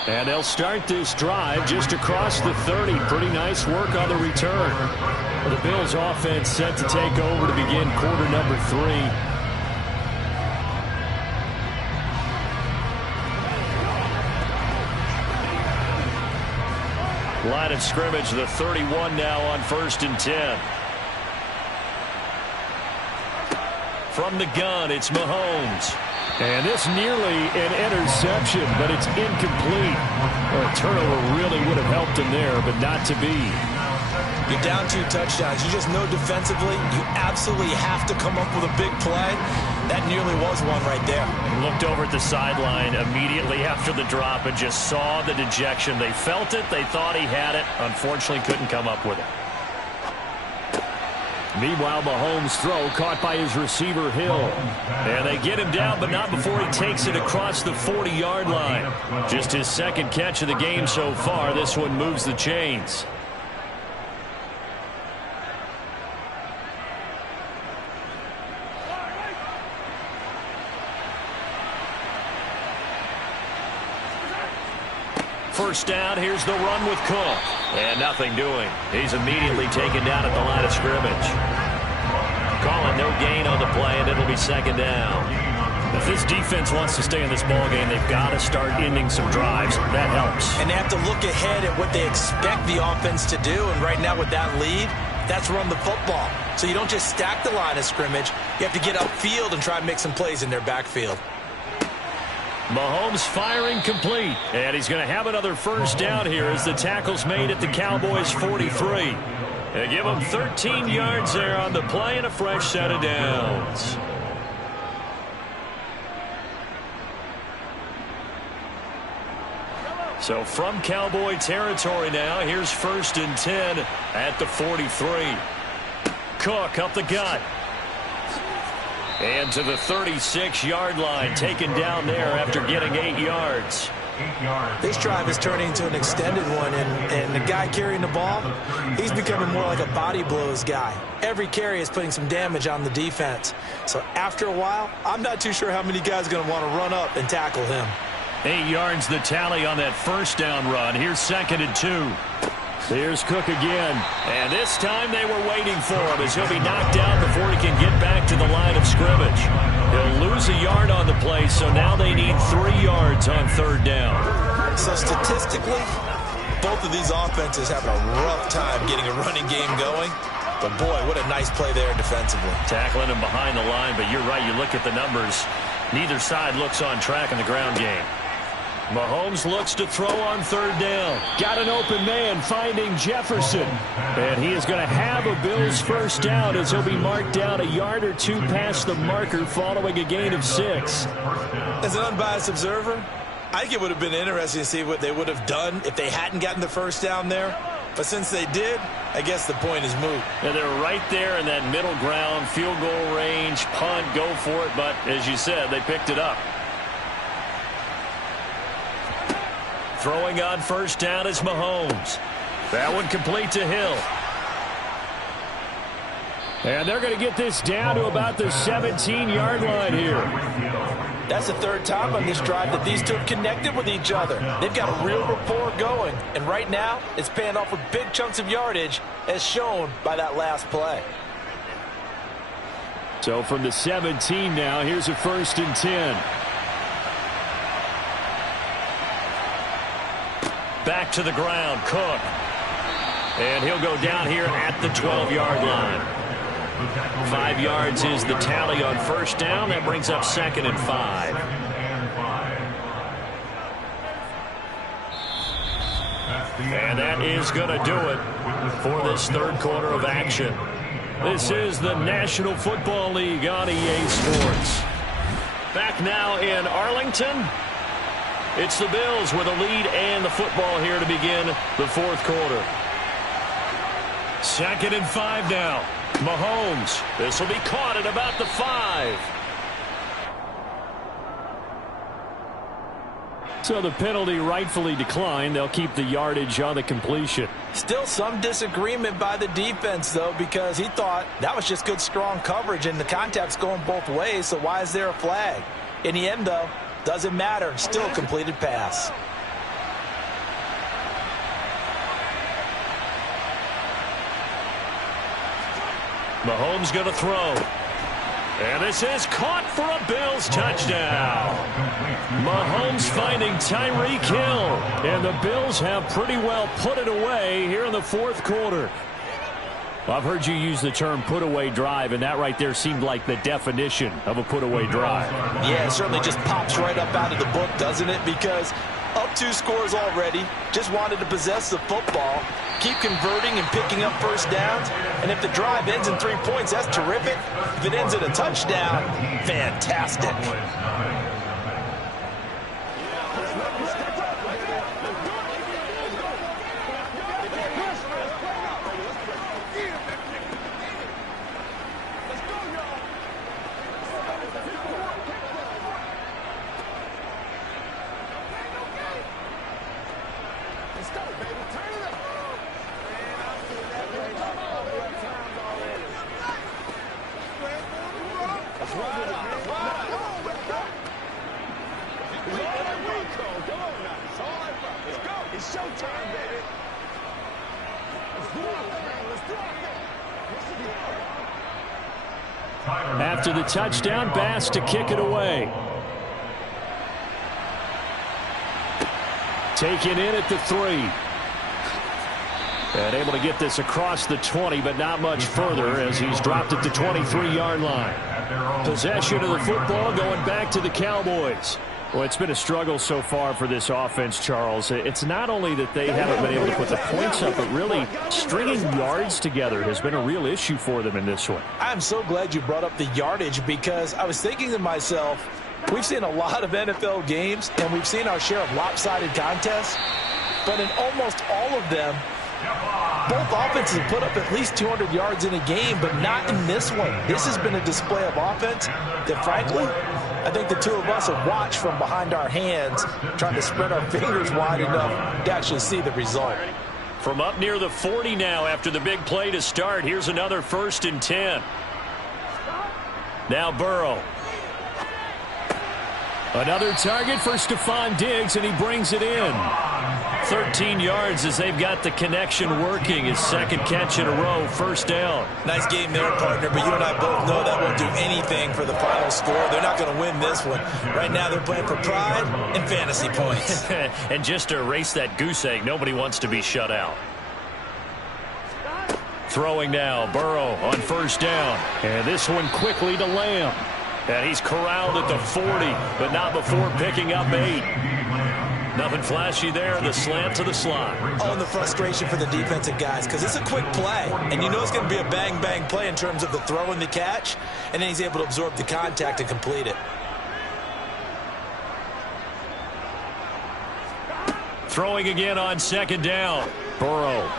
And they'll start this drive just across the 30. Pretty nice work on the return. Well, the Bills offense set to take over to begin quarter number 3. Line of scrimmage, the 31 now on 1st and 10. From the gun, it's Mahomes. And this nearly an interception, but it's incomplete. Well, a turnover really would have helped him there, but not to be. You're down 2 touchdowns. You just know defensively you absolutely have to come up with a big play. That nearly was one right there. Looked over at the sideline immediately after the drop and just saw the dejection. They felt it. They thought he had it. Unfortunately, couldn't come up with it. Meanwhile, Mahomes' throw caught by his receiver, Hill. And they get him down, but not before he takes it across the 40-yard line. Just his second catch of the game so far. This one moves the chains. First down, here's the run with Cook. And nothing doing. He's immediately taken down at the line of scrimmage. Calling no gain on the play, and it'll be second down. If this defense wants to stay in this ballgame, they've got to start ending some drives. That helps. And they have to look ahead at what they expect the offense to do. And right now with that lead, that's run the football. So you don't just stack the line of scrimmage. You have to get upfield and try and make some plays in their backfield. Mahomes firing complete. And he's going to have another first down here as the tackle's made at the Cowboys' 43. They give him 13 yards there on the play and a fresh set of downs. So from Cowboy territory now, here's 1st and 10 at the 43. Cook up the gut. And to the 36-yard line, taken down there after getting 8 yards. This drive is turning into an extended one, and the guy carrying the ball, he's becoming more like a body blows guy. Every carry is putting some damage on the defense. So after a while, I'm not too sure how many guys are going to want to run up and tackle him. 8 yards the tally on that first down run. Here's 2nd and 2. Here's Cook again. And this time they were waiting for him as he'll be knocked down before he can get back to the line of scrimmage. He'll lose a yard on the play, so now they need 3 yards on 3rd down. So statistically, both of these offenses having a rough time getting a running game going. But boy, what a nice play there defensively. Tackling him behind the line, but you're right, you look at the numbers. Neither side looks on track in the ground game. Mahomes looks to throw on 3rd down. Got an open man finding Jefferson. And he is going to have a Bills first down as he'll be marked down a yard or 2 past the marker following a gain of 6. As an unbiased observer, I think it would have been interesting to see what they would have done if they hadn't gotten the first down there. But since they did, I guess the point is moot. And they're right there in that middle ground, field goal range, punt, go for it. But as you said, they picked it up. Throwing on first down is Mahomes. That one complete to Hill. And they're going to get this down to about the 17-yard line here. That's the 3rd time on this drive that these two have connected with each other. They've got a real rapport going. And right now, it's paying off with big chunks of yardage, as shown by that last play. So from the 17 now, here's a 1st and 10. Back to the ground, Cook. And he'll go down here at the 12-yard line. 5 yards is the tally on first down. That brings up 2nd and 5. And that is going to do it for this 3rd quarter of action. This is the National Football League on EA Sports. Back now in Arlington. It's the Bills with a lead and the football here to begin the 4th quarter. 2nd and 5 now. Mahomes. This will be caught at about the 5. So the penalty rightfully declined. They'll keep the yardage on the completion. Still some disagreement by the defense, though, because he thought that was just good, strong coverage, and the contact's going both ways, so why is there a flag? In the end, though, doesn't matter. Still a completed pass. Mahomes going to throw. And this is caught for a Bills touchdown. Mahomes finding Tyreek Hill. And the Bills have pretty well put it away here in the 4th quarter. Well, I've heard you use the term put-away drive, and that right there seemed like the definition of a put-away drive. Yeah, it certainly just pops right up out of the book, doesn't it? Because up 2 scores already, just wanted to possess the football, keep converting and picking up first downs, and if the drive ends in 3 points, that's terrific. If it ends in a touchdown, fantastic. It's showtime, baby. Let's do our thing. Let's do our thing. After the touchdown, Bass to kick it away. Taken in at the 3. And able to get this across the 20, but not much further as he's dropped at the 23-yard line. Possession of the football going back to the Cowboys. Well, it's been a struggle so far for this offense, Charles. It's not only that they haven't been able to put the points up, but really stringing yards together has been a real issue for them in this one. I'm so glad you brought up the yardage because I was thinking to myself, we've seen a lot of NFL games, and we've seen our share of lopsided contests, but in almost all of them, both offenses have put up at least 200 yards in a game, but not in this one. This has been a display of offense that, frankly, I think the two of us have watched from behind our hands, trying to spread our fingers wide enough to actually see the result. From up near the 40 now after the big play to start, here's another 1st and 10. Now Burrow. Another target for Stephon Diggs, and he brings it in. 13 yards as they've got the connection working. His second catch in a row, 1st down. Nice game there, partner, but you and I both know that won't do anything for the final score. They're not going to win this one. Right now they're playing for pride and fantasy points. And just to erase that goose egg, nobody wants to be shut out. Throwing now, Burrow on 1st down. And this one quickly to Lamb. And he's corralled at the 40, but not before picking up 8. Nothing flashy there, the slant to the slot. Oh, and the frustration for the defensive guys, because it's a quick play, and you know it's going to be a bang-bang play in terms of the throw and the catch, and then he's able to absorb the contact and complete it. Throwing again on 2nd down. Burrow.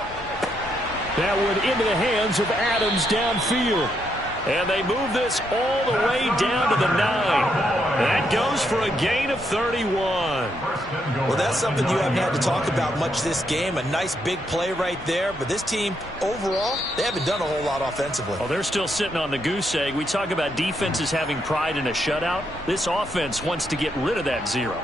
That one into the hands of Adams downfield. And they move this all the way down to the 9. That goes for a gain of 31. Well, that's something you haven't had to talk about much this game. A nice big play right there. But this team, overall, they haven't done a whole lot offensively. Well, they're still sitting on the goose egg. We talk about defenses having pride in a shutout. This offense wants to get rid of that 0.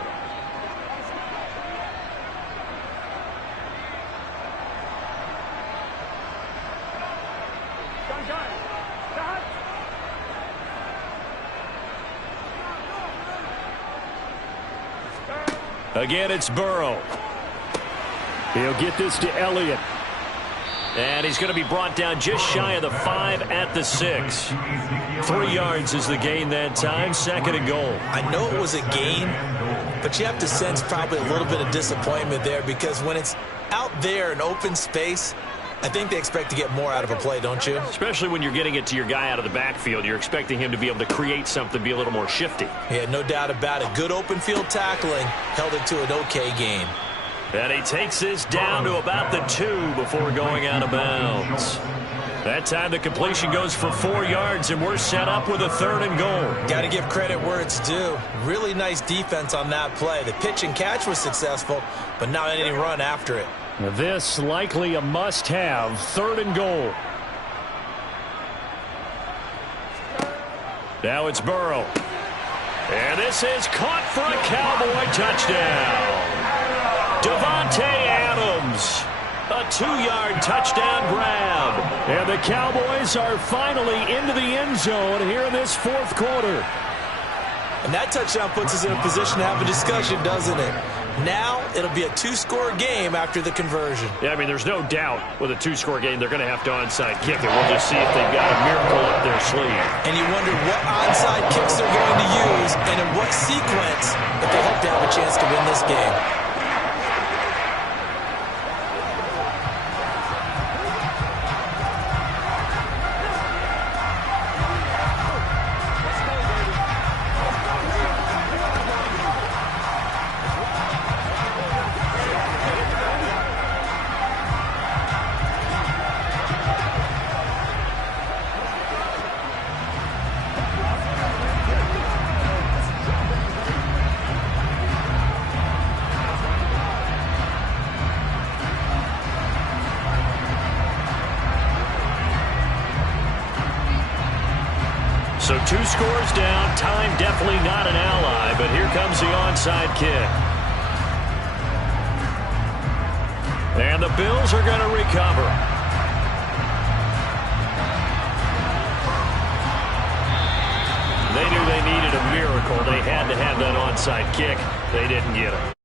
Again, it's Burrow. He'll get this to Elliott. And he's going to be brought down just shy of the 5 at the 6. 3 yards is the gain that time, 2nd and goal. I know it was a gain, but you have to sense probably a little bit of disappointment there because when it's out there in open space, I think they expect to get more out of a play, don't you? Especially when you're getting it to your guy out of the backfield. You're expecting him to be able to create something, be a little more shifty. Yeah, no doubt about it. Good open field tackling held it to an okay gain. And he takes this down to about the 2 before going out of bounds. That time the completion goes for 4 yards, and we're set up with a 3rd and goal. Got to give credit where it's due. Really nice defense on that play. The pitch and catch was successful, but not any run after it. This likely a must-have, 3rd and goal. Now it's Burrow. And this is caught for a Cowboy touchdown. Davante Adams. A 2-yard touchdown grab. And the Cowboys are finally into the end zone here in this 4th quarter. And that touchdown puts us in a position to have a discussion, doesn't it? Now it'll be a 2-score game after the conversion. Yeah, I mean, there's no doubt with a 2-score game they're going to have to onside kick it. We'll just see if they've got a miracle up their sleeve. And you wonder what onside kicks they're going to use and in what sequence if they hope to have a chance to win this game. So 2 scores down. Time definitely not an ally, but here comes the onside kick. And the Bills are going to recover. They knew they needed a miracle. They had to have that onside kick. They didn't get it.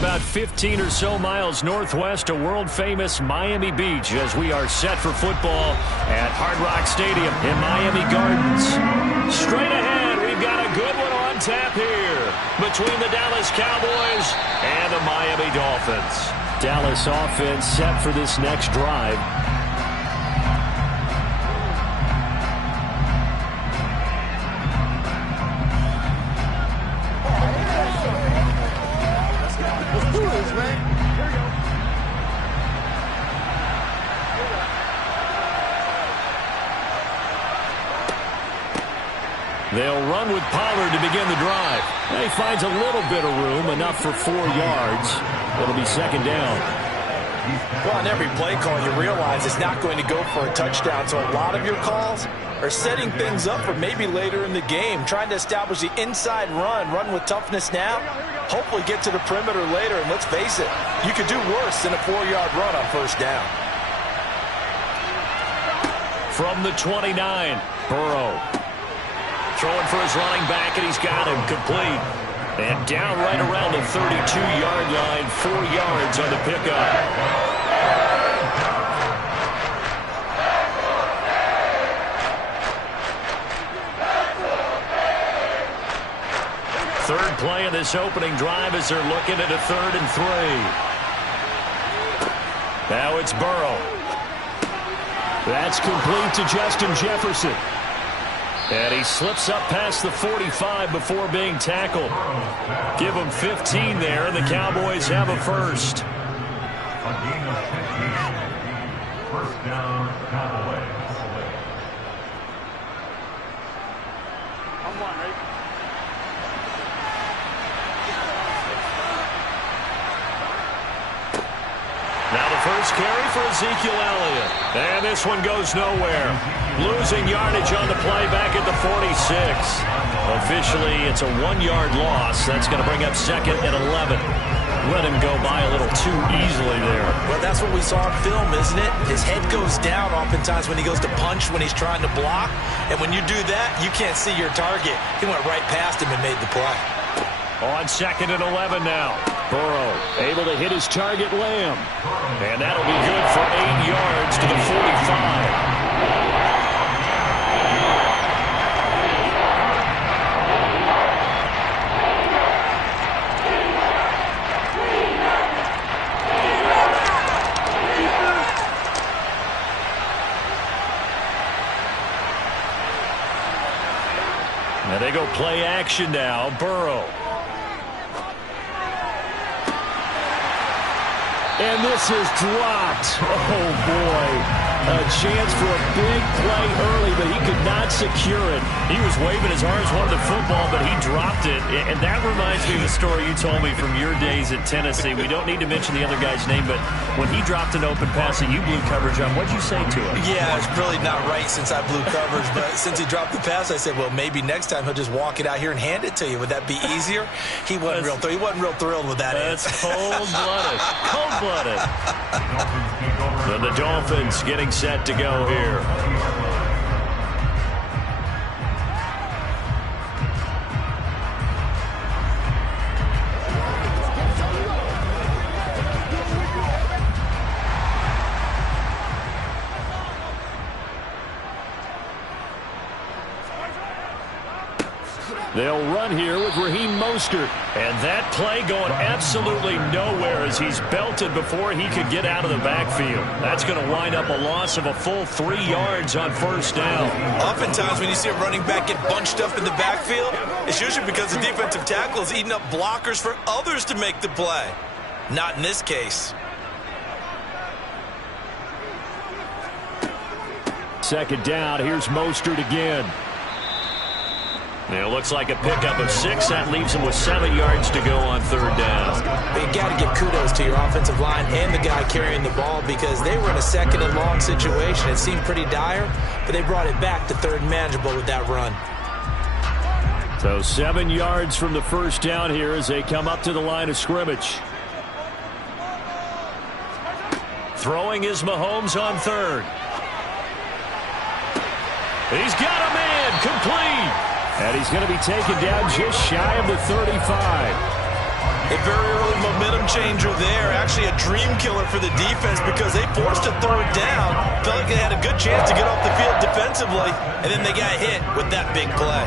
about 15 or so miles northwest of world-famous Miami Beach as we are set for football at Hard Rock Stadium in Miami Gardens. Straight ahead, we've got a good one on tap here between the Dallas Cowboys and the Miami Dolphins. Dallas offense set for this next drive. They'll run with Pollard to begin the drive. And he finds a little bit of room, enough for 4 yards. It'll be second down. Well, on every play call, you realize it's not going to go for a touchdown. So a lot of your calls are setting things up for maybe later in the game, trying to establish the inside run with toughness now, hopefully get to the perimeter later. And let's face it, you could do worse than a 4-yard run on first down. From the 29, Burrow. Throwing for his running back, and he's got him complete. And down right around the 32-yard line, 4 yards on the pickup. Third play of this opening drive as they're looking at a 3rd and 3. Now it's Burrow. That's complete to Justin Jefferson. And he slips up past the 45 before being tackled. Give him 15 there, and the Cowboys have a first. A gain of 15. First down, Cowboys. Come on, right? Now the first carry for Ezekiel Elliott. And this one goes nowhere. Losing yardage on the play back at the 46. Officially, it's a 1-yard loss. That's going to bring up 2nd and 11. Let him go by a little too easily there. Well, that's what we saw on film, isn't it? His head goes down oftentimes when he goes to punch, when he's trying to block. And when you do that, you can't see your target. He went right past him and made the play. On 2nd and 11 now. Burrow able to hit his target, Lamb. And that'll be good for 8 yards to the 45. Now they go play action now. Burrow. And this is dropped. Oh, boy. A chance for a big play early, but he could not secure it. He was waving his arms, wanted the football, but he dropped it. And that reminds me of the story you told me from your days at Tennessee. We don't need to mention the other guy's name, but when he dropped an open pass that you blew coverage on, what'd you say to him? Yeah, it's really not right since I blew coverage, but since he dropped the pass, I said, well, maybe next time he'll just walk it out here and hand it to you. Would that be easier? He wasn't real thrilled with that. That's cold-blooded. Cold-blooded. And the Dolphins getting set to go here. They'll run here with Raheem Mostert. And that play going absolutely nowhere as he's belted before he could get out of the backfield. That's going to wind up a loss of a full 3 yards on first down. Oftentimes when you see a running back get bunched up in the backfield, it's usually because the defensive tackle is eating up blockers for others to make the play. Not in this case. Second down. Here's Mostert again. It looks like a pickup of 6. That leaves him with 7 yards to go on third down. But you got to give kudos to your offensive line and the guy carrying the ball because they were in a 2nd and long situation. It seemed pretty dire, but they brought it back to 3rd and manageable with that run. So 7 yards from the first down here as they come up to the line of scrimmage. Throwing is Mahomes on 3rd. He's got a man complete. And he's going to be taken down just shy of the 35. A very early momentum changer there. Actually a dream killer for the defense because they forced a third down. Felt like they had a good chance to get off the field defensively, and then they got hit with that big play.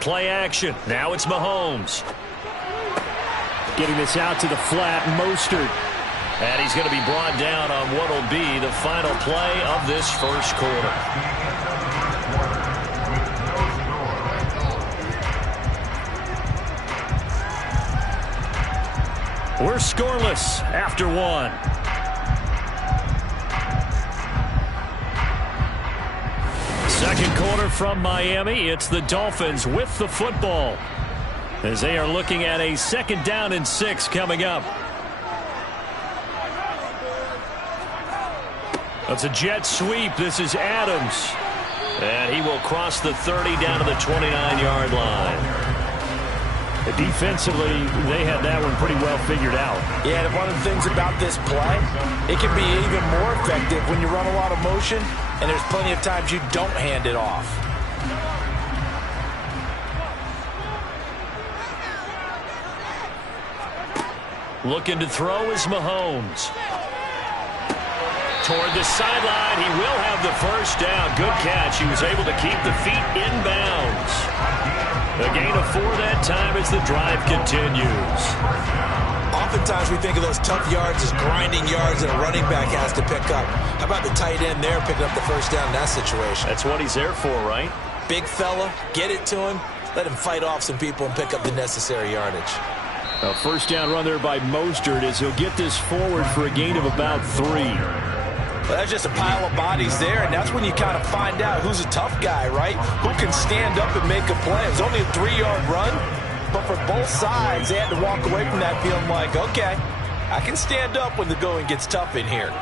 Play action. Now it's Mahomes. Getting this out to the flat, Mostert. And he's going to be brought down on what will be the final play of this first quarter. We're scoreless after one. Second quarter from Miami. It's the Dolphins with the football as they are looking at a 2nd down and 6 coming up. That's a jet sweep. This is Adams. And he will cross the 30 down to the 29-yard line. Defensively, they had that one pretty well figured out. Yeah, and one of the things about this play, it can be even more effective when you run a lot of motion, and there's plenty of times you don't hand it off. Looking to throw is Mahomes. Toward the sideline, he will have the first down. Good catch. He was able to keep the feet in bounds. A gain of 4 that time as the drive continues. Oftentimes we think of those tough yards as grinding yards that a running back has to pick up. How about the tight end there picking up the first down in that situation? That's what he's there for, right? Big fella, get it to him, let him fight off some people and pick up the necessary yardage. A first down run there by Mostert as he'll get this forward for a gain of about 3. Well, that's just a pile of bodies there, and that's when you kind of find out who's a tough guy, right? Who can stand up and make a play. It was only a 3-yard run, but for both sides, they had to walk away from that feeling like, okay, I can stand up when the going gets tough in here.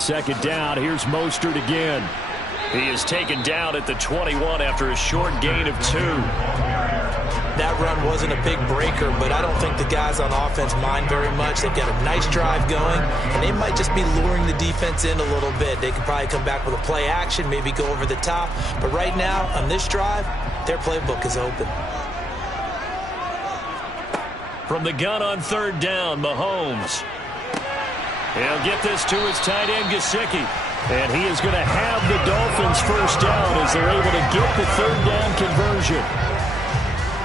Second down, here's Mostert again. He is taken down at the 21 after a short gain of 2. That run wasn't a big breaker, but I don't think the guys on offense mind very much. They've got a nice drive going, and they might just be luring the defense in a little bit. They could probably come back with a play action, maybe go over the top. But right now, on this drive, their playbook is open. From the gun on 3rd down, Mahomes. He'll get this to his tight end, Gesicki. And he is going to have the Dolphins first down as they're able to get the 3rd down conversion.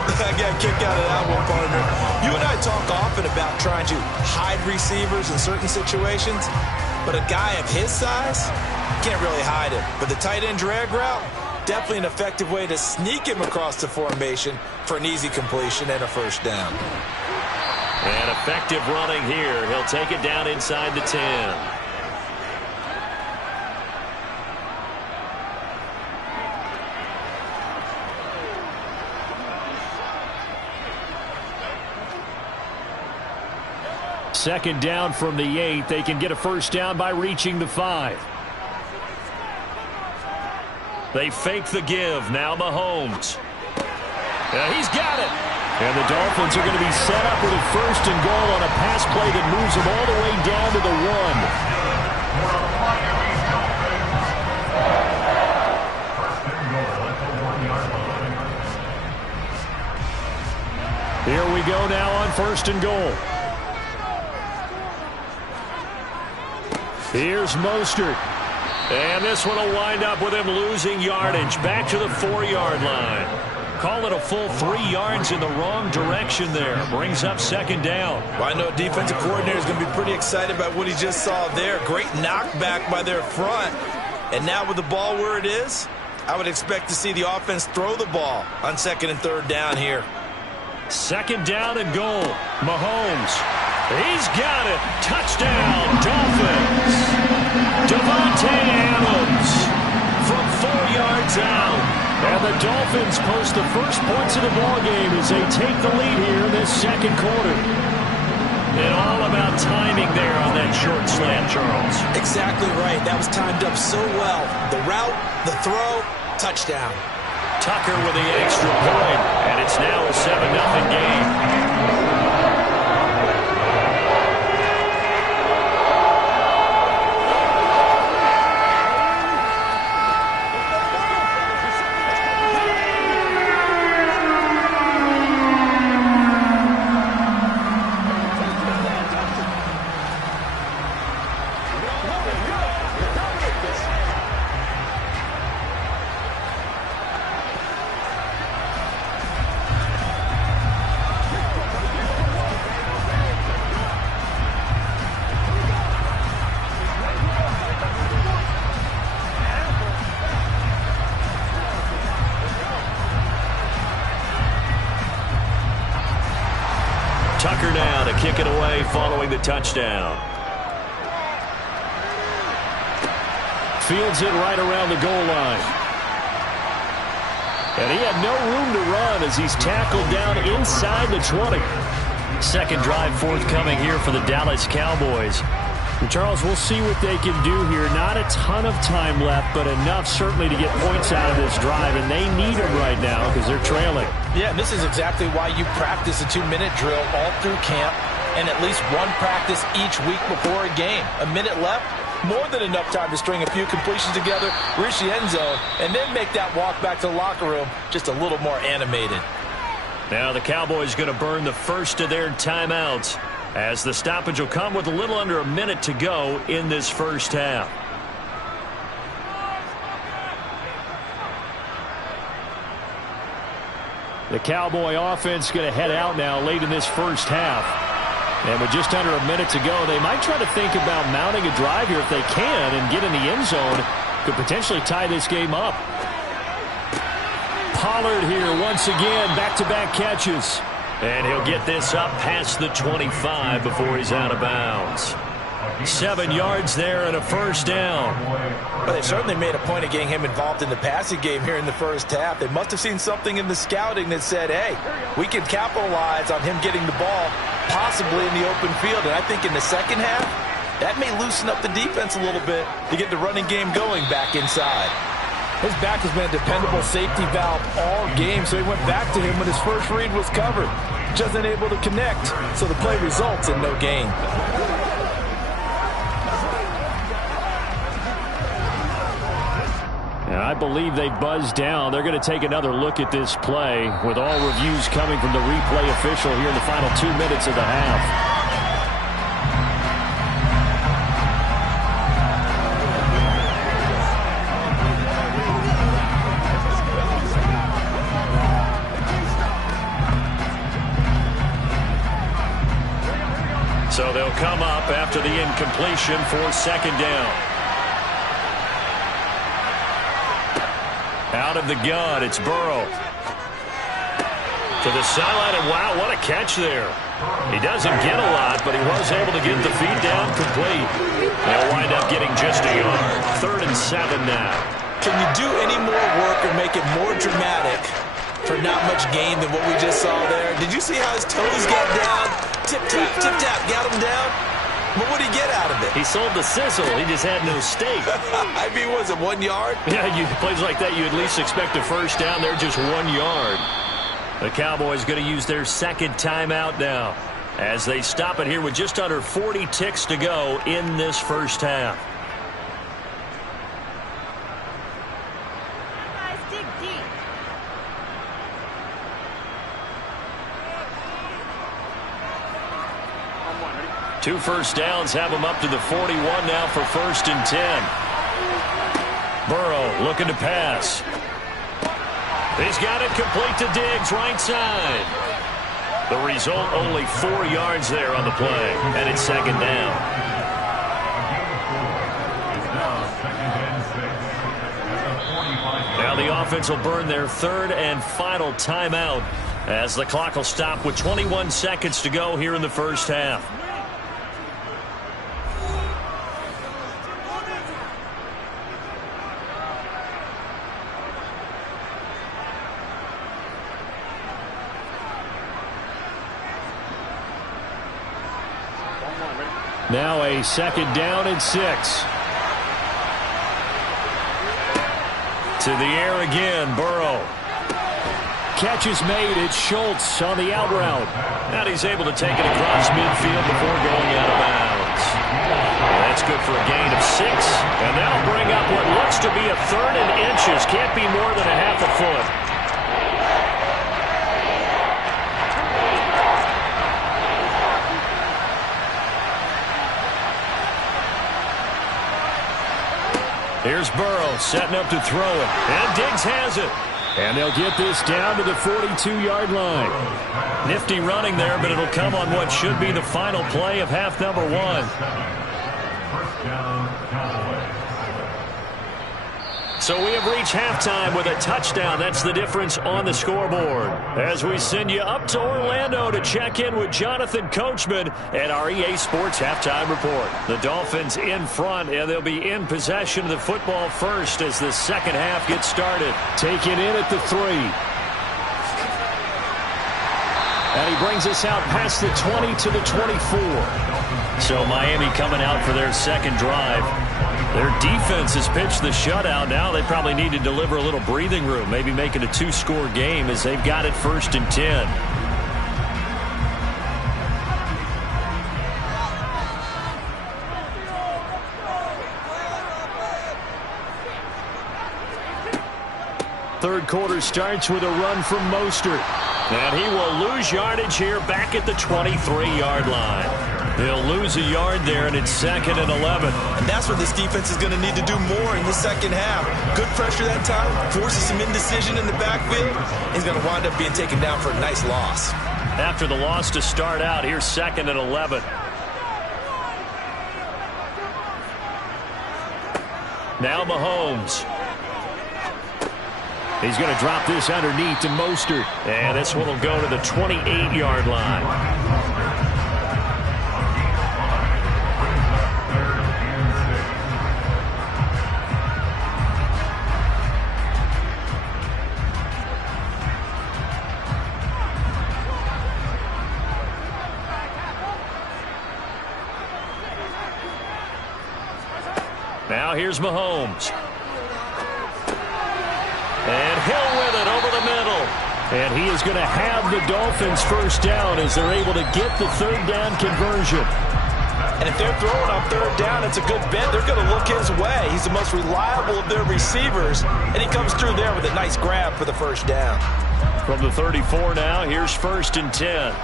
I got a kick out of that one, partner. You and I talk often about trying to hide receivers in certain situations, but a guy of his size, can't really hide him. But the tight end drag route, definitely an effective way to sneak him across the formation for an easy completion and a first down. And effective running here. He'll take it down inside the 10. Second down from the 8. They can get a first down by reaching the 5. They fake the give. Now Mahomes. He's got it. And the Dolphins are going to be set up with a 1st and goal on a pass play that moves them all the way down to the 1. Here we go now on 1st and goal. Here's Mostert. And this one will wind up with him losing yardage. Back to the 4-yard line. Call it a full 3 yards in the wrong direction there. Brings up 2nd down. Well, I know defensive coordinator is going to be pretty excited about what he just saw there. Great knockback by their front. And now with the ball where it is, I would expect to see the offense throw the ball on 2nd and 3rd down here. 2nd down and goal. Mahomes. He's got it. Touchdown, Dolphins. Davante Adams from 4 yards out. And the Dolphins post the first points of the ballgame as they take the lead here in this 2nd quarter. And all about timing there on that short slant, Charles. Exactly right. That was timed up so well. The route, the throw, touchdown. Tucker with the extra point, and it's now a 7-0 game. take it away following the touchdown. Fields it right around the goal line. And he had no room to run as he's tackled down inside the 20. Second drive forthcoming here for the Dallas Cowboys. And Charles, we'll see what they can do here. Not a ton of time left, but enough certainly to get points out of this drive, and they need them right now because they're trailing. Yeah, and this is exactly why you practice a 2-minute drill all through camp and at least one practice each week before a game. A minute left, more than enough time to string a few completions together, reach the end zone, and then make that walk back to the locker room just a little more animated. Now the Cowboys going to burn the first of their timeouts as the stoppage will come with a little under a minute to go in this first half. The Cowboy offense going to head out now late in this first half. And with just under a minute to go, they might try to think about mounting a drive here if they can and get in the end zone. Could potentially tie this game up. Pollard here once again, back-to-back catches. And he'll get this up past the 25 before he's out of bounds. 7 yards there and a first down. But they certainly made a point of getting him involved in the passing game here in the first half. They must have seen something in the scouting that said, hey, we can capitalize on him getting the ball possibly in the open field. And I think in the second half, that may loosen up the defense a little bit to get the running game going back inside. His back has been a dependable safety valve all game, so he went back to him when his first read was covered. Just unable to connect, so the play results in no gain. And I believe they buzzed down. They're going to take another look at this play with all reviews coming from the replay official here in the final 2 minutes of the half. So they'll come up after the incompletion for second down. Out of the gun, it's Burrow. To the sideline, and wow, what a catch there. He doesn't get a lot, but he was able to get the feed down complete. They'll wind up getting just a yard. 3rd and 7 now. Can you do any more work or make it more dramatic for not much gain than what we just saw there? Did you see how his toes got down? Tip-tap, got him down. But what did he get out of it? He sold the sizzle. He just had no steak. I mean, was it 1 yard? Yeah, plays like that, you at least expect a first down. They're just 1 yard. The Cowboys going to use their second timeout now as they stop it here with just under 40 ticks to go in this first half. Two first downs have them up to the 41 now for 1st and 10. Burrow looking to pass. He's got it complete to Diggs, right side. The result, only 4 yards there on the play, and it's second down. Now the offense will burn their 3rd and final timeout as the clock will stop with 21 seconds to go here in the first half. Now a 2nd down and 6. To the air again, Burrow. Catch is made. It's Schultz on the out route. And he's able to take it across midfield before going out of bounds. That's good for a gain of 6. And that'll bring up what looks to be a 3rd and inches. Can't be more than a half a foot. Here's Burrow setting up to throw it. And Diggs has it. And they'll get this down to the 42-yard line. Nifty running there, but it'll come on what should be the final play of half number 1. So we have reached halftime with a touchdown. That's the difference on the scoreboard. As we send you up to Orlando to check in with Jonathan Coachman and our EA Sports Halftime Report. The Dolphins in front, and they'll be in possession of the football first as the second half gets started. Taken in at the 3. And he brings us out past the 20 to the 24. So Miami coming out for their second drive. Their defense has pitched the shutout. Now they probably need to deliver a little breathing room, maybe make it a 2-score game as they've got it 1st and 10. Third quarter starts with a run from Mostert. And he will lose yardage here back at the 23-yard line. He'll lose a yard there, and it's 2nd and 11. And that's what this defense is going to need to do more in the second half. Good pressure that time, forces some indecision in the backfield. He's going to wind up being taken down for a nice loss. After the loss to start out, here's 2nd and 11. Now Mahomes. He's going to drop this underneath to Mostert. And this one will go to the 28-yard line. Now here's Mahomes. And Hill with it over the middle. And he is going to have the Dolphins first down as they're able to get the third down conversion. And if they're throwing on third down, it's a good bet. They're going to look his way. He's the most reliable of their receivers. And he comes through there with a nice grab for the first down. From the 34 now, here's 1st and 10.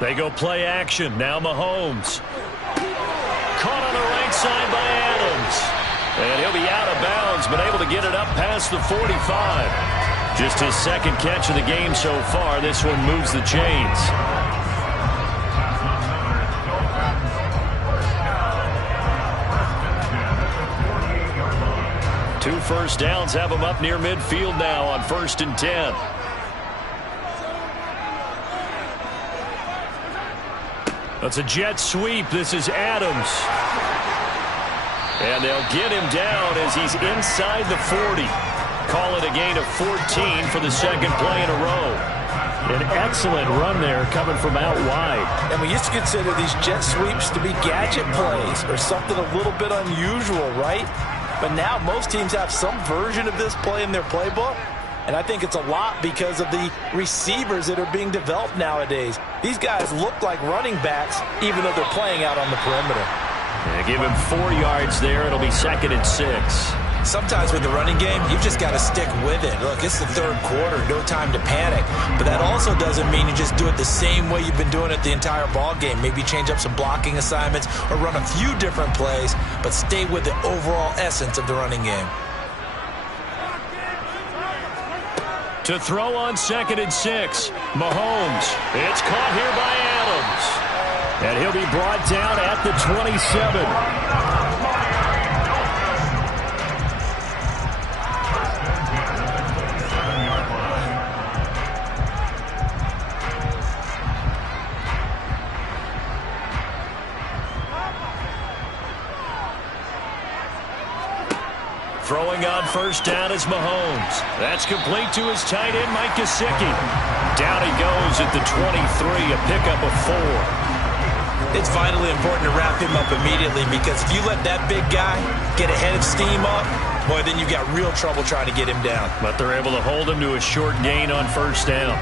They go play action. Now Mahomes. Caught on the right side by Adams. And he'll be out of bounds, but able to get it up past the 45. Just his second catch of the game so far. This one moves the chains. Two first downs have him up near midfield now on 1st and 10. That's a jet sweep. This is Adams. And they'll get him down as he's inside the 40. Call it a gain of 14 for the second play in a row. An excellent run there coming from out wide. And we used to consider these jet sweeps to be gadget plays or something a little bit unusual, right? But now most teams have some version of this play in their playbook. And I think it's a lot because of the receivers that are being developed nowadays. These guys look like running backs even though they're playing out on the perimeter. Yeah, give him 4 yards there. It'll be 2nd and 6. Sometimes with the running game, you've just got to stick with it. Look, it's the third quarter, no time to panic. But that also doesn't mean you just do it the same way you've been doing it the entire ball game. Maybe change up some blocking assignments or run a few different plays, but stay with the overall essence of the running game. To throw on 2nd and 6. Mahomes. It's caught here by Adams. And he'll be brought down at the 27. Throwing on first down is Mahomes. That's complete to his tight end, Mike Gesicki. Down he goes at the 23, a pickup of 4. It's vitally important to wrap him up immediately because if you let that big guy get ahead of steam up, boy, then you've got real trouble trying to get him down. But they're able to hold him to a short gain on first down.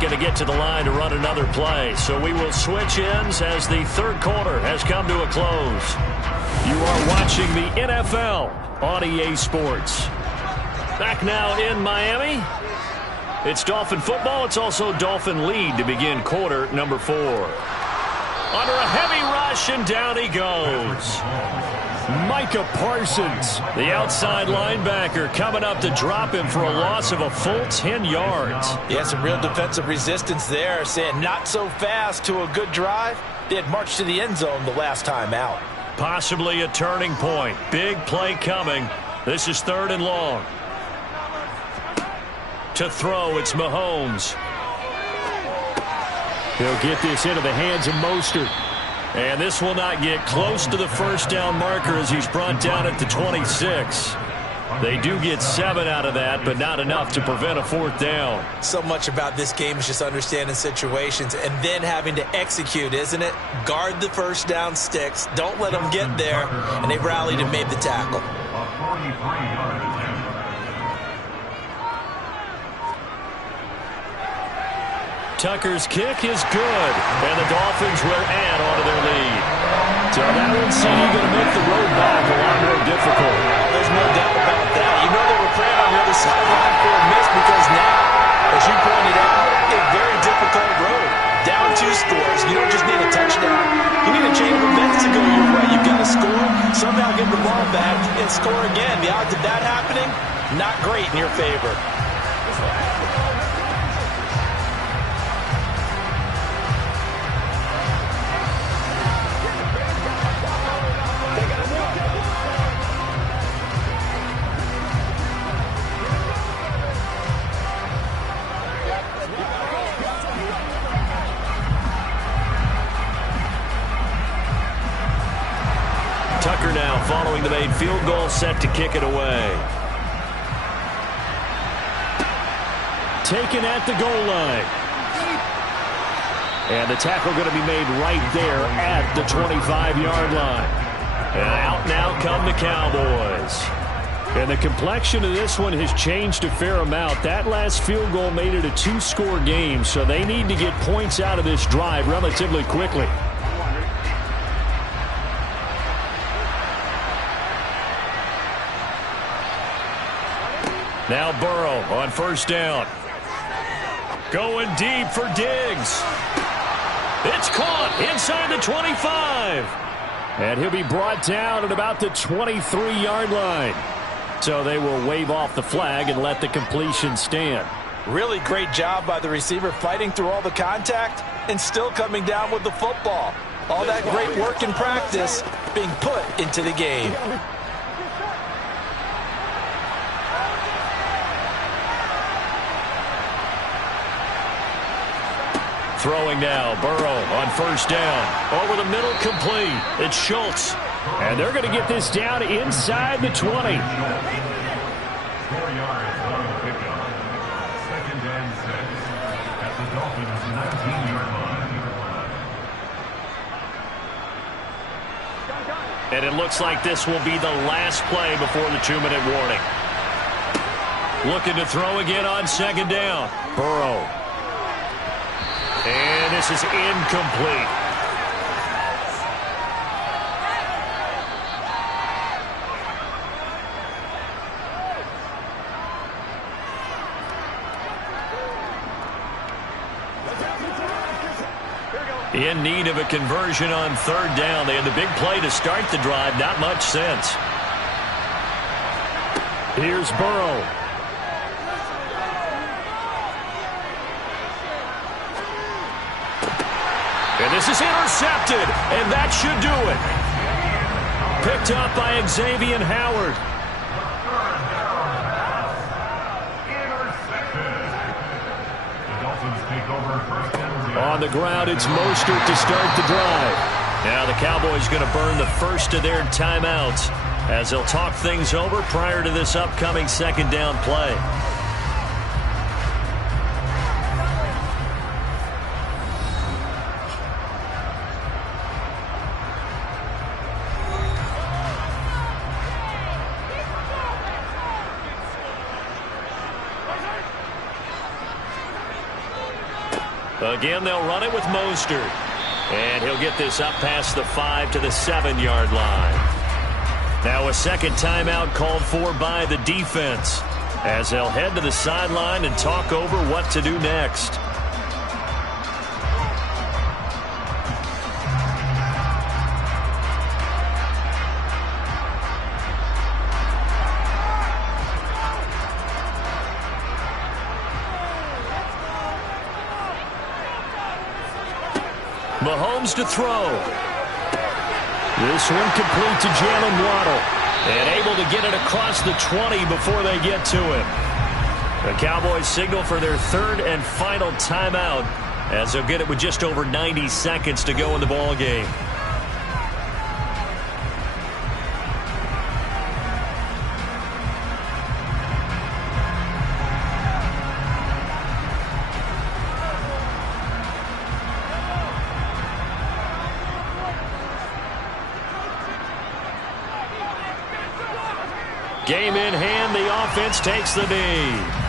Going to get to the line to run another play. So we will switch ends as the third quarter has come to a close. You are watching the NFL on EA Sports. Back now in Miami. It's Dolphin football. It's also Dolphin lead to begin quarter number 4. under a heavy rush, and down he goes. Micah Parsons, the outside linebacker, coming up to drop him for a loss of a full 10 yards. Yeah, some real defensive resistance there, saying not so fast to a good drive. They had marched to the end zone the last time out. Possibly a turning point. Big play coming. This is 3rd and long. To throw, it's Mahomes. He'll get this into the hands of Mostert. And this will not get close to the first down marker as he's brought down at the 26. They do get 7 out of that, but not enough to prevent a 4th down. So much about this game is just understanding situations and then having to execute, isn't it? Guard the first down sticks. Don't let them get there. And they rallied and made the tackle. A 43-yard attempt. Tucker's kick is good, and the Dolphins will add onto their lead. So that one's going to make the road back a lot more difficult. There's no doubt about that. You know they were praying on the other sideline for a miss because now, as you pointed out, a very difficult road. Down 2 scores. You don't just need a touchdown. You need a chain of events to go your way. You've got to score, somehow get the ball back, and score again. The odds of that happening, not great in your favor. Tucker now following the made field goal, set to kick it away. Taken at the goal line. And the tackle going to be made right there at the 25-yard line. And out now come the Cowboys. And the complexion of this one has changed a fair amount. That last field goal made it a 2-score game, so they need to get points out of this drive relatively quickly. Now Burrow on first down. Going deep for Diggs. It's caught inside the 25. And he'll be brought down at about the 23-yard line. So they will wave off the flag and let the completion stand. Really great job by the receiver fighting through all the contact and still coming down with the football. All that great work in practice being put into the game. Throwing now, Burrow on first down. Over the middle, complete. It's Schultz. And they're going to get this down inside the 20. 4 yards on the pickup. 2nd and 6 at the Dolphins' 19-yard line. And it looks like this will be the last play before the 2-minute warning. Looking to throw again on 2nd down. Burrow. And this is incomplete. In need of a conversion on 3rd down. They had the big play to start the drive. Not much sense. Here's Burrow. And this is intercepted, and that should do it. Picked up by Xavier Howard. On the ground, it's Mostert to start the drive. Now the Cowboys going to burn the first of their timeouts as they'll talk things over prior to this upcoming 2nd down play. Again, they'll run it with Mostert. And he'll get this up past the 5 to the 7-yard line. Now a second timeout called for by the defense as they'll head to the sideline and talk over what to do next. Mahomes to throw. This one complete to Jalen Waddle. And able to get it across the 20 before they get to him. The Cowboys signal for their third and final timeout as they'll get it with just over 90 seconds to go in the ball game. Game in hand, the offense takes the knee.